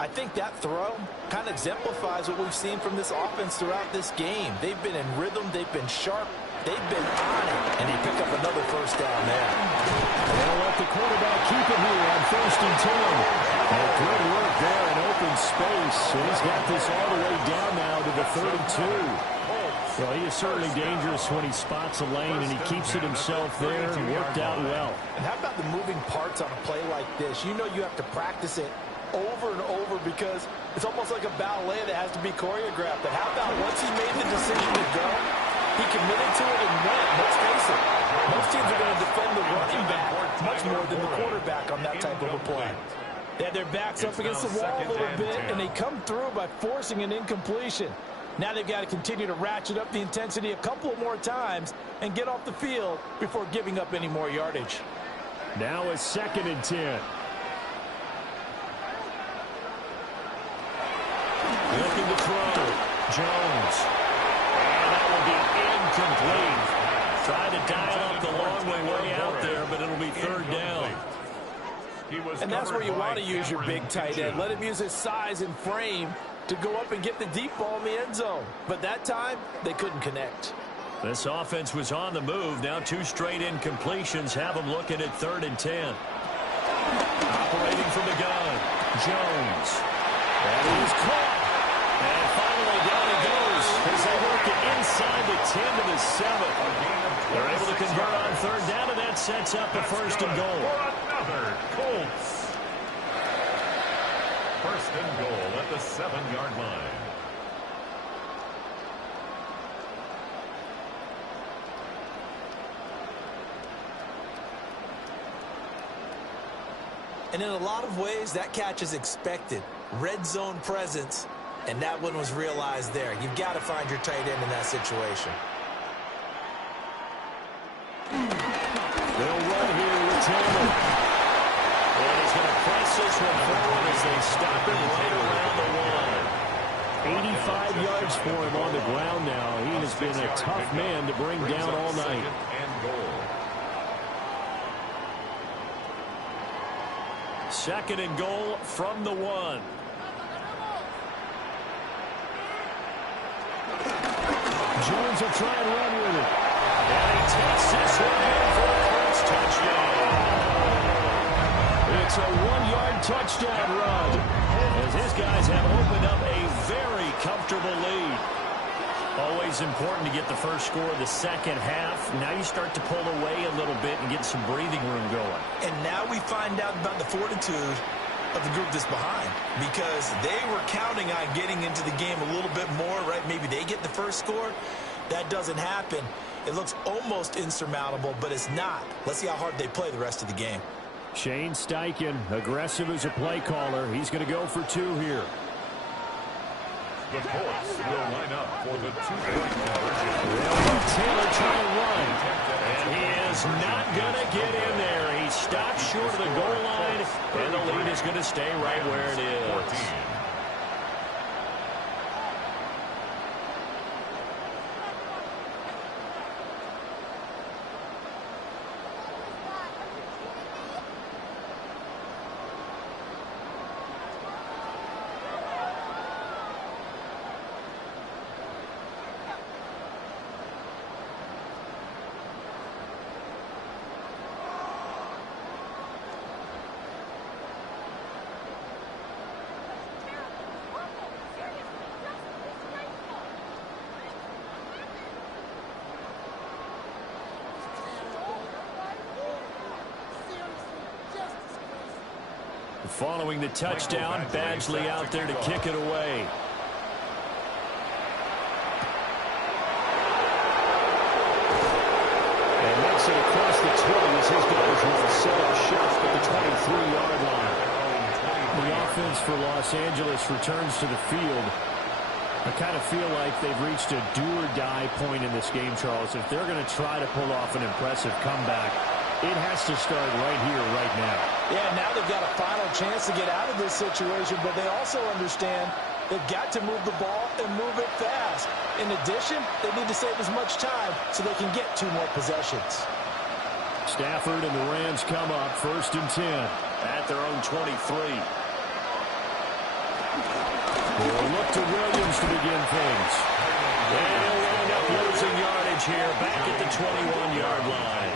I think that throw kind of exemplifies what we've seen from this offense throughout this game. They've been in rhythm, they've been sharp, they've been on it, and they pick up another first down there. They'll let the quarterback keep it here on first and 10. And good work there in open space. And he's got this all the way down now to the 32. Well, he is certainly dangerous when he spots a lane, and he keeps it himself there and worked out well. And how about the moving parts on a play like this? You know you have to practice it over and over, because it's almost like a ballet that has to be choreographed. But how about once he made the decision to go, he committed to it and went. Let's face it, most teams are going to defend the running back much more than the quarterback on that type of a play. They have their backs up against the wall a little bit, and they come through by forcing an incompletion. Now they've got to continue to ratchet up the intensity a couple of more times and get off the field before giving up any more yardage. Now a second and 10. Looking to throw. Jones. And that will be incomplete. Tried to dial up the long way out there, but it'll be third down. And that's where you want to use your big tight end. Let him use his size and frame to go up and get the deep ball in the end zone. But that time, they couldn't connect. This offense was on the move. Now 2 straight incompletions have them looking at third and 10. Operating from the gun. Jones. And he's caught. And finally down he goes as they work it inside the 10 to the 7. They're able to convert on third down, and that sets up the first and goal. Another Colts. First and goal at the 7-yard line. And in a lot of ways, that catch is expected. Red zone presence, and that one was realized there. You've got to find your tight end in that situation. They'll run here with Taylor. And he's going to press this one forward as they stop him right around the line. 85 yards for him on the ground now. He has been a tough man to bring down all night. Second and goal from the 1. Jones will try and run with it. And he takes this one in for a first touchdown. It's a 1-yard touchdown run, as his guys have opened up a very comfortable lead. Always important to get the first score of the second half. Now you start to pull away a little bit and get some breathing room going. And now we find out about the fortitude of the group that's behind, because they were counting on getting into the game a little bit more, right? Maybe they get the first score. That doesn't happen. It looks almost insurmountable, but it's not. Let's see how hard they play the rest of the game. Shane Steichen, aggressive as a play caller. He's going to go for 2 here. The Colts will line up for the 2-point conversion. Taylor trying to run. And he is not going to get in there. He stops short of the goal line, and the lead is going to stay right where it is. 14. Following the touchdown, Badgley out there to kick it away. And makes it across the 20 as his guys will set up shop at the 23-yard line. The offense for Los Angeles returns to the field. I kind of feel like they've reached a do-or-die point in this game, Charles. If they're going to try to pull off an impressive comeback, it has to start right here, right now. Yeah, now they've got a final chance to get out of this situation, but they also understand they've got to move the ball and move it fast. In addition, they need to save as much time so they can get 2 more possessions. Stafford and the Rams come up 1st and 10 at their own 23. We'll look to Williams to begin things. And he'll end up losing yardage here back at the 21-yard line.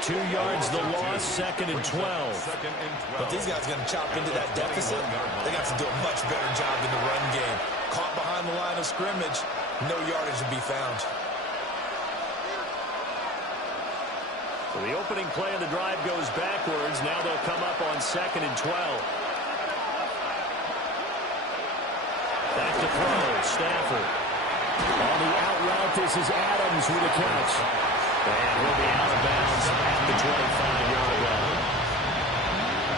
2 yards the loss, 2nd and 12. But these guys are going to chop into that deficit. They got to do a much better job in the run game. Caught behind the line of scrimmage, no yardage to be found. So the opening play of the drive goes backwards. Now they'll come up on 2nd and 12. Back to throw, Stafford. On the out route, this is Adams with a catch. And he'll be out of bounds at the 25-yard line.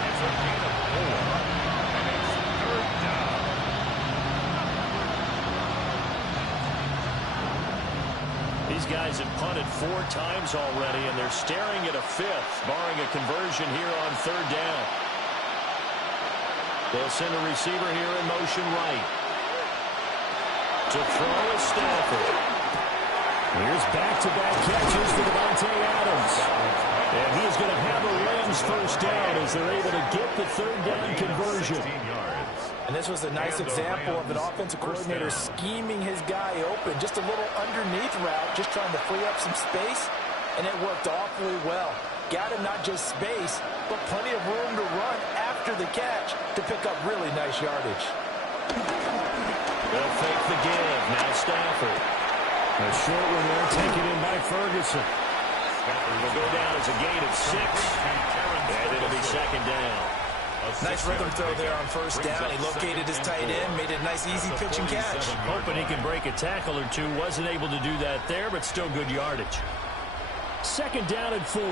It's a gain of 4, and it's 3rd down. These guys have punted 4 times already, and they're staring at a 5th, barring a conversion here on 3rd down. They'll send a receiver here in motion right. To throw is Stafford. Here's back-to-back catches for Davante Adams. And he's going to have a Rams 1st down as they're able to get the 3rd down conversion. And this was a nice example of an offensive coordinator scheming his guy open. Just a little underneath route, just trying to free up some space, and it worked awfully well. Got him not just space, but plenty of room to run after the catch to pick up really nice yardage. They'll fake the give. Now Stafford. A short one there, taken in by Ferguson. Stafford will go down as a gain of 6. And it'll be 2nd down. Nice rhythm throw there on 1st down. He located his tight end, made it a nice easy pitch and catch. Hoping he can break a tackle or 2. Wasn't able to do that there, but still good yardage. 2nd down and 4.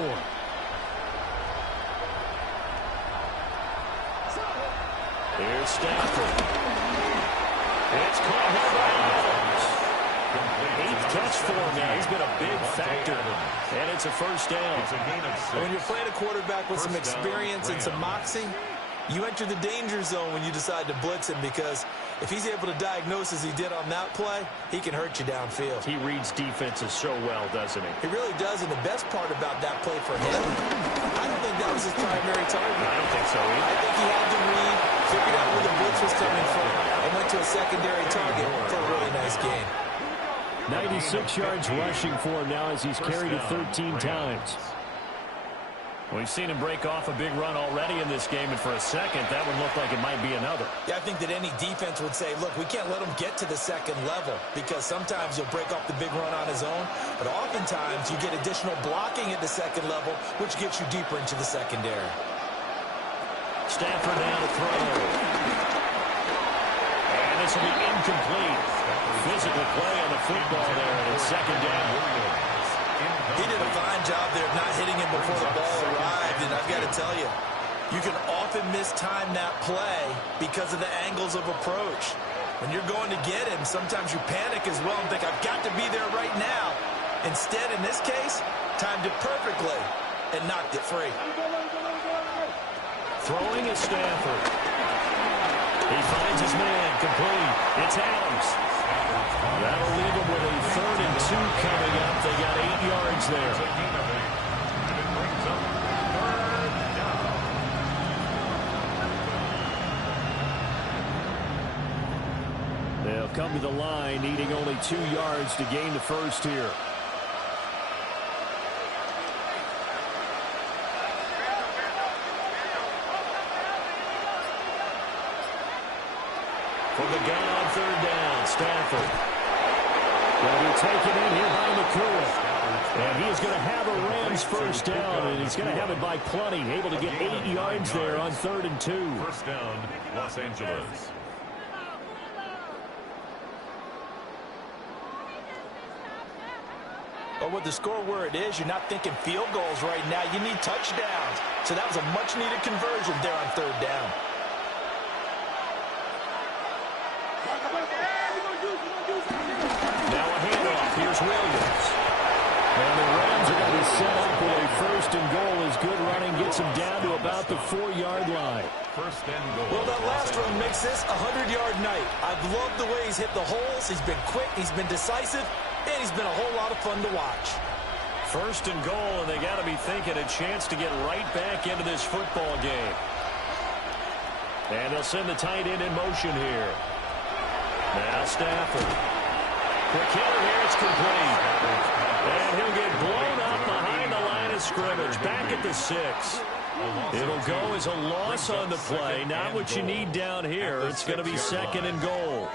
Here's Stafford. It's caught here by Adams. 8th catch for him now. He's been a big factor. And it's a 1st down. When you're playing a quarterback with some experience and some moxie, you enter the danger zone when you decide to blitz him, because if he's able to diagnose as he did on that play, he can hurt you downfield. He reads defenses so well, doesn't he? He really does, and the best part about that play for him, I don't think that was his primary target. I don't think so either. I think he had to read, figured out where the blitz was coming from, and went to a secondary target for a really nice gain. 96 yards rushing for him now as he's carried it 13 times. We've seen him break off a big run already in this game, and for a second, that would look like it might be another. Yeah, I think that any defense would say, look, we can't let him get to the 2nd level, because sometimes he'll break off the big run on his own, but oftentimes you get additional blocking at the 2nd level, which gets you deeper into the secondary. Stafford now to throw. And this will be incomplete. Physical play on the football there, and it's 2nd down. He did a fine job there of not hitting him before the ball arrived, and I've got to tell you, you can often mistime that play because of the angles of approach. When you're going to get him, sometimes you panic as well and think, I've got to be there right now. Instead, in this case, timed it perfectly and knocked it free. Throwing is Stafford. He finds his man, complete. It's Adams. That'll leave him with a 3rd and 2 coming up. They got 8 yards there. And it brings up 3rd down. They'll come to the line, needing only 2 yards to gain the 1st here. For the gun on 3rd down, Stafford. Going to be taken in here by McCoy. And he is going to have a Rams first down, and he's going to have it by plenty. Able to get 8 yards there on 3rd and 2. First down, Los Angeles. But with the score where it is, you're not thinking field goals right now. You need touchdowns. So that was a much-needed conversion there on 3rd down. Now a handoff. Here's Williams. And the Rams are going to be set up with a 1st and goal as good running gets him down to about the 4-yard line. First and goal. Well, that last run makes this a 100-yard night. I've loved the way he's hit the holes. He's been quick. He's been decisive. And he's been a whole lot of fun to watch. 1st and goal, and they got to be thinking a chance to get right back into this football game. And they'll send the tight end in motion here. Now Stafford. Quick hitter here, it's complete. And he'll get blown up behind the line of scrimmage. Back at the 6. It'll go as a loss on the play. Not what you need down here. It's going to be 2nd and goal.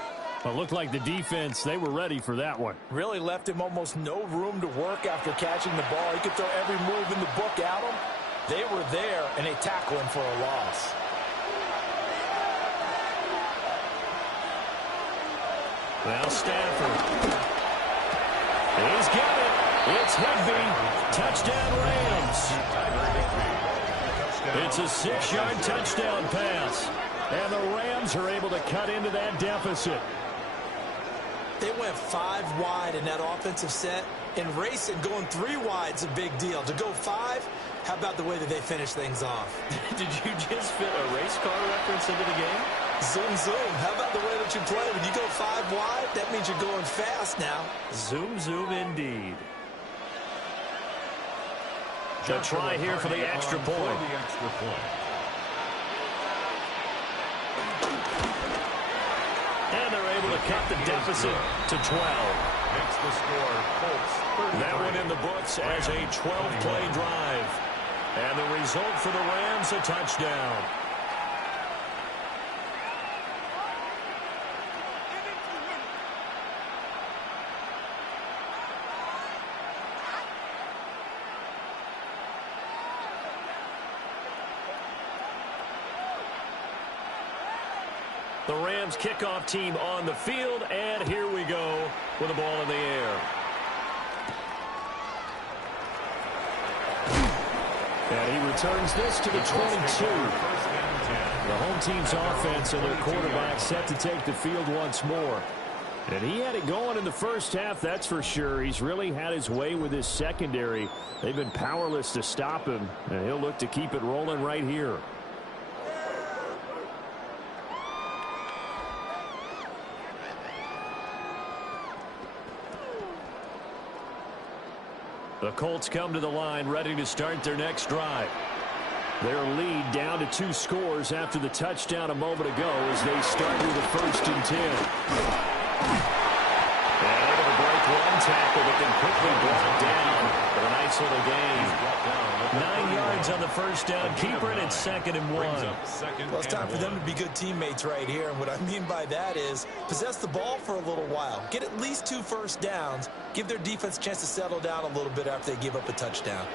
Well, it looked like the defense, they were ready for that one. Really left him almost no room to work after catching the ball. He could throw every move in the book at him. They were there, and they tackle him for a loss. Now Stafford. He's got it. It's Higbee. Touchdown Rams. It's a 6-yard touchdown pass. And the Rams are able to cut into that deficit. They went 5 wide in that offensive set. And racing, going 3 wide's a big deal. To go 5, how about the way that they finish things off? Did you just fit a race car reference into the game? Zoom, zoom. How about the way that you play? When you go 5 wide, that means you're going fast now. Zoom, zoom indeed. They'll try here for the extra point. And they're able to cut the deficit to 12. Makes the score Colts 33. That one in the books as a 12-play drive. And the result for the Rams, a touchdown. The Rams kickoff team on the field, and here we go with the ball in the air. And he returns this to the 22. The home team's offense and their quarterback set to take the field once more. And he had it going in the first half, that's for sure. He's really had his way with his secondary. They've been powerless to stop him, and he'll look to keep it rolling right here. The Colts come to the line ready to start their next drive. Their lead down to 2 scores after the touchdown a moment ago as they start with a 1st and 10. And able to break one tackle but then quickly brought down for a nice little gain. 9 yards on the first down. Keeper it at 2nd and 1. Well, it's time for them to be good teammates right here. And what I mean by that is possess the ball for a little while. Get at least 2 first downs. Give their defense a chance to settle down a little bit after they give up a touchdown.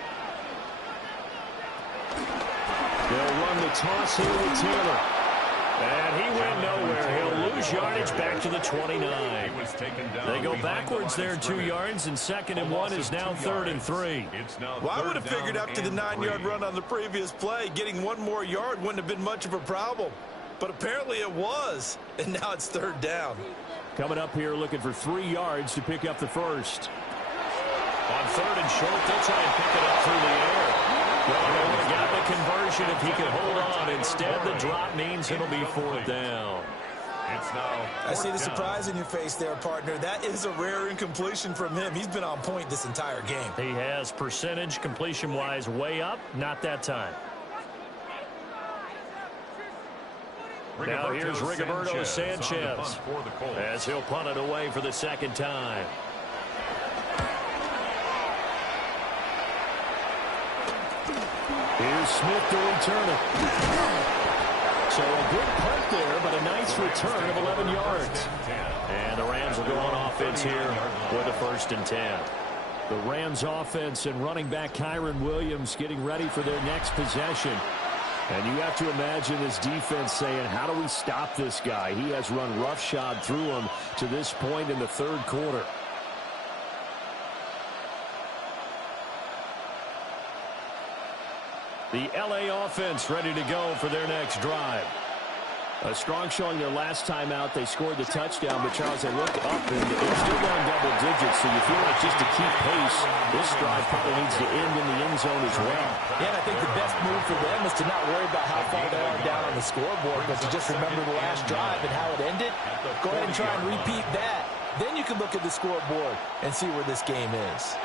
They'll run the toss here with Taylor. And he went nowhere. He'll lose yardage back to the 29. They go backwards there 2 yards, and 2nd and 1 is now 3rd and 3. Well, I would have figured after the 9-yard run on the previous play, getting 1 more yard wouldn't have been much of a problem. But apparently it was, and now it's 3rd down. Coming up here looking for 3 yards to pick up the first. On 3rd and short, they'll try and pick it up through the air. Well, they would have got the conversion if he could hold on. Instead, the drop means it'll be 4th down. I see the surprise in your face there, partner. That is a rare incompletion from him. He's been on point this entire game. He has percentage completion-wise way up. Not that time. Now here's Rigoberto Sanchez as he'll punt it away for the 2nd time. Here's Smith to return it. So a good punt there, but a nice return of 11 yards. And the Rams will go on offense here with a 1st and 10. The Rams offense and running back Kyron Williams getting ready for their next possession. And you have to imagine this defense saying, how do we stop this guy? He has run roughshod through him to this point in the 3rd quarter. The LA offense ready to go for their next drive. A strong showing their last time out. They scored the touchdown, but Charles, they looked up and they're still going double digits. So you feel like just to keep pace, this drive probably needs to end in the end zone as well. Yeah, and I think the best move for them is to not worry about how far they are down on the scoreboard, but to just remember the last drive and how it ended. Go ahead and try and repeat that. Then you can look at the scoreboard and see where this game is.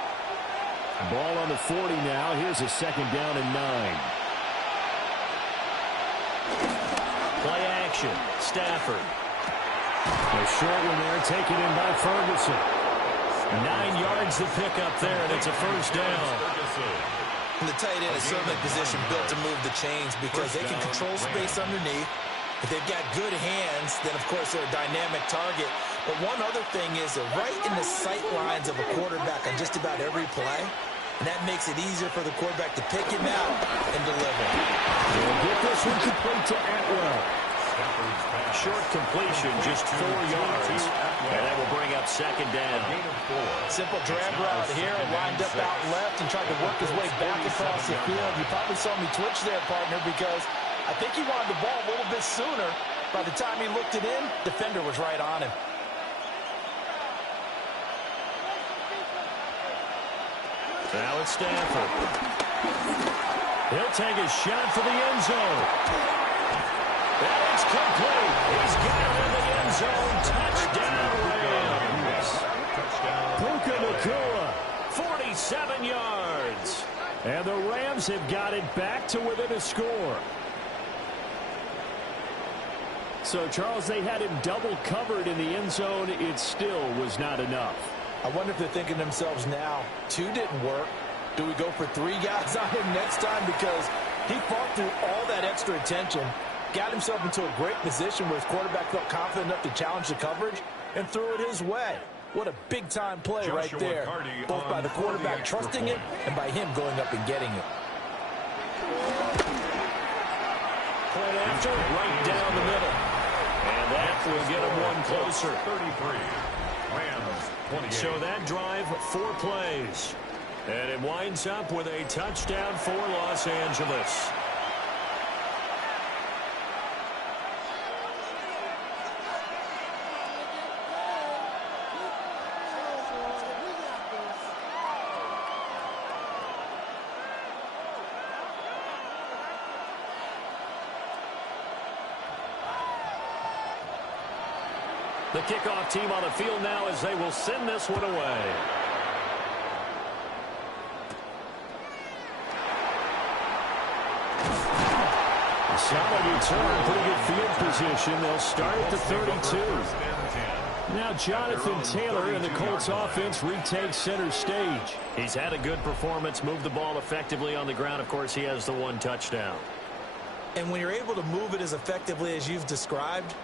Ball on the 40 now. Here's a 2nd down and 9. Play action. Stafford. A short one there, taken in by Ferguson. 9 yards to pick up there, and it's a 1st down. And the tight end is certainly position built to move the chains because they can control space underneath. If they've got good hands, then, of course, they're a dynamic target. But one other thing is they're right in the sight lines of a quarterback on just about every play. And that makes it easier for the quarterback to pick him out and deliver. They'll get this one complete to Atwell. Short completion, just 4 yards. And that will bring up 2nd down. Simple drag route here, lined up out left and tried to work his way back across the field. You probably saw me twitch there, partner, because I think he wanted the ball a little bit sooner. By the time he looked it in, defender was right on him. Now it's Stafford. He'll take a shot for the end zone. And it's complete. He's got it in the end zone. Touchdown, Rams. Puka Nacua, 47 yards. And the Rams have got it back to within a score. So, Charles, they had him double covered in the end zone. It still was not enough. I wonder if they're thinking to themselves now, 2 didn't work. Do we go for 3 guys on him next time? Because he fought through all that extra attention, got himself into a great position where his quarterback felt confident enough to challenge the coverage and threw it his way. What a big-time play right there, both by the quarterback trusting it and by him going up and getting it. Point after, right down the middle. And that will get him one closer. 33. Rams, 28. So that drive, 4 plays. And it winds up with a touchdown for Los Angeles. The kickoff team on the field now as they will send this one away. Solid return, pretty good field position. They'll start at the 32. Now Jonathan Taylor and the Colts offense retakes center stage. He's had a good performance, moved the ball effectively on the ground. Of course, he has the 1 touchdown. And when you're able to move it as effectively as you've described,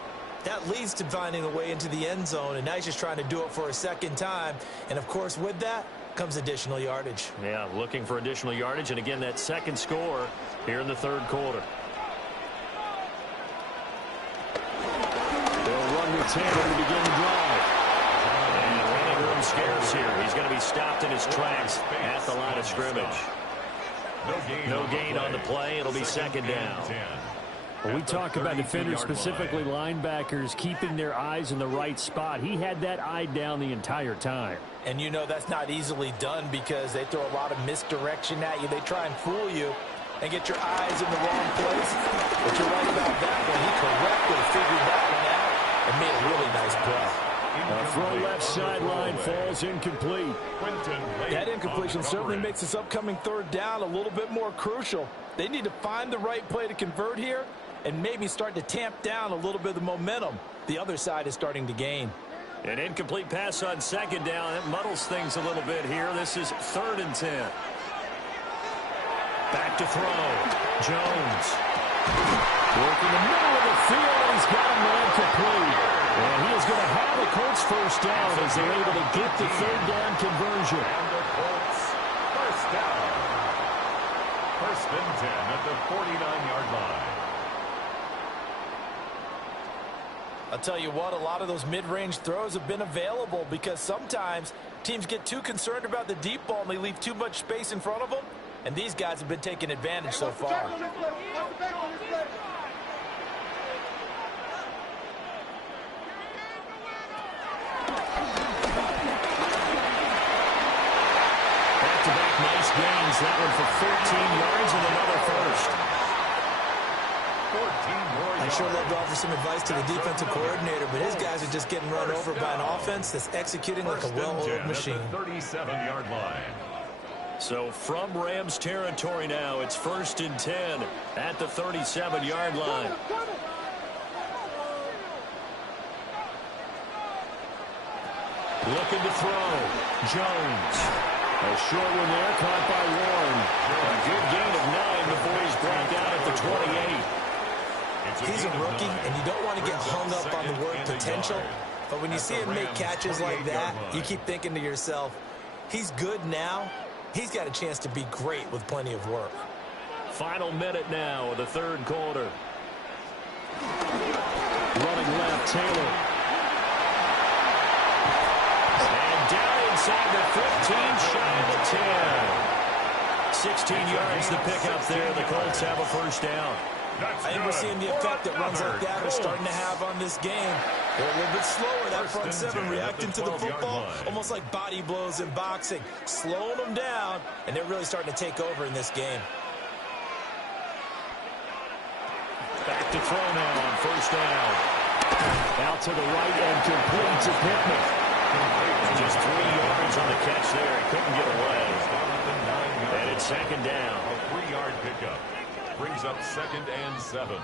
that leads to finding a way into the end zone, and now he's just trying to do it for a 2nd time. And, of course, with that comes additional yardage. Yeah, looking for additional yardage, and again, that 2nd score here in the 3rd quarter. They'll run with Taylor to begin the drive. And running room scarce here. He's going to be stopped in his tracks at the line of scrimmage. No gain on the play. It'll be 2nd down. Well, we talk about defenders, specifically linebackers, keeping their eyes in the right spot. He had that eye down the entire time. And you know that's not easily done because they throw a lot of misdirection at you. They try and fool you and get your eyes in the wrong place. But you're right about that one. He correctly figured that one out and made a really nice play. A throw left sideline falls incomplete. That incompletion certainly makes this upcoming 3rd down a little bit more crucial. They need to find the right play to convert here and maybe start to tamp down a little bit of the momentum the other side is starting to gain. An incomplete pass on 2nd down. That muddles things a little bit here. This is 3rd and 10. Back to throw. Jones. Working the middle of the field, and he's got a man complete. And he is going to have the Colts first down as they're able to get the third down conversion. And the Colts first down. First and 10 at the 49-yard line. I'll tell you what, a lot of those mid-range throws have been available because sometimes teams get too concerned about the deep ball and they leave too much space in front of them, and these guys have been taking advantage so far. Back-to-back nice gains. That one for 14 yards and another first. 14 more I sure yards. love to offer some advice to the defensive coordinator, but his guys are just getting run over by an offense that's executing like a First and 10 well-oiled machine. at the 37-yard line. So from Rams territory now, it's first and 10 at the 37-yard line. Looking to throw. Jones. A short one there, caught by Warren. A good gain of 9 before he's brought down at the 28. He's a rookie, and you don't want to get hung up on the word potential, but when you see him make catches like that, you keep thinking to yourself, he's good now. He's got a chance to be great with plenty of work. Final minute now of the third quarter. Running left, Taylor. And down inside the 15, shy of the 10. 16 yards the pickup there. The Colts have a first down. I think we're seeing the effect that runs like that are starting to have on this game. They're a little bit slower, that front seven, reacting to the football, almost like body blows in boxing, slowing them down, and they're really starting to take over in this game. Back to throw now on first down. Out to the right and complete to Pittman. Just 3 yards on the catch there. He couldn't get away. And it's second down. A 3-yard pickup brings up second and 7.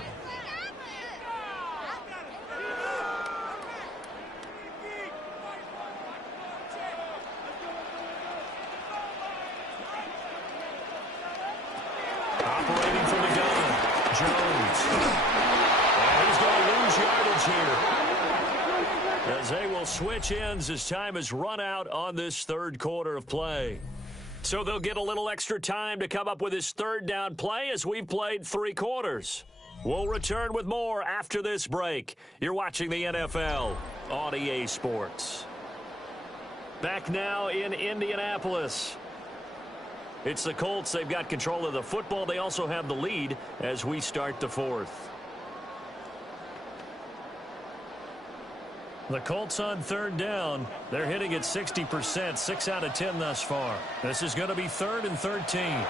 Operating from the gun, Jones. And he's going to lose yardage here. As they will switch ends as time is run out on this third quarter of play. So they'll get a little extra time to come up with his third down play as we've played 3 quarters. We'll return with more after this break. You're watching the NFL on EA Sports. Back now in Indianapolis. It's the Colts. They've got control of the football. They also have the lead as we start the fourth. The Colts on third down. They're hitting at 60%, 6 out of 10 thus far. This is going to be 3rd and 13. Under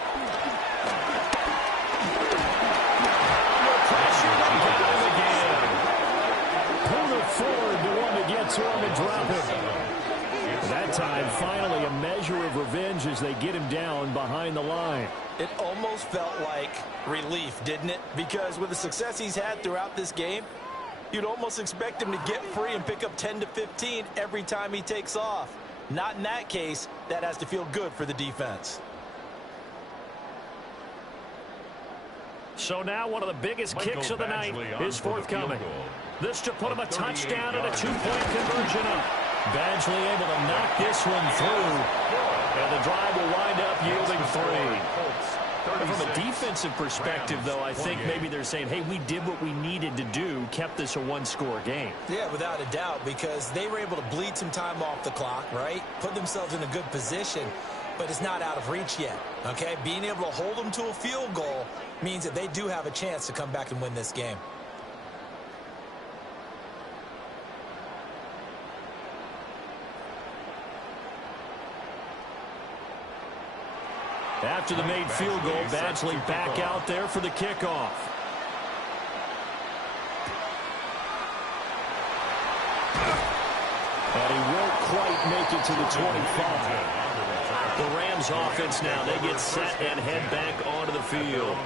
pressure, they got him again. Pulled it forward, the one to get to him and drop him. That time, finally, a measure of revenge as they get him down behind the line. It almost felt like relief, didn't it? Because with the success he's had throughout this game, you'd almost expect him to get free and pick up 10 to 15 every time he takes off. Not in that case. That has to feel good for the defense. So now one of the biggest kicks of the night is forthcoming. This to put him a touchdown and a 2-point conversion up. Badgley able to knock this one through. And the drive will wind up yielding 3. From a defensive perspective, though, I think maybe they're saying, hey, we did what we needed to do, kept this a 1-score game. Yeah, without a doubt, because they were able to bleed some time off the clock, right? Put themselves in a good position, but it's not out of reach yet, okay? Being able to hold them to a field goal means that they do have a chance to come back and win this game. After the made field goal, Badgley back out there for the kickoff. And he won't quite make it to the 25. The Rams offense now, they get set and head back onto the field.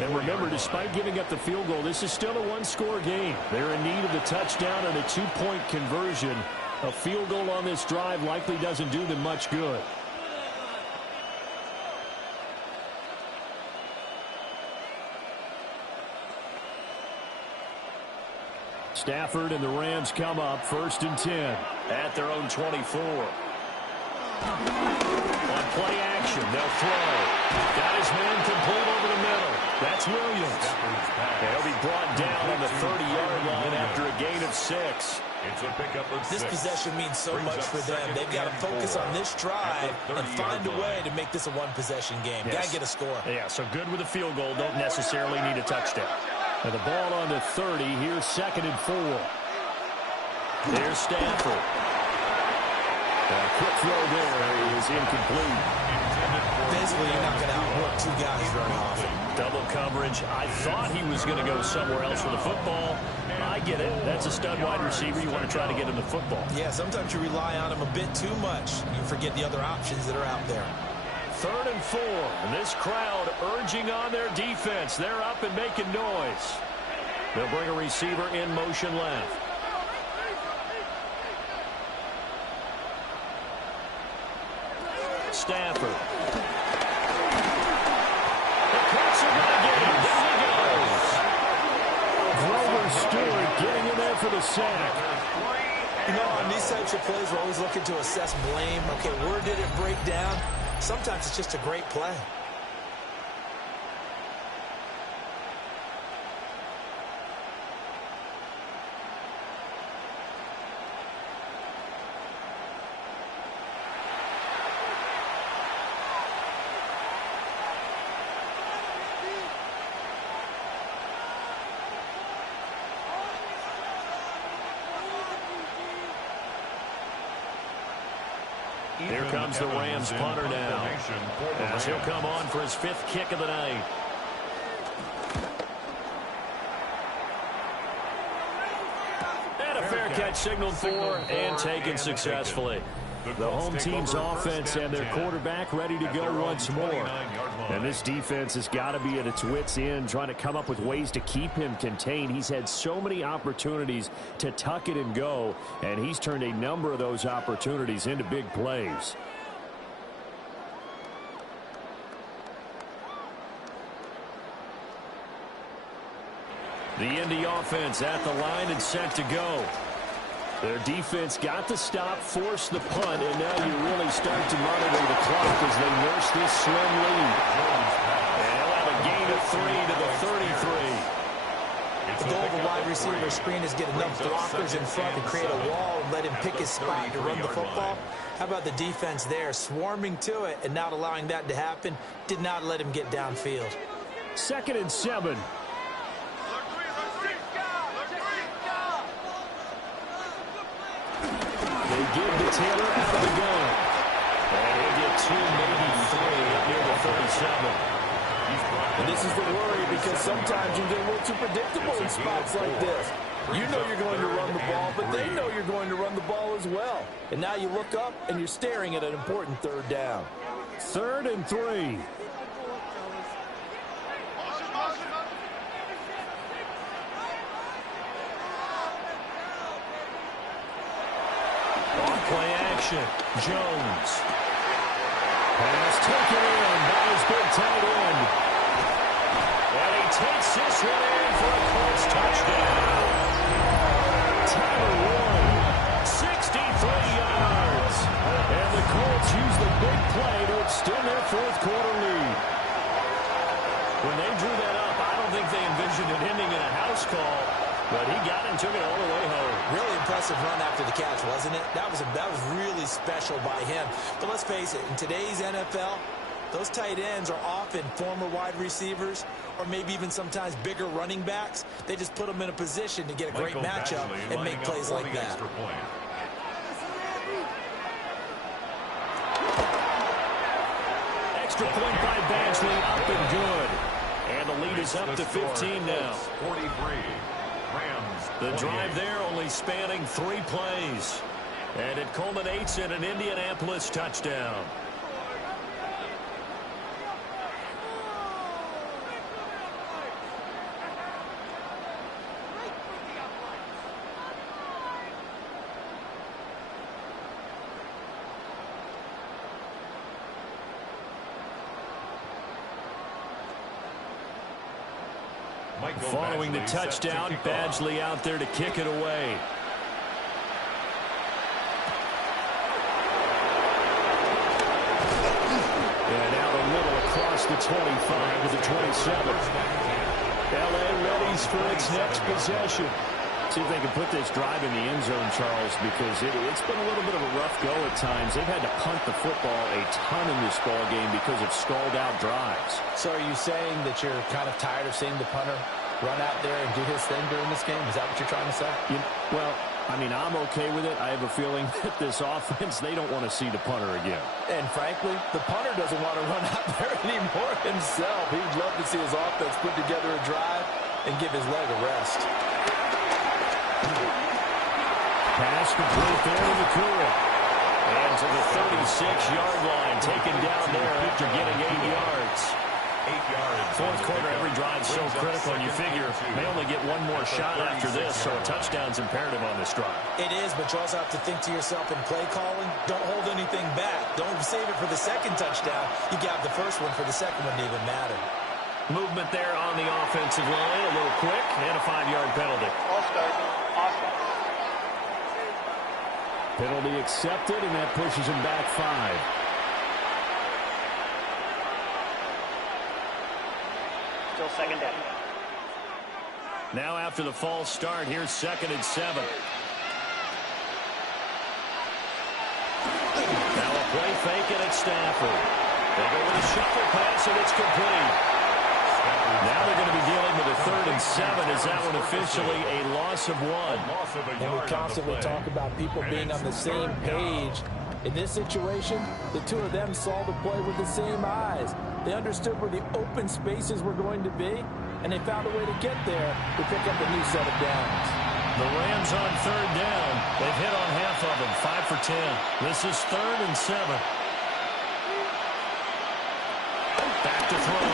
And remember, despite giving up the field goal, this is still a 1-score game. They're in need of the touchdown and a 2-point conversion. A field goal on this drive likely doesn't do them much good. Stafford and the Rams come up 1st and 10 at their own 24. On play action, they'll throw. Got his man complete over the middle. That's Williams. They'll be brought down on the 30-yard line after a gain of 6. It's a pickup of 6. This possession means so much for them. They've got to focus on this drive and find a way to make this a one-possession game. Yes. Got to get a score. Yeah, so good with a field goal. Don't necessarily need a touchdown. And the ball on the 30. Here's 2nd and 4. There's Stafford. A quick throw there is incomplete. Basically, you're not going to outwork two guys very often. Double coverage. I thought he was going to go somewhere else with the football. I get it. That's a stud wide receiver. You want to try to get him the football. Yeah, sometimes you rely on him a bit too much. You forget the other options that are out there. 3rd and 4. And this crowd urging on their defense. They're up and making noise. They'll bring a receiver in motion left. Stafford. The Colts are going to get him. Down he goes. Grover Stewart getting in there for the sack. You know, on these types of plays, we're always looking to assess blame. Okay, where did it break down? Sometimes it's just a great play. Here comes the Rams punter now, as he'll come on for his 5th kick of the night. And a fair catch signaled for and taken successfully. The home team's offense and their quarterback ready to go once more. And this defense has got to be at its wits' end, trying to come up with ways to keep him contained. He's had so many opportunities to tuck it and go, and he's turned a number of those opportunities into big plays. The Indy offense at the line and set to go. Their defense got the stop, forced the punt, and now you really start to monitor the clock as they nurse this slim lead. And they'll have a gain of 3 to the 33. The goal of a wide receiver screen is get enough blockers in front to create a wall and let him pick his spot to run the football. How about the defense there, swarming to it and not allowing that to happen? Did not let him get downfield. 2nd and 7. They give to Taylor out of the gun. And he'll get 2, maybe 3 up near the 37. And this is the worry because sometimes you get a little too predictable in spots like this. You know you're going to run the ball, but they know you're going to run the ball as well. And now you look up and you're staring at an important 3rd down. 3rd and 3. Play action. Jones. Pass taken in by his big tight end. And he takes this one in for a Colts touchdown. Tyler Warren, 63 yards. And the Colts use the big play to extend their 4th quarter lead. When they drew that up, I don't think they envisioned it ending in a house call. But he got it and took it all the way home. Really impressive run after the catch, wasn't it? That was really special by him. But let's face it, in today's NFL, those tight ends are often former wide receivers or maybe even sometimes bigger running backs. They just put them in a position to get a great matchup and make plays like that. Extra point by Badgley, up and good. And the lead is up to 15 now. 43. Rams. The drive there only spanning 3 plays. And it culminates in an Indianapolis touchdown. Following the touchdown, Badgley out there to kick it away. And out a little across the 25 to the 27. LA readies for its next possession. See if they can put this drive in the end zone, Charles, because it's been a little bit of a rough go at times. They've had to punt the football a ton in this ball game because of stalled-out drives. So are you saying that you're kind of tired of seeing the punter run out there and do his thing during this game? Is that what you're trying to say? Well, I mean, I'm okay with it. I have a feeling that this offense, they don't want to see the punter again. And frankly, the punter doesn't want to run out there anymore himself. He'd love to see his offense put together a drive and give his leg a rest. Pass complete there to McCool. And to the 36-yard line, taken down there after getting 8 yards. 8 yards. Fourth quarter, every drive's so critical, and you figure they only get one more shot after this, so a touchdown's imperative on this drive. It is, but you also have to think to yourself in play calling, don't hold anything back. Don't save it for the second touchdown. You got the first one for the second one to even matter. Movement there on the offensive line, a little quick, and a 5-yard penalty. All start. Awesome. Penalty accepted, and that pushes him back 5. Still second down. Now after the false start, here's 2nd and 7. Now a play fake, and it's Stafford. They go with a shuffle pass, and it's complete. Now they're going to be dealing with a 3rd and 7. Is that one officially a loss of 1? And we constantly talk about people being on the same page. In this situation, the two of them saw the play with the same eyes. They understood where the open spaces were going to be, and they found a way to get there to pick up a new set of downs. The Rams on 3rd down. They've hit on half of them, 5 for 10. This is 3rd and 7. Back to throw.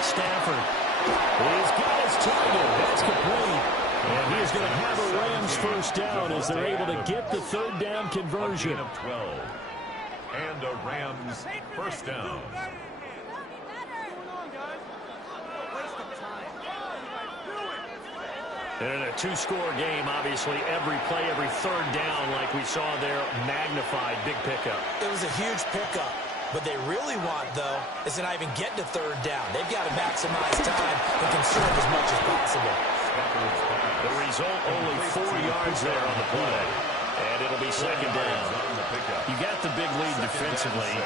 Stafford. He's got his target. That's complete. And he is going to have a Rams first down as they're able to get the 3rd down conversion. Of 12. And a Rams first down. And in a 2-score game, obviously, every play, every 3rd down, like we saw there, magnified, big pickup. It was a huge pickup. What they really want, though, is to not even get to 3rd down. They've got to maximize time and conserve as much as possible. The result, only 4 yards there on the play. And it'll be 2nd down. You got the big lead defensively.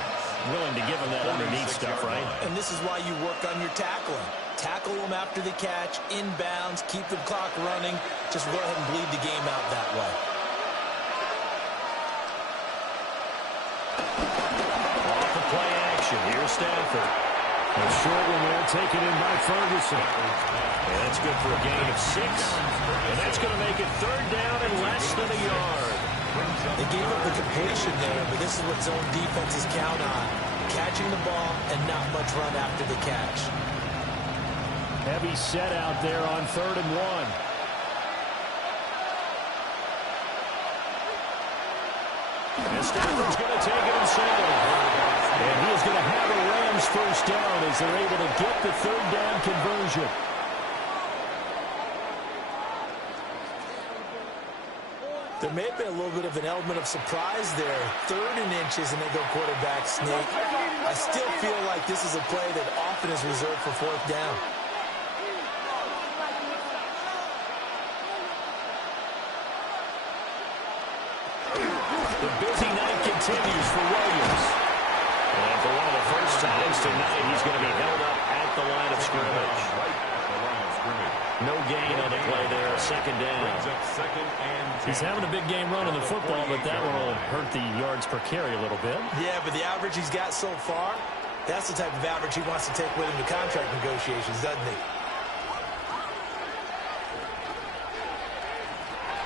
Willing to give them that underneath stuff, right? And this is why you work on your tackling. Tackle them after the catch, inbounds, keep the clock running. Just go ahead and bleed the game out that way. Off the play action. Here's Stafford. A short one there, taken in by Ferguson. And that's good for a gain of 6. And that's going to make it 3rd down and less than a yard. They gave up the completion there, but this is what zone defenses count on. Catching the ball and not much run after the catch. Heavy set out there on 3rd and 1. And Stafford's going to take it himself. And he is going to have a Rams first down as they're able to get the 3rd down conversion. There may have been a little bit of an element of surprise there. 3rd and inches, and they go quarterback sneak. I still feel like this is a play that often is reserved for 4th down. The busy night continues for Williams. And for one of the first times tonight, he's going to be held up at the line of scrimmage. No gain on the play there, 2nd down. He's having a big game running the football, but that one will hurt the yards per carry a little bit. Yeah, but the average he's got so far, that's the type of average he wants to take with him to contract negotiations, doesn't he?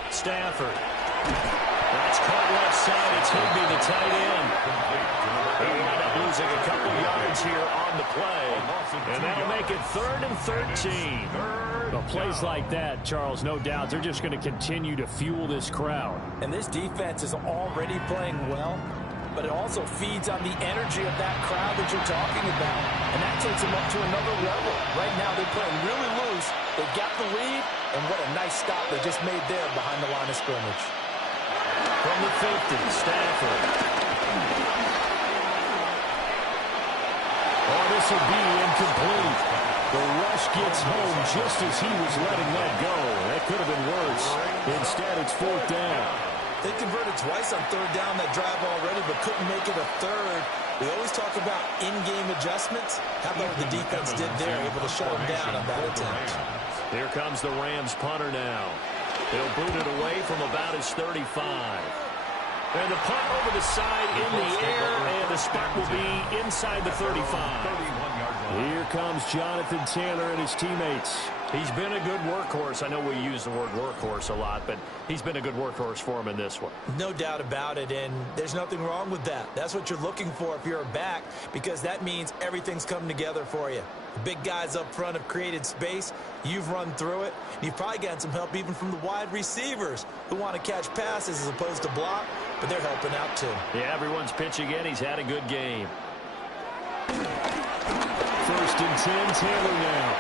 Stafford. That's caught left side. It's Higbee, the tight end. They wind up losing a couple yards here on the play. And that'll make it 3rd and 13. Well, plays like that, Charles, no doubt, they're just going to continue to fuel this crowd. And this defense is already playing well, but it also feeds on the energy of that crowd that you're talking about. And that takes them up to another level. Right now, they're playing really loose, They got the lead, and what a nice stop they just made there behind the line of scrimmage. From the 50, Stafford. Oh, this will be incomplete. The rush gets home just as he was letting that go. That could have been worse. Instead, it's 4th down. They converted twice on 3rd down that drive already, but couldn't make it a 3rd. We always talk about in-game adjustments. How about what the defense did there, able to shut them down on that attempt. Here comes the Rams punter now. They'll boot it away from about his 35. And the punt over the side in the air, and the spot will be inside the 35. Here comes Jonathan Taylor and his teammates. He's been a good workhorse. I know we use the word workhorse a lot, but he's been a good workhorse for him in this one. No doubt about it, and there's nothing wrong with that. That's what you're looking for if you're a back, because that means everything's coming together for you. The big guys up front have created space. You've run through it. You've probably gotten some help even from the wide receivers who want to catch passes as opposed to block, but they're helping out too. Yeah, everyone's pitching in. He's had a good game. 1st and 10, Taylor now.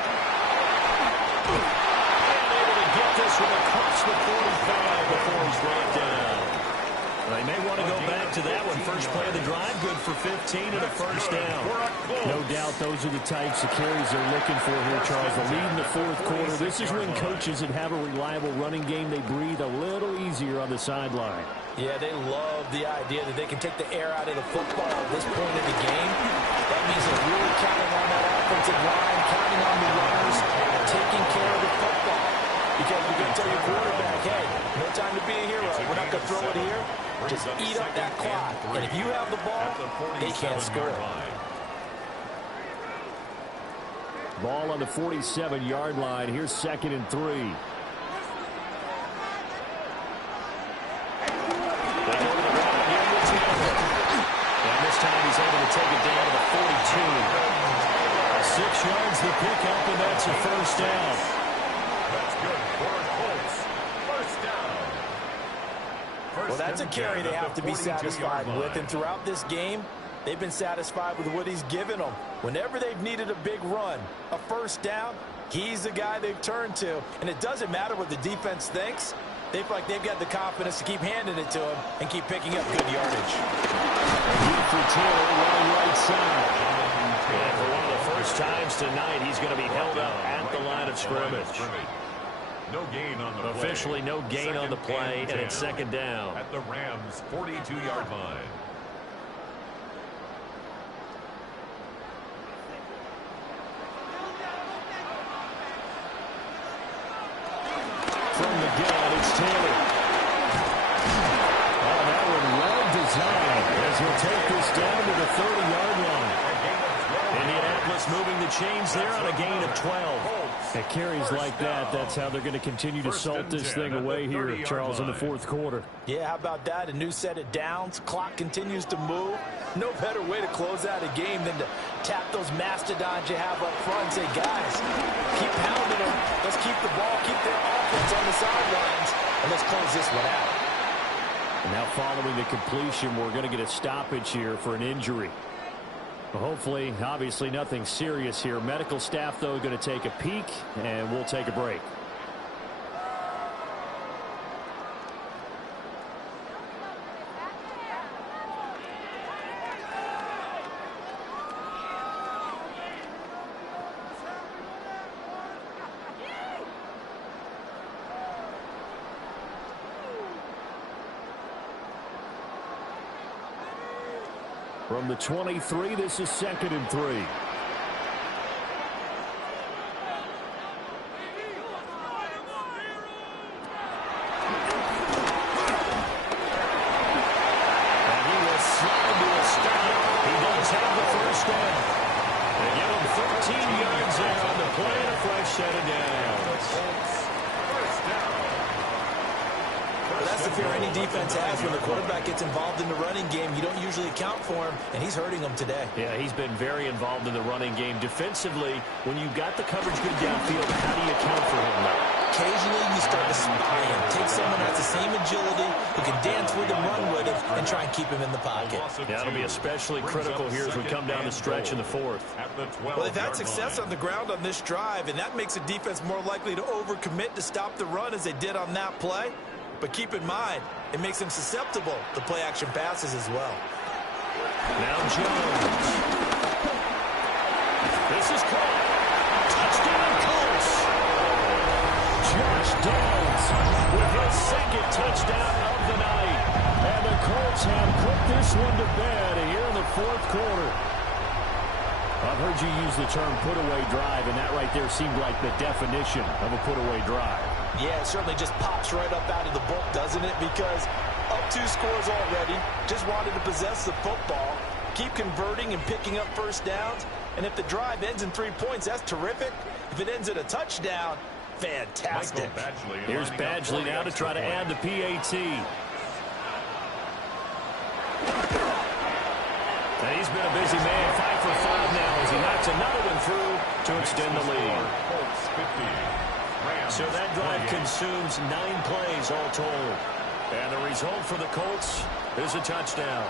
And able to get this one across the 45 before he's brought down. They may want to go back to that one. First play of the drive, good for 15 and a 1st down. No doubt those are the types of carries they're looking for here, Charles. The lead in the 4th quarter. This is when coaches that have a reliable running game, they breathe a little easier on the sideline. Yeah, they love the idea that they can take the air out of the football at this point in the game. That means they're really counting on that offensive line, counting on the runners, taking care of the football. Because you're going to tell your quarterback, hey, no time to be a hero. We're not going to throw it here. Just eat up that clock. And if you have the ball, they can't score. Ball on the 47-yard line. Here's 2nd and 3. They go to the run again with Taylor. And this time he's able to take it down to the 42. 6 yards the pickup, and that's a 1st down. That's good for Colts. 1st down. Well, that's a carry they have to be satisfied with. And throughout this game, they've been satisfied with what he's given them. Whenever they've needed a big run, a 1st down, he's the guy they've turned to. And it doesn't matter what the defense thinks. They feel like they've got the confidence to keep handing it to him and keep picking up good yardage. For Taylor, right side. And for one of the first times tonight, he's going to be held up at the line of scrimmage. No gain on the play. Officially no gain on the play, and it's 2nd down. At the Rams' 42-yard line. From the gun, it's Taylor. Oh, that one well designed as he'll take this down to the 30-yard line. Indianapolis moving the chains there on a gain of 12. At carries like that, that's how they're going to continue to salt this thing away here, Charles, in the 4th quarter. Yeah, how about that? A new set of downs. Clock continues to move. No better way to close out a game than to tap those mastodons you have up front and say, guys, keep pounding them. Let's keep the ball, keep their offense on the sidelines, and let's close this one out. And now following the completion, we're going to get a stoppage here for an injury. Hopefully, obviously nothing serious here. Medical staff, though, going to take a peek, and we'll take a break. From the 23, this is 2nd and 3. And he will slide to a stop. He does have the 1st down. They give him 13 yards there on the play and a fresh set of downs. That's the fear any defense has when the quarterback gets involved in the running game. You don't usually account for him, and he's hurting them today. Yeah, he's been very involved in the running game. Defensively, when you've got the coverage good downfield, how do you account for him, though? Occasionally, you start trying to spy him. Take someone that has the same agility, who can dance with him, run with him, and try and keep him in the pocket. That'll be especially critical here as we come down the stretch in the fourth. Well, they've had success on the ground on this drive, and that makes the defense more likely to overcommit to stop the run as they did on that play. But keep in mind, it makes them susceptible to play-action passes as well. Now Jones. This is caught. Touchdown Colts. Josh Downs with his second touchdown of the night. And the Colts have put this one to bed here in the fourth quarter. I've heard you use the term put-away drive, and that right there seemed like the definition of a put-away drive. Yeah, it certainly just pops right up out of the book, doesn't it? Because up 2 scores already, just wanted to possess the football, keep converting and picking up first downs, and if the drive ends in 3 points, that's terrific. If it ends in a touchdown, fantastic. Here's Badgley now to try to add the PAT. And he's been a busy man, 5 for 5 now as he knocks another one through to extend the lead. So that drive consumes 9 plays all told. And the result for the Colts is a touchdown.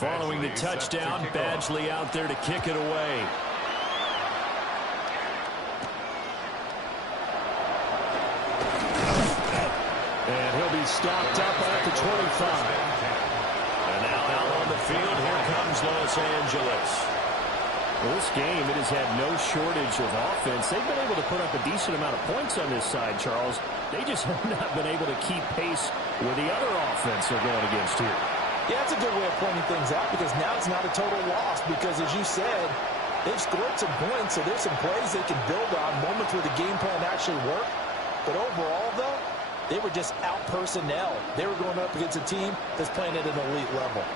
Following the touchdown, Badgley out there to kick it away. And he'll be stopped up at the 25. And now out on the field, here comes Los Angeles. Well, this game, it has had no shortage of offense. They've been able to put up a decent amount of points on this side, Charles. They just have not been able to keep pace with the other offense they're going against here. Yeah, that's a good way of pointing things out because now it's not a total loss because, as you said, they've scored some points, so there's some plays they can build on, moments where the game plan actually worked. But overall, though, they were just out-personnel. They were going up against a team that's playing at an elite level.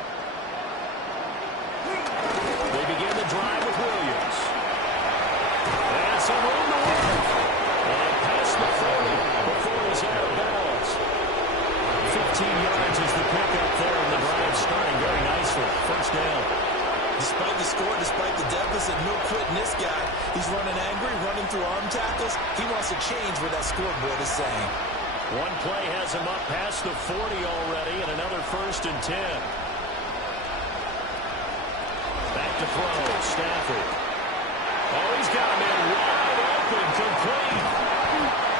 They begin the drive with Williams. And some room to work. And past the 40 before he's out of bounds. 15 yards is the pickup there, and the drive starting very nicely. First down. Despite the score, despite the deficit, no quitting this guy. He's running angry, running through arm tackles. He wants to change what that scoreboard is saying. One play has him up past the 40 already, and another 1st and 10. Back to throw, Stafford. Oh, he's got him in wide open, complete.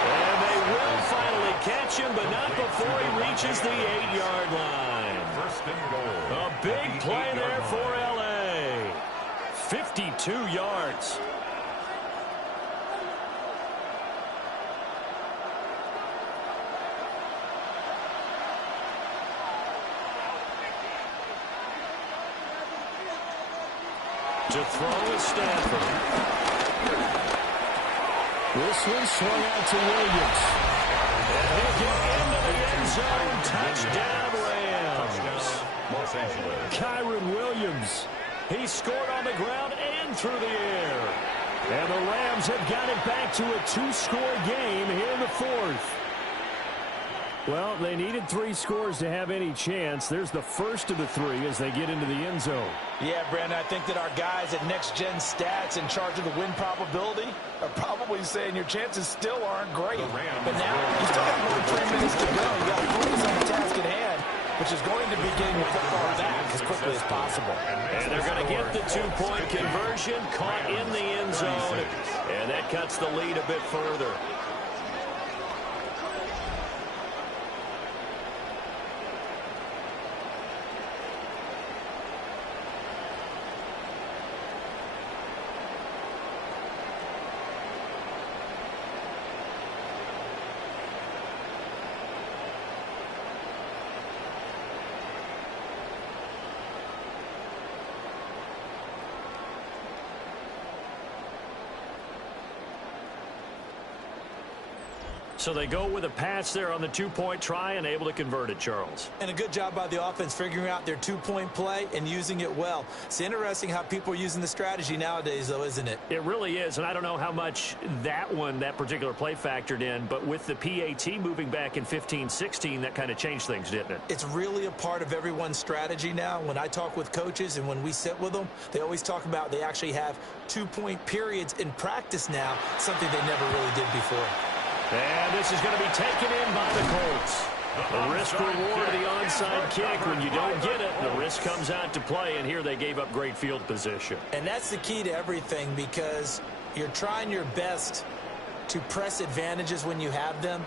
And they will finally catch him, but not before he reaches the 8-yard line. First and goal. A big play there for L.A. 52 yards. To throw is Stafford. This one swung out to Williams. And he'll get into the end zone. Touchdown, Rams. Los Angeles. Kyron Williams. He scored on the ground and through the air. And the Rams have got it back to a 2-score game here in the fourth. Well, they needed 3 scores to have any chance. There's the first of the 3 as they get into the end zone. Yeah, Brandon, I think that our guys at Next Gen Stats in charge of the win probability are probably saying your chances still aren't great. But now, you still have more than 3 minutes to go. You got to focus on the task at hand, which is going to be getting your football back as quickly as possible. And they're going to get the 2-point conversion, caught in the end zone. And that cuts the lead a bit further. So they go with a pass there on the two-point try and able to convert it, Charles. And a good job by the offense figuring out their two-point play and using it well. It's interesting how people are using the strategy nowadays, though, isn't it? It really is, and I don't know how much that particular play factored in, but with the PAT moving back in 15-16, that kind of changed things, didn't it? It's really a part of everyone's strategy now. When I talk with coaches and when we sit with them, they always talk about they actually have two-point periods in practice now, something they never really did before. And this is going to be taken in by the Colts. The risk-reward of the onside kick. When you don't get it, the risk comes out to play, and here they gave up great field position. And that's the key to everything, because you're trying your best to press advantages when you have them,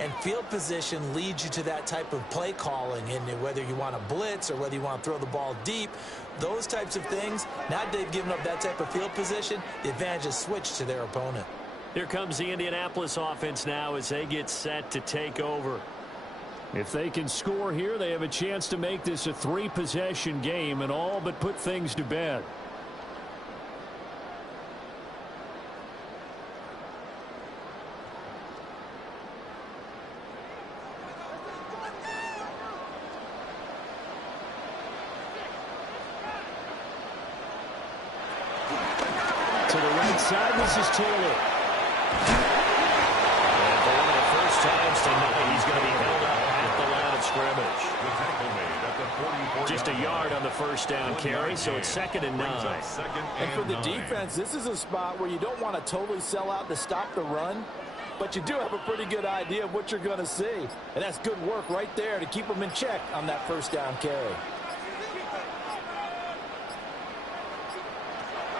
and field position leads you to that type of play calling. And whether you want to blitz or whether you want to throw the ball deep, those types of things, now that they've given up that type of field position, the advantage is switched to their opponent. Here comes the Indianapolis offense now as they get set to take over. If they can score here, they have a chance to make this a three-possession game and all but put things to bed. To the right side, this is Taylor. And for one of the first times tonight, he's going to be held up at the line of scrimmage. Just a yard on the first down carry, so it's 2nd and 9. And for the defense, this is a spot where you don't want to totally sell out to stop the run, but you do have a pretty good idea of what you're going to see. And that's good work right there to keep them in check on that first down carry.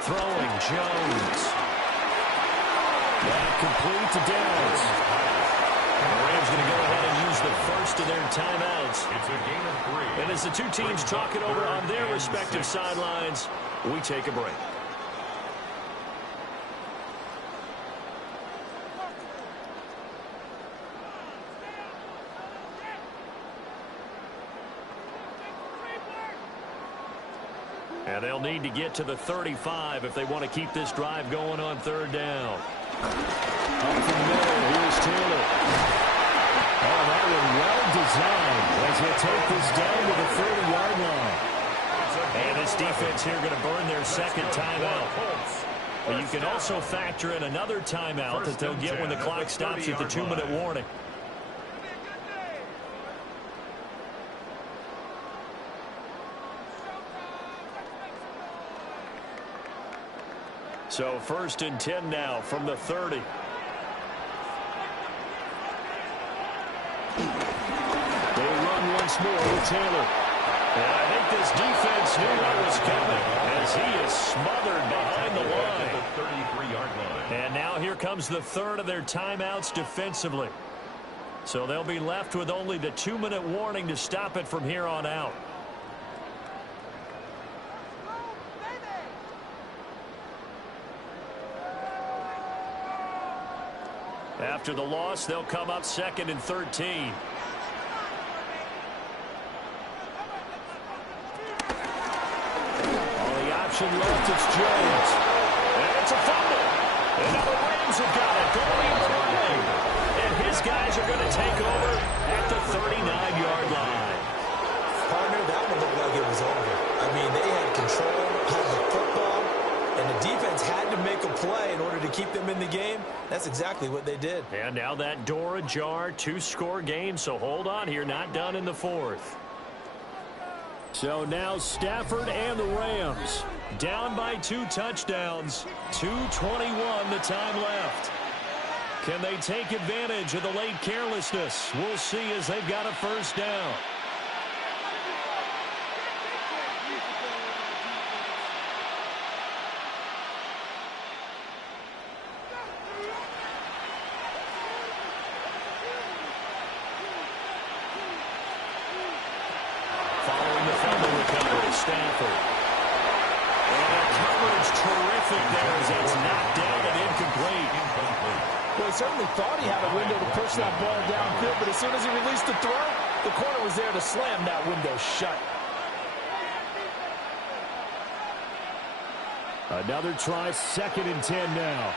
Throwing Jones. That complete to Downs. The Rams going to go ahead and use the first of their timeouts. It's a gain of 3. And as the two teams talk it over on their respective sidelines, we take a break. And they'll need to get to the 35 if they want to keep this drive going on 3rd down. Up from the middle, here's Taylor. Oh, that one well designed as he'll take this down to the 30-yard line. And this defense here going to burn their 2nd timeout. But you can also factor in another timeout that they'll get when the clock stops at the 2-minute warning. So 1st and 10 now from the 30. They run once more with Taylor. And I think this defense knew what was coming as he is smothered behind the line. 33-yard line. And now here comes the 3rd of their timeouts defensively. So they'll be left with only the 2-minute warning to stop it from here on out. After the loss, they'll come up 2nd and 13. On the option left, it's Jones. And it's a fumble. And now the Rams have got it going the way. And his guys are going to take over at the 39-yard line. Partner, that one looked like it was over. I mean, they had control of the football, and the defense had to make a play in order to keep them in the game. That's exactly what they did. And now that door ajar, 2-score game, so hold on here, not done in the 4th. So now Stafford and the Rams down by 2 touchdowns, 2:21 the time left. Can they take advantage of the late carelessness? We'll see as they've got a first down. Stafford. And the coverage terrific there as it's knocked down and incomplete. Well, he certainly thought he had a window to push that ball downfield, but as soon as he released the throw, the corner was there to slam that window shut. Another try, 2nd and 10 now.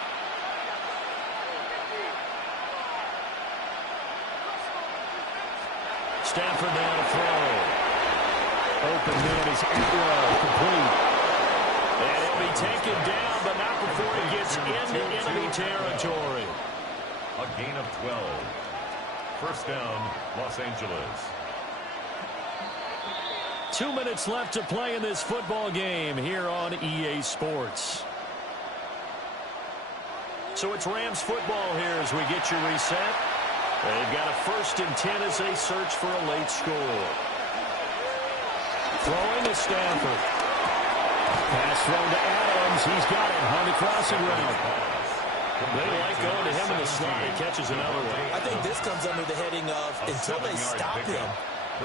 Stafford now to throw. Open man is Atwell, complete. And he'll be taken down, but not before he gets into enemy territory. A gain of 12. First down, Los Angeles. 2 minutes left to play in this football game here on EA Sports. So it's Rams football here as we get you reset. They've got a 1st and 10 as they search for a late score. Throwing to Stafford. Pass thrown to Adams. He's got it on the crossing route. They like going to him in the slot. He catches another one. I think this comes under the heading of until they stop him,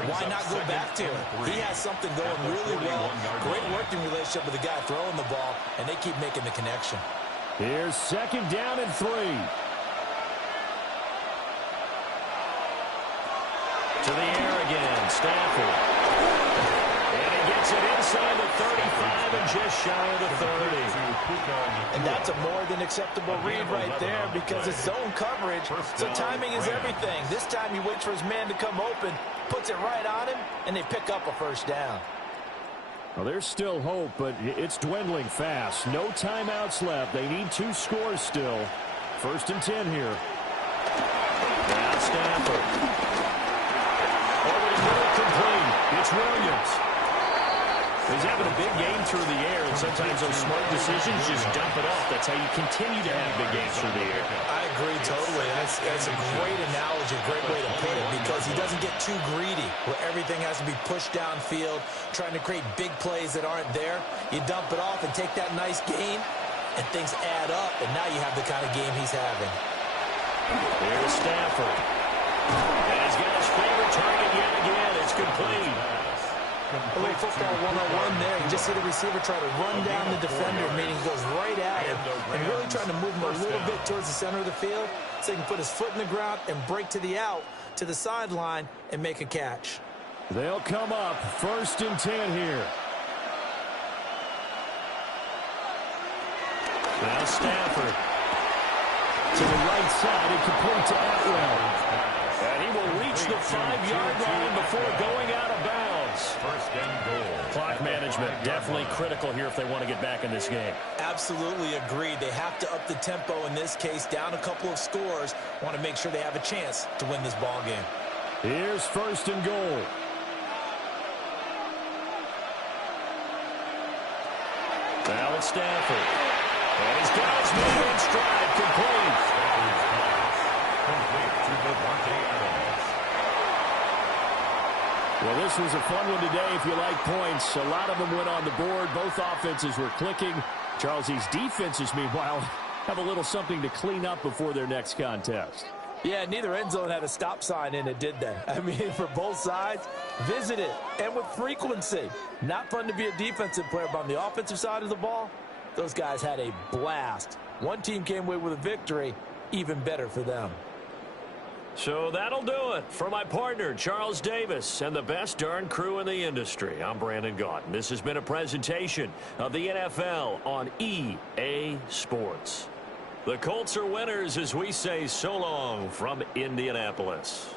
why not go back to him? He has something going really well. Great working relationship with the guy throwing the ball, and they keep making the connection. Here's 2nd down and 3. To the air again, Stafford. And he gets it inside the 35 and just shy of the 30. And that's a more than acceptable read right there because it's zone coverage, so timing is everything. This time he waits for his man to come open, puts it right on him, and they pick up a 1st down. Well, there's still hope, but it's dwindling fast. No timeouts left. They need 2 scores still. 1st and 10 here. Now Stafford. Over the middle, complete. It's Williams. He's having a big game through the air, and sometimes those smart decisions just dump it off. That's how you continue to have big games through the air. I agree totally. That's a great analogy, a great way to put it, because he doesn't get too greedy where everything has to be pushed downfield, trying to create big plays that aren't there. You dump it off and take that nice gain, and things add up, and now you have the kind of game he's having. Here's Stafford. And he's got his favorite target yet again. It's complete. A little football one-on-one there. You just see the receiver try to run down the defender, meaning he goes right at him and really trying to move him a little bit towards the center of the field so he can put his foot in the ground and break to the out, to the sideline, and make a catch. They'll come up 1st and 10 here. Now Stafford. To the right side and complete to Atwell. And he will reach the 5-yard line before going out of bounds. 1st and goal. Clock management definitely critical here if they want to get back in this game. Absolutely agreed. They have to up the tempo in this case, down a couple of scores. Want to make sure they have a chance to win this ball game. Here's 1st and goal. Now it's Stafford. And he's got his man in stride, complete. Complete to Devontae Adams. Well, this was a fun one today if you like points. A lot of them went on the board. Both offenses were clicking. Charles, these defenses, meanwhile, have a little something to clean up before their next contest. Yeah, neither end zone had a stop sign in it, did they? I mean, for both sides, visit it, and with frequency. Not fun to be a defensive player, but on the offensive side of the ball, those guys had a blast. One team came away with a victory, even better for them. So that'll do it for my partner, Charles Davis, and the best darn crew in the industry. I'm Brandon Gaunt. This has been a presentation of the NFL on EA Sports. The Colts are winners as we say so long from Indianapolis.